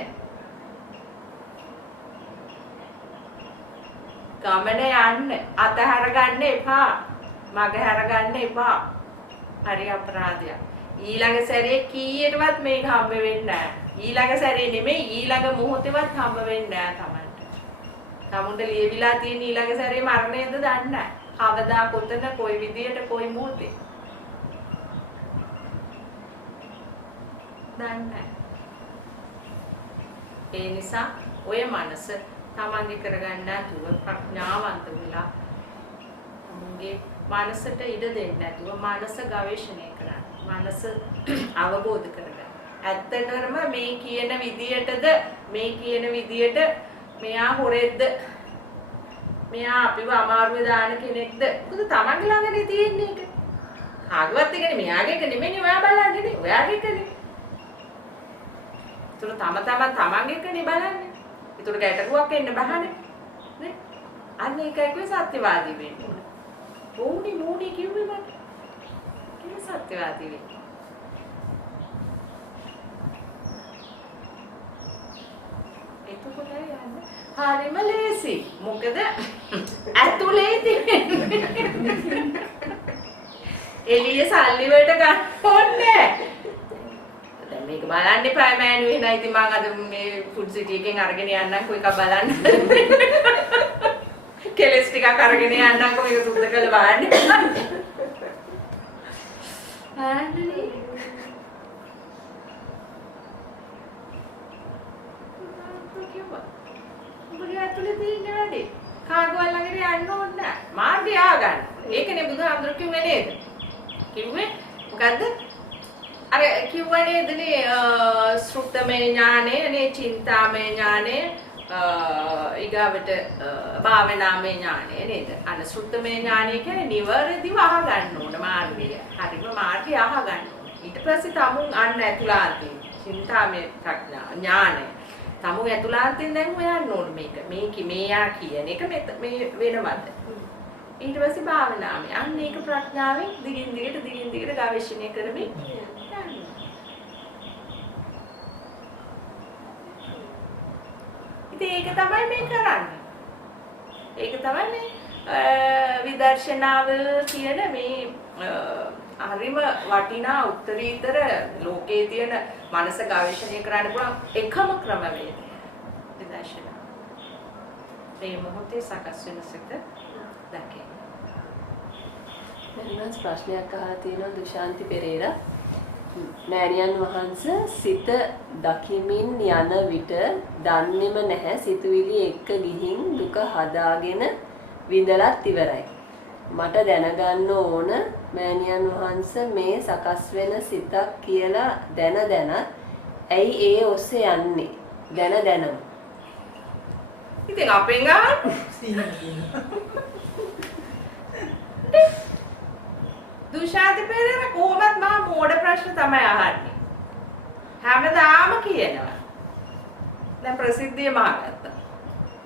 ගමන යන්න අතහැර ගන්න එපා. මගේ හැරගන්න එපා. හරි අපරාධයක්. ඊළඟ සැරේ කීයටවත් මේක හම්බ වෙන්නේ නැහැ. ඊළඟ සැරේ නෙමෙයි ඊළඟ මොහොතේවත් හම්බ වෙන්නේ නැහැ Tamanට. Tamunට ලියවිලා තියෙන ඊළඟ සැරේ මරණයද දන්නේ නැහැ. කවදා කොතන කොයි විදියට කොයි මොහොතේ. දන්නේ නැහැ. ඒ නිසා ඔය මනස Tamange කරගන්න නැතුව ප්‍රඥාවන්ත වෙලා Tamange මනසට ඉඩ දෙන්නේ නැතුව මනස ගවේෂණය කරන්න. මනස අවබෝධ කරගන්න. ඇත්තටම මේ කියන විදියට මෙයා හොරෙද්ද මෙයා අපිව අමාරුවේ දාන කෙනෙක්ද මොකද තමන්ගේ ළඟනේ තියෙන්නේ ඒක කාගවත් එකනේ මෙයාගේ එක නෙමෙයි ඔයා බලන්නේ නේ ඔයාගේ එකනේ ඒතර තමන්ගේ එකනේ බලන්නේ ඒතර ගැටලුවක් එන්න බහනේ නේ අන්න ඒකයි කිව්වේ සත්‍යවාදී වෙන්න ඕනේ මෝඩි කිව්වේ මට කිව්වේ සත්‍යවාදී වෙන්න හරිම ලේසි. මොකද ඇතුලේ තියෙන්නේ. එළිය සල්ලි වලට ගන්න ඕනේ. දැන් මේක බලන්න එපා මෑනු වෙනා. ඉතින් මම අද මේ ෆුඩ් සිටි එකෙන් අරගෙන යන්නම්කෝ එක බලන්න. කෙලස් ටිකක් අරගෙන යන්නම්කෝ මේක සුද්ධ කරලා බලන්න. හරි. ඇතුලේ තියෙන වැඩේ කාගවල් ළඟට යන්න ඕනේ නැහැ මාර්ගය ආගන්න ඒකනේ බුදුහාමුදුරු කිව්වේ නේද කිව්වේ මොකද්ද අර කිව්වා නේදනේ ශ්‍රුතමේ ඥානෙ නේ චින්තාමේ ඥානෙ ඊගාවට භාවනාමේ ඥානෙ නේද අන ශ්‍රුතමේ ඥානෙ කියන්නේ නිවැරදිව අහගන්න ඕන මාර්ගය හරිම මාර්ගය අහගන්න ඊට පස්සේ තමුන් අන්න ඇතුළාන්තේ චින්තාමේ ප්‍රඥා ඥානෙ තමු ඇතුළාන්තෙන් දැන් හොයන්න ඕනේ මේක මේයා කියන එක මේ වෙනවද ඊට පස්සේ භාවනාවේ අන්න ඒක ප්‍රඥාවෙන් දිගින් දිගට ගවේෂණය කරමින් යන්න ඉතින් ඒක තමයි මේ කරන්නේ ඒක තමයි මේ විදර්ශනාව කියන මේ හරිම වටිනා උත්තරීතර ලෝකයේ තියෙන මනස ගවේෂණය කරන්න පුළුවන් එකම ක්‍රමවේදය විදර්ශනා. මේ මොහොතේ සකස් වෙන සිත දැකීම. මම ප්‍රශ්නයක් අහලා තියෙනවා දුශාන්ති පෙරේරා. මෑණියන් වහන්සේ සිත දකිමින් යන විට දන්නේම නැහැ සිතුවිලි එක්ක ගිහින් දුක හදාගෙන විඳලත් ඉවරයි. මට දැනගන්න ඕන මෑණියන් වහන්සේ මේ සකස් වෙන සිතක් කියලා දැන ඇයි ඒ ඔස්සේ යන්නේ දැනම. ඉතින් අපෙන් ගන්න දුෂාන්ති පෙරේරා කොහොමත් මහා මෝඩ ප්‍රශ්න තමයි අහන්නේ. හැමදාම කියනවා. දැන් ප්‍රසිද්ධිය මහගත්තා.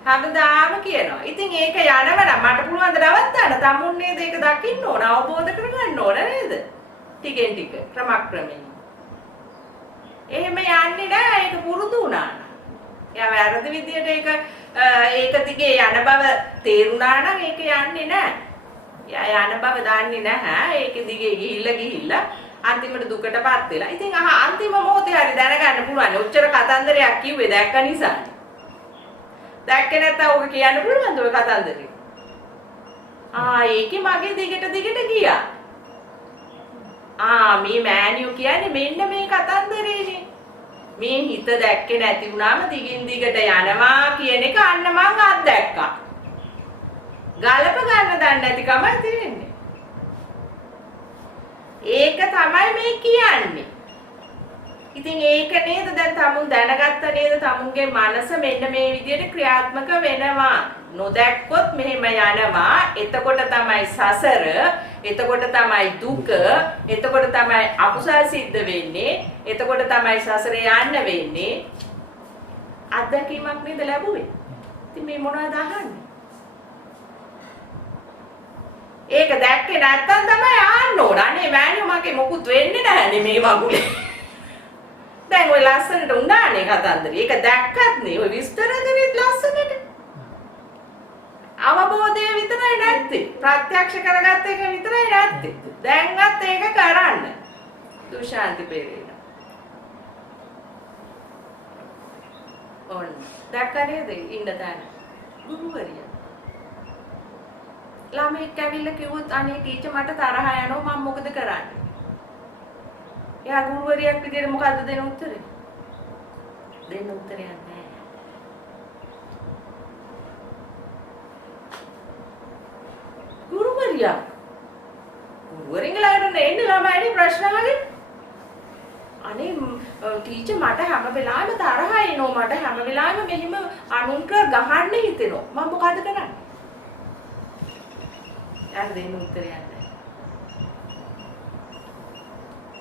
හැමදාම කියනවා. ඉතින් ඒක යනව නම් මට පුළුවන් ද නවත්තන්න. තමුන් නේද ඒක දකින්න ඕන, අවබෝධ කරගන්න ඕන නේද? ටිකෙන් ටික ක්‍රමක්‍රමයෙන්. එහෙම යන්නේ නැහැ. ඒක පුරුදු වුණා නම්. එයා වැරදි විදියට ඒක දිගේ යන බව තේරුණා නම් ඒක යන්නේ නැහැ. එයා යන බව දන්නේ නැහැ. ඒක දිගේ ගිහිල්ලා අන්තිමට දුකටපත් වෙලා. ඉතින් අන්තිම මොහොතේ හරි දැනගන්න පුළුවන්. ඔච්චර කතන්දරයක් කිව්වේ දැක්ක නිසානේ. දැක්කේ නැත්නම් ඔක කියන්න පුළුවන්ද ඔය කතන්දරේ? ඒකේ මගේ දිගට ගියා. මේ මෑනියෝ කියන්නේ මෙන්න මේ කතන්දරේනේ. මේ හිත දැක්කේ නැති වුණාම දිගින් දිගට යනවා කියන එක අන්න මං අත්දැක්කා. ගලප ගන්න දන්නේ නැතිකම තියෙන්නේ. ඒක තමයි මේ කියන්නේ. ඉතින් ඒක නේද දැන් තමුන් දැනගත්ත නේද තමුන්ගේ මනස මෙන්න මේ විදිහට ක්‍රියාත්මක වෙනවා. නොදැක්කොත් මෙහෙම යනවා. එතකොට තමයි සසර, එතකොට තමයි දුක, එතකොට තමයි අකුසල් සිද්ධ වෙන්නේ, එතකොට තමයි සසරේ යන්න වෙන්නේ. අත්දැකීමක් නේද ලැබුවේ. ඉතින් මේ මොනවද අහන්නේ? ඒක දැක්කේ නැත්තම් තමයි ආන්න ඕන. අනේ මෑණියෝ මගේ මොකුත් වෙන්නේ නැහැනේ මේ මගුලේ. දැන් ඔය ලස්සනට උනානේ කතන්දරේ. ඒක දැක්කත් නේ ඔය විස්තර කරේත් ලස්සනට. අවබෝධය විතරයි නැත්තේ. ප්‍රත්‍යක්ෂ කරගත්ත එක විතරයි නැත්තේ. දැන්වත් ඒක කරන්න. දුෂාන්ති පෙරේරා. ඔන්න. දැක්ක නේද ඉන්න තැන? ගුරුවරියා. ළමෙක් ඇවිල්ලා කිව්වොත් අනේ ටීචර් මට තරහ යනවා මම මොකද කරන්නේ? එයා ගුරුවරියක් විදියට මොකද්ද දෙන උත්තරේ? දෙන්න උත්තරයක් නැහැ. ගුරුවරියා ළඟට එන්න ළමයිනේ ප්‍රශ්න අහගෙන. අනේ ටීචර් මට හැම වෙලාවෙම තරහ එනවා. මට හැම වෙලාවෙම මෙහිම අනුන්ට ගහන්න හිතෙනවා. මම මොකද කරන්නේ? එයා දෙන්න උත්තරයක් නැහැ.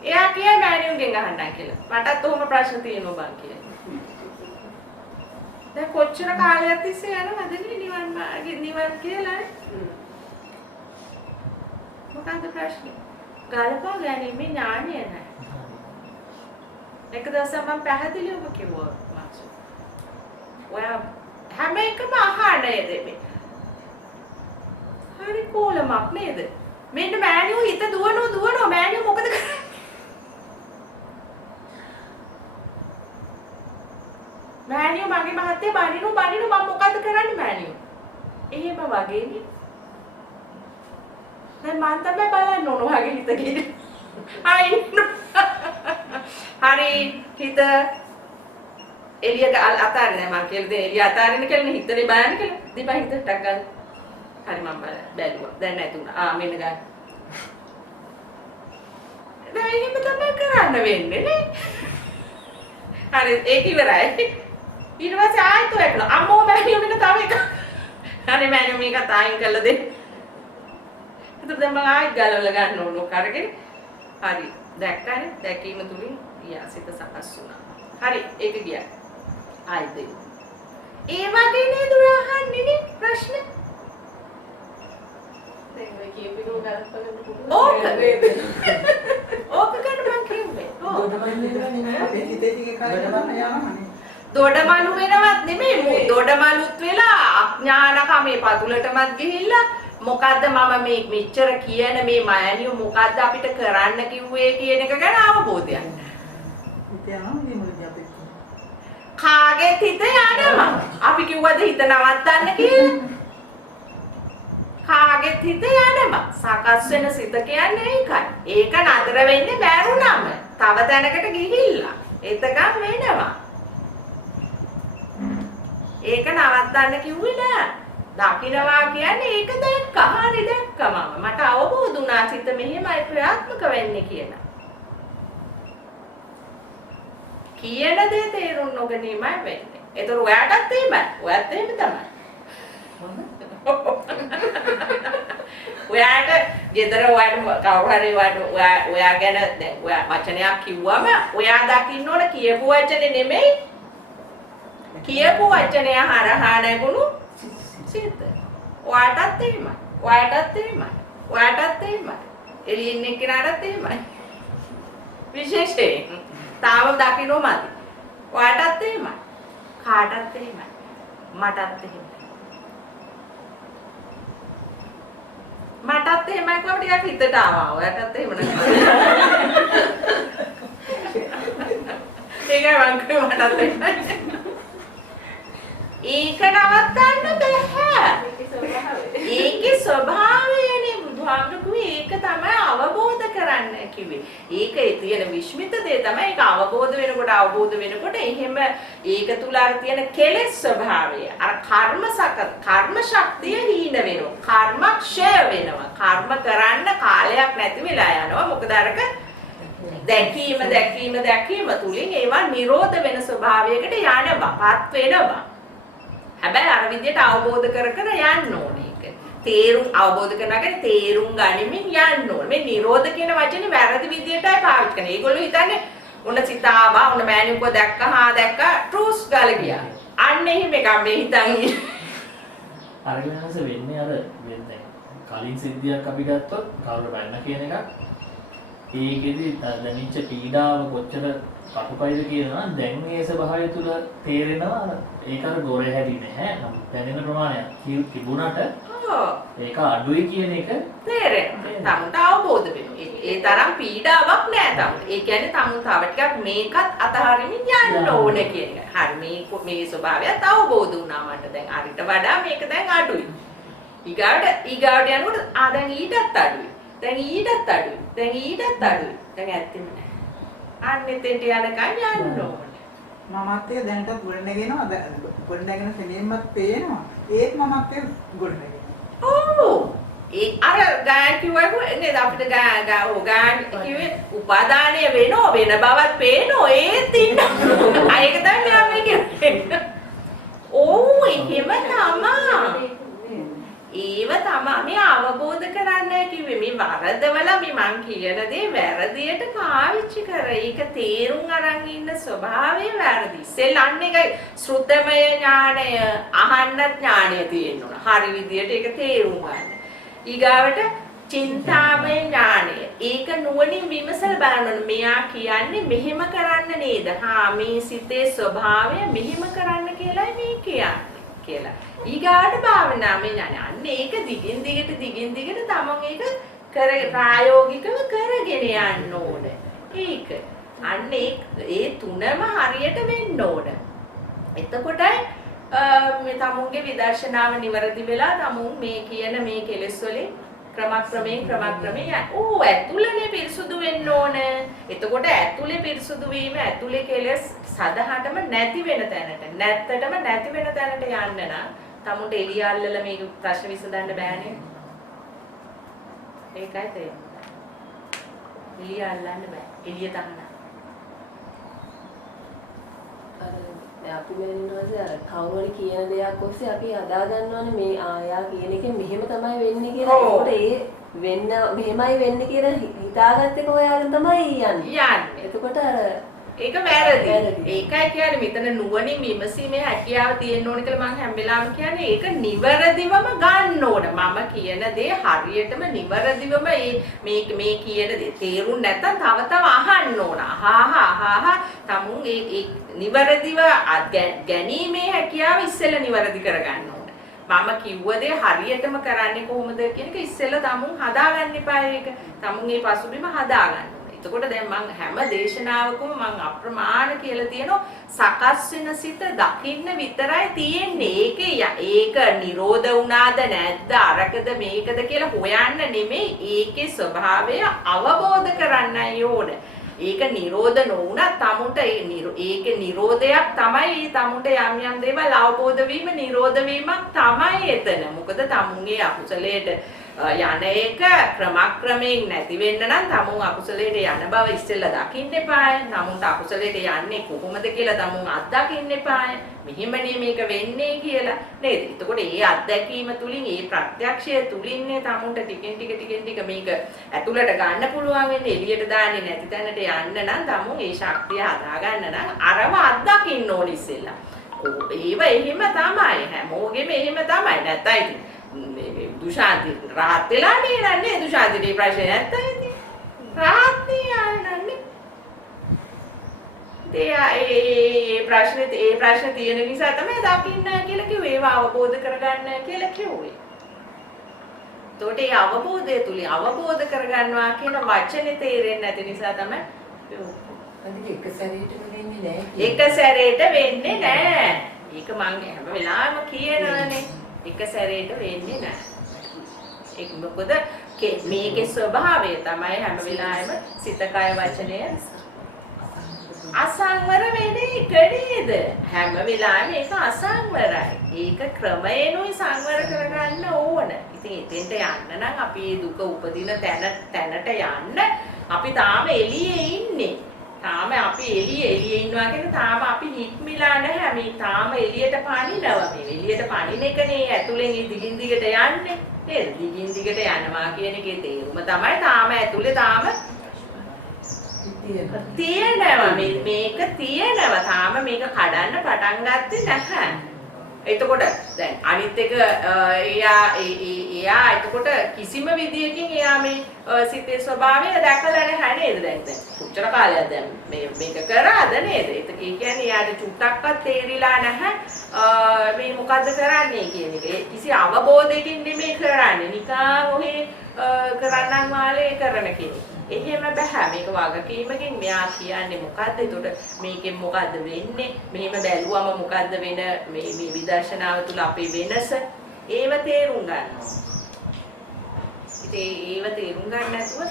එයා කියයි මෑණියුන්ගෙන් අහන්නයි කියලා. මටත් ඔහොම ප්‍රශ්න තියෙනවා බං කියලා. දැන් කොච්චර කාලයක් තිස්සේ යනවද නිවන් කියලා? මොකක්ද ප්‍රශ්නේ? ගල්පා ගැනීමේ ඥානය නැහැ. එක දවසක් මම පැහැදිලිවම කිව්වා මාසු. ඔයා හැම එකම අහන්නේ දෙමේ. හරි කොලමක් නේද? මෙන්න මෑණියෝ හිත දුවනවා මෑණියෝ මොකද කරන්නේ? මෑණියෝ මගේ මහත්තයා බනිනවා මම මොකද කරන්නේ මෑණියෝ? එහෙම වගේනේ. දැන් මම තමයි බලන්න ඕන වගේ හිත ගිහින්. හරි හිත එළියට අතාරින්න මම කියලා දෙන එළිය අතාරින්න කියලා හිතේ බලන්න කියලා. දීපා හිත ටක් ගන්න. හරි මම බැලුවා. දැන් නැතුණා. මෙන්න ගන්න. දැන් එහෙම තමයි කරන්න වෙන්නේ නේ. හරි ඒක ඉවරයි. ඊට පස්සේ ආයෙත් ඔයකන අම්මෝ මෑණියෝ මෙන්න තව එක. හරි මෑණියෝ මේක තායින් කරලා දෙන්න. එතකොට දැන් මම ආයෙත් ගලවලා ගන්න ඕන ඔක අරගෙන. හරි දැක්කනේ දැකීම තුලින් යා සිත සකස් වුණා. හරි ඒක ගියා. ආයෙත් දෙන්න. ඒ වගේ නේද ඔය අහන්නේ නේ ප්‍රශ්න? දැන් ඔය කියපිනෝ ගලපන්න පුළුවන්. ඕක ගන්න මං කිව්වේ. දොඩමලු වෙනවත් නෙමෙයි දොඩමලුත් වෙලා අඥානකමේ පතුලටමත් ගිහිල්ලා මොකද්ද මම මේ මෙච්චර කියන මේ මෑණියෝ මොකද්ද අපිට කරන්න කිව්වේ කියන එක ගැන අවබෝධයක් නැහැ. කාගෙත් හිත යනවා. අපි කිව්වද හිත නවත්තන්න කියලා? කාගෙත් හිත යනවා. සකස් වෙන සිත කියන්නේ ඒකයි. ඒක නතර වෙන්නේ බැරුණම. තව තැනකට ගිහිල්ලා එතකන් වෙනවා. ඒක නවත්තන්න කිව්වේ නෑ. දකින්නවා කියන්නේ ඒක දැක්කා. හරි දැක්කම මට අවබෝධ වුණා සිත මෙහෙමයි ක්‍රියාත්මක වෙන්නේ කියලා. කියන දේ තේරුම් නොගැනීමයි වෙන්නේ. ඒතර ඔයාටත් එහෙමයි. ඔයත් එහෙම තමයි. ඔයාට ගෙදර ඔයාට කවුරු හරි ඔයා ගැන දැන් ඔයා වචනයක් කිව්වම ඔයා දකින්න ඕන කියපු වචනේ නෙමෙයි කියපු වචනය හරහා නැගුණු සිත. ඔයාටත් එහෙමයි. ඔයාටත් එහෙමයි. ඔයාටත් එහෙමයි. එළියෙන් ඉන්න කෙනාටත් එහෙමයි. විශේෂයෙන් තාම දකින්නෝ මදි. ඔයාටත් එහෙමයි. කාටත් එහෙමයි. මටත් එහෙමයි. මටත් එහෙමයි කියලා ටිකක් හිතට ආවා. ඔයාටත් එහෙම නේද? ඒකයි මං කිව්වේ මටත් එහෙමයි. ඒක නවත්තන්න බෑ. ඒකේ ස්වභාවයනේ බුදුහාමුදුරුවෝ ඒක තමයි අවබෝධ කරන්න කිව්වේ. ඒකේ තියෙන විශ්මිත දේ තමයි ඒක අවබෝධ වෙනකොට එහෙම ඒක තුල අර තියෙන කෙලෙස් ස්වභාවය. අර කර්ම ශක්තිය හීන වෙනවා. කර්ම ක්ෂය වෙනවා. කර්ම කරන්න කාලයක් නැති වෙලා යනවා. මොකද අරක දැකීම තුලින් ඒවා නිරෝධ වෙන ස්වභාවයකට යනවාපත් වෙනවා. හැබැයි අර විදියට අවබෝධ කර යන්න ඕනේ ඒක. තේරුම් අවබෝධ කරනවා කියන්නේ තේරුම් ගනිමින් යන්න ඕනේ. මේ නිරෝධ කියන වචනේ වැරදි විදියටයි පාවිච්චි කරන්නේ. ඒගොල්ලෝ හිතන්නේ උන සිතාවා උන මෑණියෝ දැක්කා ට්‍රූස් ගාලා ගියා. අන්න එහෙම එකක් මේ හිතන් අර වෙනස වෙන්නේ අර වෙන්නේ කලින් සිද්ධියක් අපි ගත්තොත් කවුරු බැන්න කියන එකක් ඒකෙදි දැනෙච්ච පීඩාව කොච්චර කටුපයිද කියනවා දැන් මේ ස්වභාවය තුල තේරෙනවා ඒක අර ගොරේ හැදි නැහැ නම් දැනෙන ප්‍රමාණයක් තිබුණාට ඒක අඩුයි කියන එක තේරෙනවා තමුන්ට අවබෝධ වෙනවා ඒ තරම් පීඩාවක් නෑ තමුන්ට ඒ කියන්නේ තමුන් තව ටිකක් මේකත් අතහරින්න යන්න ඕනේ කියන එක හරි මේ ස්වභාවයත් අවබෝධ වුණා මට දැන් අරිට වඩා මේක දැන් අඩුයි ඊගාවට යනකොට දැන් ඊටත් අඩුයි දැන් ඊටත් අඩුයි දැන් ඇත්තෙම නෑ අන්න එතෙන්ට යනකම් යන්න ඕනේ. මමත් ඒක දැනටත් ගොඩනගෙනවා. ගොඩනගෙන සෙනෙන්නත් පේනවා. ඒත් මමත් ඒක ගොඩනගෙනවා. ඔව්. ඒ අර ගායන කිව්වම නේද අපිට ගායන කිව්වේ උපාදානය වෙන බවත් පේනෝ ඒත් ඉන්නවා. ඒක තමයි මම කියන්නේ. ඔව් එහෙම තමයි. ඒව තමයි අවබෝධ කරන්න කිව්වේ මේ වරදවල මේ මං කියන දේ වැරදියට පාවිච්චි කර ඒක තේරුම් අරන් ඉන්න ස්වභාවය වැරදි. ඉස්සෙල්ලන්නේ එකයි ශ්‍රුතමය ඥානය අහන්න ඥානය තියෙනවා. හරි විදියට ඒක තේරුම් ගන්න. ඊගාවට චින්තාමය ඥානය. ඒක නුවණින් විමසලා බලන්න මෙයා කියන්නේ මෙහෙම කරන්න නේද? මේ සිතේ ස්වභාවය මෙහෙම කරන්න කියලායි මේ කියන්නේ. කියලා. ඊගාට භාවනාවේ ඥාන. අන්න ඒක දිගින් දිගට තමන් ඒක ප්‍රායෝගිකව කරගෙන යන්න ඕන. ඒක. අන්න ඒ තුනම හරියට වෙන්න ඕන. එතකොටයි මේ තමුන්ගේ විදර්ශනාව නිවැරදි වෙලා තමුන් මේ කියන මේ කෙලෙස් වලින් ක්‍රමක්‍රමයෙන් ඇතුළේ පිරිසුදු වෙන්න ඕන. එතකොට ඇතුළේ පිරිසුදු වීම ඇතුළේ කෙලෙස් සදහටම නැති වෙන තැනට නැත්තටම නැති වෙන තැනට යන්න නම් තමුන්ට එළිය අල්ලලා මේක ප්‍රශ්න විසඳන්න බෑනේ. ඒකයි තේරෙන්නේ. එළිය අල්ලන්න බෑ. එළිය තහනම්. අපි වෙනවාද අර කවුරු හරි කියන දෙයක් ඔස්සේ අපි හදා ගන්නවනේ මේ ආයා කියන එක මෙහෙම තමයි වෙන්නේ කියලා. ඒකට ඒ වෙන්න මෙහෙමයි වෙන්නේ කියලා හිතාගත්ත එක ඔයාලා තමයි යන්නේ. එතකොට අර ඒක වැරදි. ඒකයි කියන්නේ මෙතන නුවණින් විමසීමේ හැකියාව තියෙන්න ඕන කියලා මම හැම වෙලාවෙම කියන්නේ ඒක නිවැරදිවම ගන්න ඕන. මම කියන දේ හරියටම නිවැරදිවම මේ කියන දේ තේරුම් නැත්නම් තව අහන්න ඕන. අහහා තමුන් ඒ නිවැරදිව ගැනීමේ හැකියාව ඉස්සෙල්ලා නිවැරදි කරගන්න ඕන. මම කිව්ව දේ හරියටම කරන්නේ කොහොමද කියන එක ඉස්සෙල්ලා තමුන් හදාගන්න එපා ඒක. තමුන් මේ පසුබිම හදාගන්න. එතකොට දැන් මම හැම දේශනාවකම මම අප්‍රමාණ කියලා තියෙනවා සකස් වෙන සිත දකින්න විතරයි තියෙන්නේ. ඒක නිරෝධ වුණාද නැද්ද අරකද මේකද කියලා හොයන්න නෙමෙයි ඒකේ ස්වභාවය අවබෝධ කරන්නයි ඕන. ඒක නිරෝධ නොවුණත් tamunට ඒකේ නිරෝධයක් තමයි tamunට යම් යම් දේවල් අවබෝධ වීම නිරෝධ වීමක් තමයි එතන. මොකද tamunගේ අකුසලයට යන එක ක්‍රමක්‍රමයෙන් නැති වෙන්න නම් tamun අකුසලයට යන බව ඉස්සෙල්ලා දකින්න එපාය. tamunට අකුසලයට යන්නේ කොහොමද කියලා tamun අත්දකින්න එපාය. මෙහෙමනේ මේක වෙන්නේ කියලා නේද? එතකොට මේ අත්දැකීම තුලින් මේ ප්‍රත්‍යක්ෂය තුලින්නේ tamunට ටිකෙන් ටික මේක ඇතුළට ගන්න පුළුවන් වෙන්නේ එළියට දාන්නේ නැති තැනට යන්න නම් tamun මේ ශක්තිය හදා ගන්න නම් අරව අත්දකින්න ඕන ඉස්සෙල්ලා. ඒව එහෙම තමයි හැමෝගෙම එහෙම තමයි නැත්නම් දුෂාන්ති රාහත් වෙලා නේද දුෂාන්තිගේ ප්‍රශ්නේ නැත්තම් ඉතින් රාහත් නෑ ඒ ප්‍රශ්නේ තියෙන නිසා තමයි දකින්න කියලා කිව්වේ ඒව අවබෝධ කරගන්න කියලා කිව්වේ. ඒතකොට ඒ අවබෝධය තුලින් අවබෝධ කරගන්නවා කියන වචනේ තේරෙන්නේ නැති නිසා තමයි ඒක සැරේට වෙන්නේ නෑ. එක සැරේට වෙන්නේ නෑ. ඒක මම හැම වෙලාවෙම කියනවානේ. එක සැරේට වෙන්නේ නැහැ. ඒක මොකද මේකේ ස්වභාවය තමයි හැම වෙලාවෙම සිත කය වචනය අසංවර වෙන්නේ ඒක නේද? හැම වෙලාවෙම ඒක අසංවරයි. ඒක ක්‍රමයෙන්ුයි සංවර කරගන්න ඕන. ඉතින් එතෙන්ට යන්න නම් අපි මේ දුක උපදින තැනට යන්න අපි තාම එළියේ ඉන්නේ. තාම අපි එළියේ ඉන්නවා කියන්නේ තාම අපි හික්මිලා නැහැ. මේ තාම එළියට පනිනවා. මේ එළියට පනින එකනේ ඇතුලෙන් දිගින් දිගට යන්නේ. නේද? දිගින් දිගට යනවා කියන එකේ තේරුම තමයි තාම ඇතුලේ තාම තියෙනවා. මේක තියෙනවා. තාම මේක කඩන්න පටන් ගත්තේ නැහැ. එතකොට දැන් අනිත් එක එයා එතකොට කිසිම විදියකින් එයා මේ සිතේ ස්වභාවය දැකලා නැහැ නේද? දැන් කොච්චර කාලයක් දැන් මේක කරාද නේද? ඒක කියන්නේ එයාට චුට්ටක්වත් තේරිලා නැහැ මේ මොකද්ද කරන්නේ කියන එක. කිසි අවබෝධයකින් නෙමෙයි කරන්නේ. නිකන් ඔහේ කරන්නන් වාලේ කරන කෙනෙක්. එහෙම බෑ. මේක වගකීමකින් මෙයා කියන්නේ මොකද්ද? ඒතකොට මේකෙන් මොකද්ද වෙන්නේ? මෙහෙම බැලුවම මොකද්ද වෙන මේ විදර්ශනාව තුල අපේ වෙනස? ඒව තේරුම් ගන්නවා. ඉතින් ඒව තේරුම් ගන්න නැතුව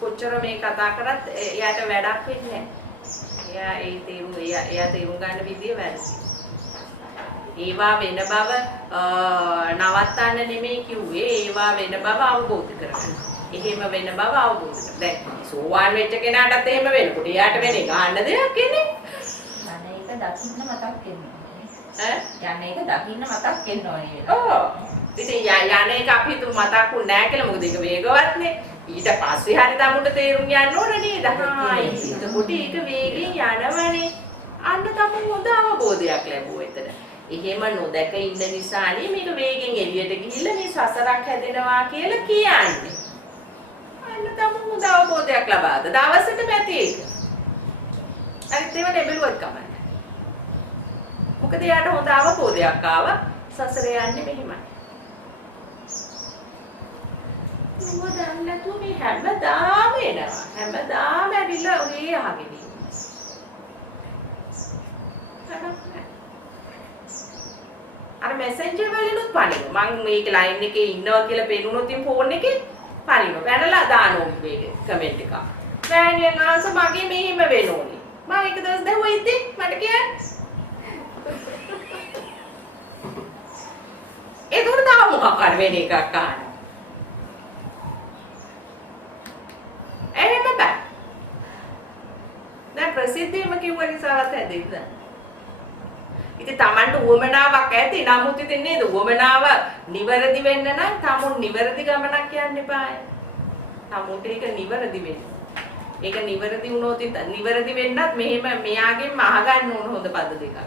කොච්චර මේ කතා කරත් එයාට වැඩක් වෙන්නේ නැහැ. එයා තේරුම් ගන්න විදිය වැරදි. ඒවා වෙන බව නවත්තන්න නෙමෙයි කිව්වේ. ඒවා වෙන බව අවබෝධ කරගන්න. එහෙම වෙන බව අවබෝධ කරගන්න. දැන් සෝවාන් වෙච්ච කෙනාටත් එහෙම වෙනකොට එයාට වෙන එක අහන්න දෙයක් ඉන්නේ. යන්නේ ඒක දකින්න මතක් වෙනවා. ඈ? යන්නේ ඒක දකින්න මතක් වෙනවා නේද? ඔව්. ඉතින් යන්නේ එක අපි හිතුව මතක්ුනේ නැහැ කියලා. මොකද ඒක වේගවත්නේ. ඊට පස්සේ හරි තමුන්ට තේරුම් යන්න ඕන නේද? හා එතකොට ඒක වේගෙන් යනවනේ. අන්න තමුන් හොඳ අවබෝධයක් ලැබුවා එතන. එහෙම නොදැක ඉන්න නිසානේ මේක වේගෙන් එළියට ගිහිල්ලා මේ සසරක් හැදෙනවා කියලා කියන්නේ. අන්න තමුන් හොඳ අවබෝධයක් ලබා ගන්න. දවසට පැති ඒක. අනිත් ඒවා නෙබලුවත් කමන්නේ. මොකද යාට හොඳ අවබෝධයක් ආවා. සසරේ යන්නේ මෙහෙමයි. මොකද නැතුව මේ හැමදාම එනවා. හැමදාම ඇවිල්ලා ඔහේ අහගෙන අර මෙසෙන්ජර් වලිනුත් පනිනවා. මම මේක ලයින් එකේ ඉන්නවා කියලා පෙනුනොත් ඉතින් ෆෝන් එකේ පනිනවා. වැරලා දානවා මේක කමෙන්ට් එකක්. මෑනියන් ආන්සර් මගේ මෙහෙම වෙන්න ඕනේ. මම එක දවස් දැවුවා ඉතින් මට කියන්න. ඒක උඩ තාම මොකක් කර වෙන එකක් අහන්න. එහෙම බෑ. දැන් ප්‍රසිද්ධියම කිව්ව නිසාවත් හැදෙන්න. ඉතින් Tamanට උවමනාවක් ඇති. නමුත් ඉතින් නේද උවමනාව නිවැරදි වෙන්න නම් tamun නිවැරදි ගමනක් යන්න එපායි. tamunට ඒක නිවැරදි වෙන්න. ඒක නිවැරදි වුණොත් නිවැරදි වෙන්නත් මෙහෙම මෙයාගෙන් අහගන්න ඕන හොඳ පද දෙකක්.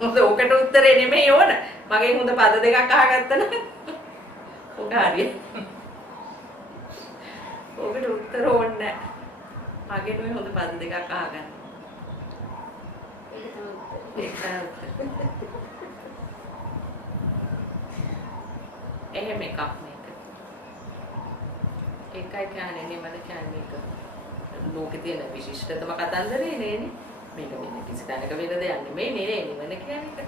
මොකද ඔකට උත්තරේ නෙමෙයි ඕන. මගෙන් හොඳ පද දෙකක් අහගත්තා නම් ඔක හරියට. ඔකට උත්තර ඕනේ නැහැ. මගෙන් මේ හොඳ පද දෙකක් අහගන්න. එහෙම එකක් මේක. ඒකයි කියන්නේ නෙමෙයි කියන්නේ මේක. ලෝකේ තියෙන විශිෂ්ටතම කතන්දරේ නේනේ. මේක වෙන කිසි තැනක වෙන දෙයක් නෙමෙයි නේ නිවන කියන්නේ.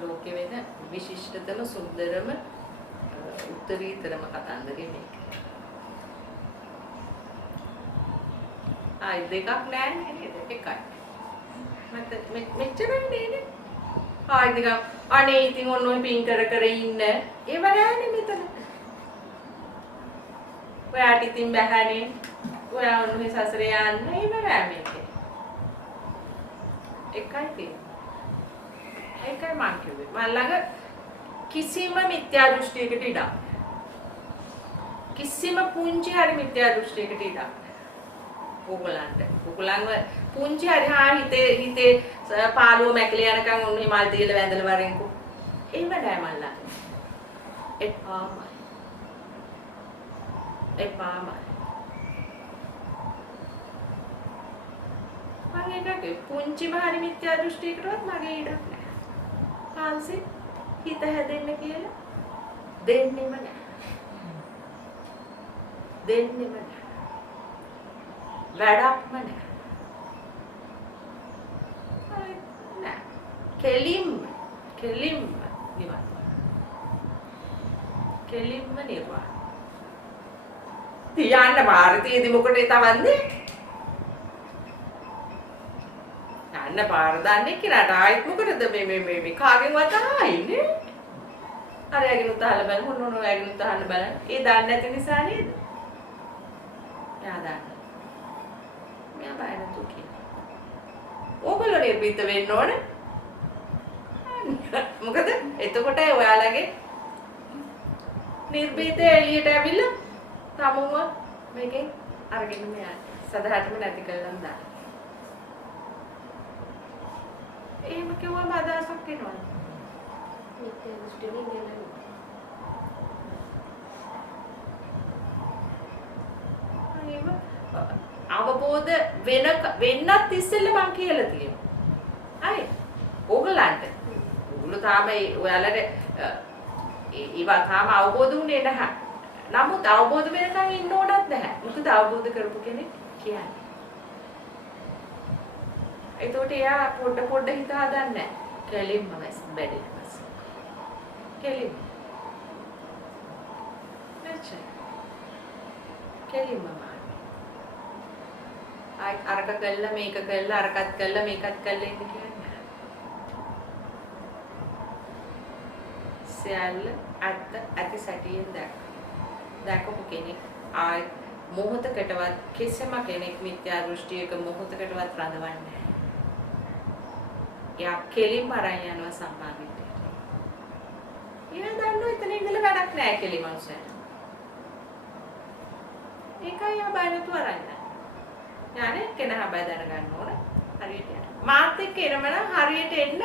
ලෝකේ වෙන විශිෂ්ටතම සුන්දරම උත්තරීතරම කතන්දරේ මේක. ආයි දෙකක් නෑනේ නේද? එකයි. මට මෙච්චරයි නේද? ආයි දෙකක්. අනේ ඉතින් ඔන්න ඔය පින් කර කර ඉන්න. ඒව නෑනේ මෙතන. ඔයාට ඉතින් බැහැනේ. ඔයා ඔන්න ඔය සසරේ යන්න ඒව නෑ මේකේ. එකයි තියෙන්නේ. ඒකයි මං කිව්වේ. මම ළඟ කිසිම මිත්‍යා දෘෂ්ටියකට ඉඩක්. කිසිම පුංචි හරි මිත්‍යා දෘෂ්ටියකට ඉඩක්. ඕගලන්ව පුංචි හරි හිතේ පාළුව මැකලා යනකම් ඔන්න හිමල් දීලා වැඳලා වරෙන්කෝ. එහෙම නෑ මල්ලා. එපාමයි. මම ඒකේ පුංචිම හරි මිත්‍යා දෘෂ්ටියකටවත් මගේ ඉඩක් නෑ. කාන්සි හිත හැදෙන්න කියලා දෙන්නෙම නෑ. දෙන්නෙම නෑ. වැඩක්ම නෑ. නෑ. කෙලින්ම නිවන්. කෙලින්ම නිර්වාණ. තියන්න ಭಾರತೀයදී මොකටද තවන්නේ? යන්න පාර දන්නේ කියලාට ආයිත් මොකටද මේ කාගෙන්වත් ආයිනේ? අර යගෙන උතහල බලන්න මොන යගෙන උතහන්න බලන්න. ඒ දන්නේ නැති නිසා නේද? එයා දන්නේ. මෙයා බය නැතු කියන්නේ. ඕගොල්ලෝ නිර්භීත වෙන්න ඕනේ. මොකද එතකොට ඔයාලගේ නිර්භීතය එළියට ඇවිල්ලා තමුව මේකෙන් අරගෙන මෙයා සදහටම නැති කරලා දාන්න. එහෙම කිව්වම අදහසක් එනවා. මිත්‍යා දෘෂ්ටියෙන් ඉන්නේ. අනේම අවබෝධ වෙන්නත් ඉස්සෙල්ලා මං කියලා තියෙනවා. හරි. ඕගලන්ට තාම ඔයාලට ඒවා තාම අවබෝධ වුණේ නැහැ. නමුත් අවබෝධ වෙනකන් ඉන්න ඕනත් නැහැ. මොකද අවබෝධ කරපු කෙනෙක් කියන්නේ. ඒකට එයා පොඩ හිත හදන්නේ නැහැ. කෙලින්ම බැඩේ බස්. කෙලින්ම. නැචේ. කෙලින්ම මාන. අරක කළා මේක කළා අරකත් කළා මේකත් කළා ඉන්න කියන්නේ. සියල්ල ඇති සැටියෙන් දැකපු කෙනෙක් ආයි මොහොතකටවත් කිසිම කෙනෙක් මිත්‍යා දෘෂ්ටියක මොහොතකටවත් රඳවන්නේ නැහැ. යා කෙලින්ම අරන් යනවා සම්මාදිට්ඨියට. ඊළඟ දන්නෝ එතන ඉඳලා වැඩක් නැහැ කෙලි මනුස්සයට. ඒකයි ආ බය නැතුව අරන් යන්නේ. ඥානෙ කෙනා බය දැනගන්න ඕන හරියට යන්න. මාත් එක්ක එනම නම් හරියට එන්න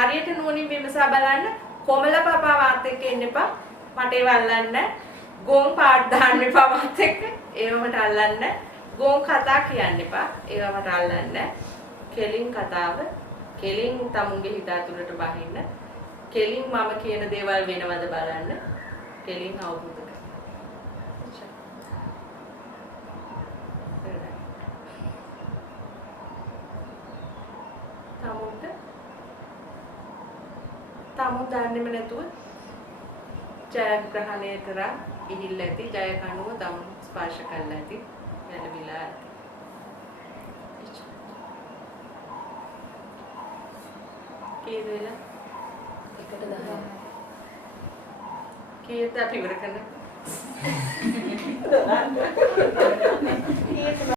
හරියට නුවණින් විමසා බලන්න කොමල පපා මාත් එක්ක එන්න එපා. මට ඒව අල්ලන්න ගෝන් පාඩ් දාන්න එපා මාත් එක්ක. ඒව මට අල්ලන්න ගෝන් කතා කියන්න එපා. ඒව මට අල්ලන්න කෙලින් කතාව කෙලින් තමුන්ගේ හිත ඇතුළට බහින්න කෙලින් මම කියන දේවල් වෙනවද බලන්න කෙලින් අවබෝධ කරගන්න. තමුන් දන්නේම නැතුව ජයග්‍රහණය කරා ඉහිල්ල ඇති ජය කණුව තමුන් ස්පර්ශ කරලා ඇති වැළවිලා ඇති. කීයද වෙලා? 1:10. කීයද අපි ඉවර කරන්නේ?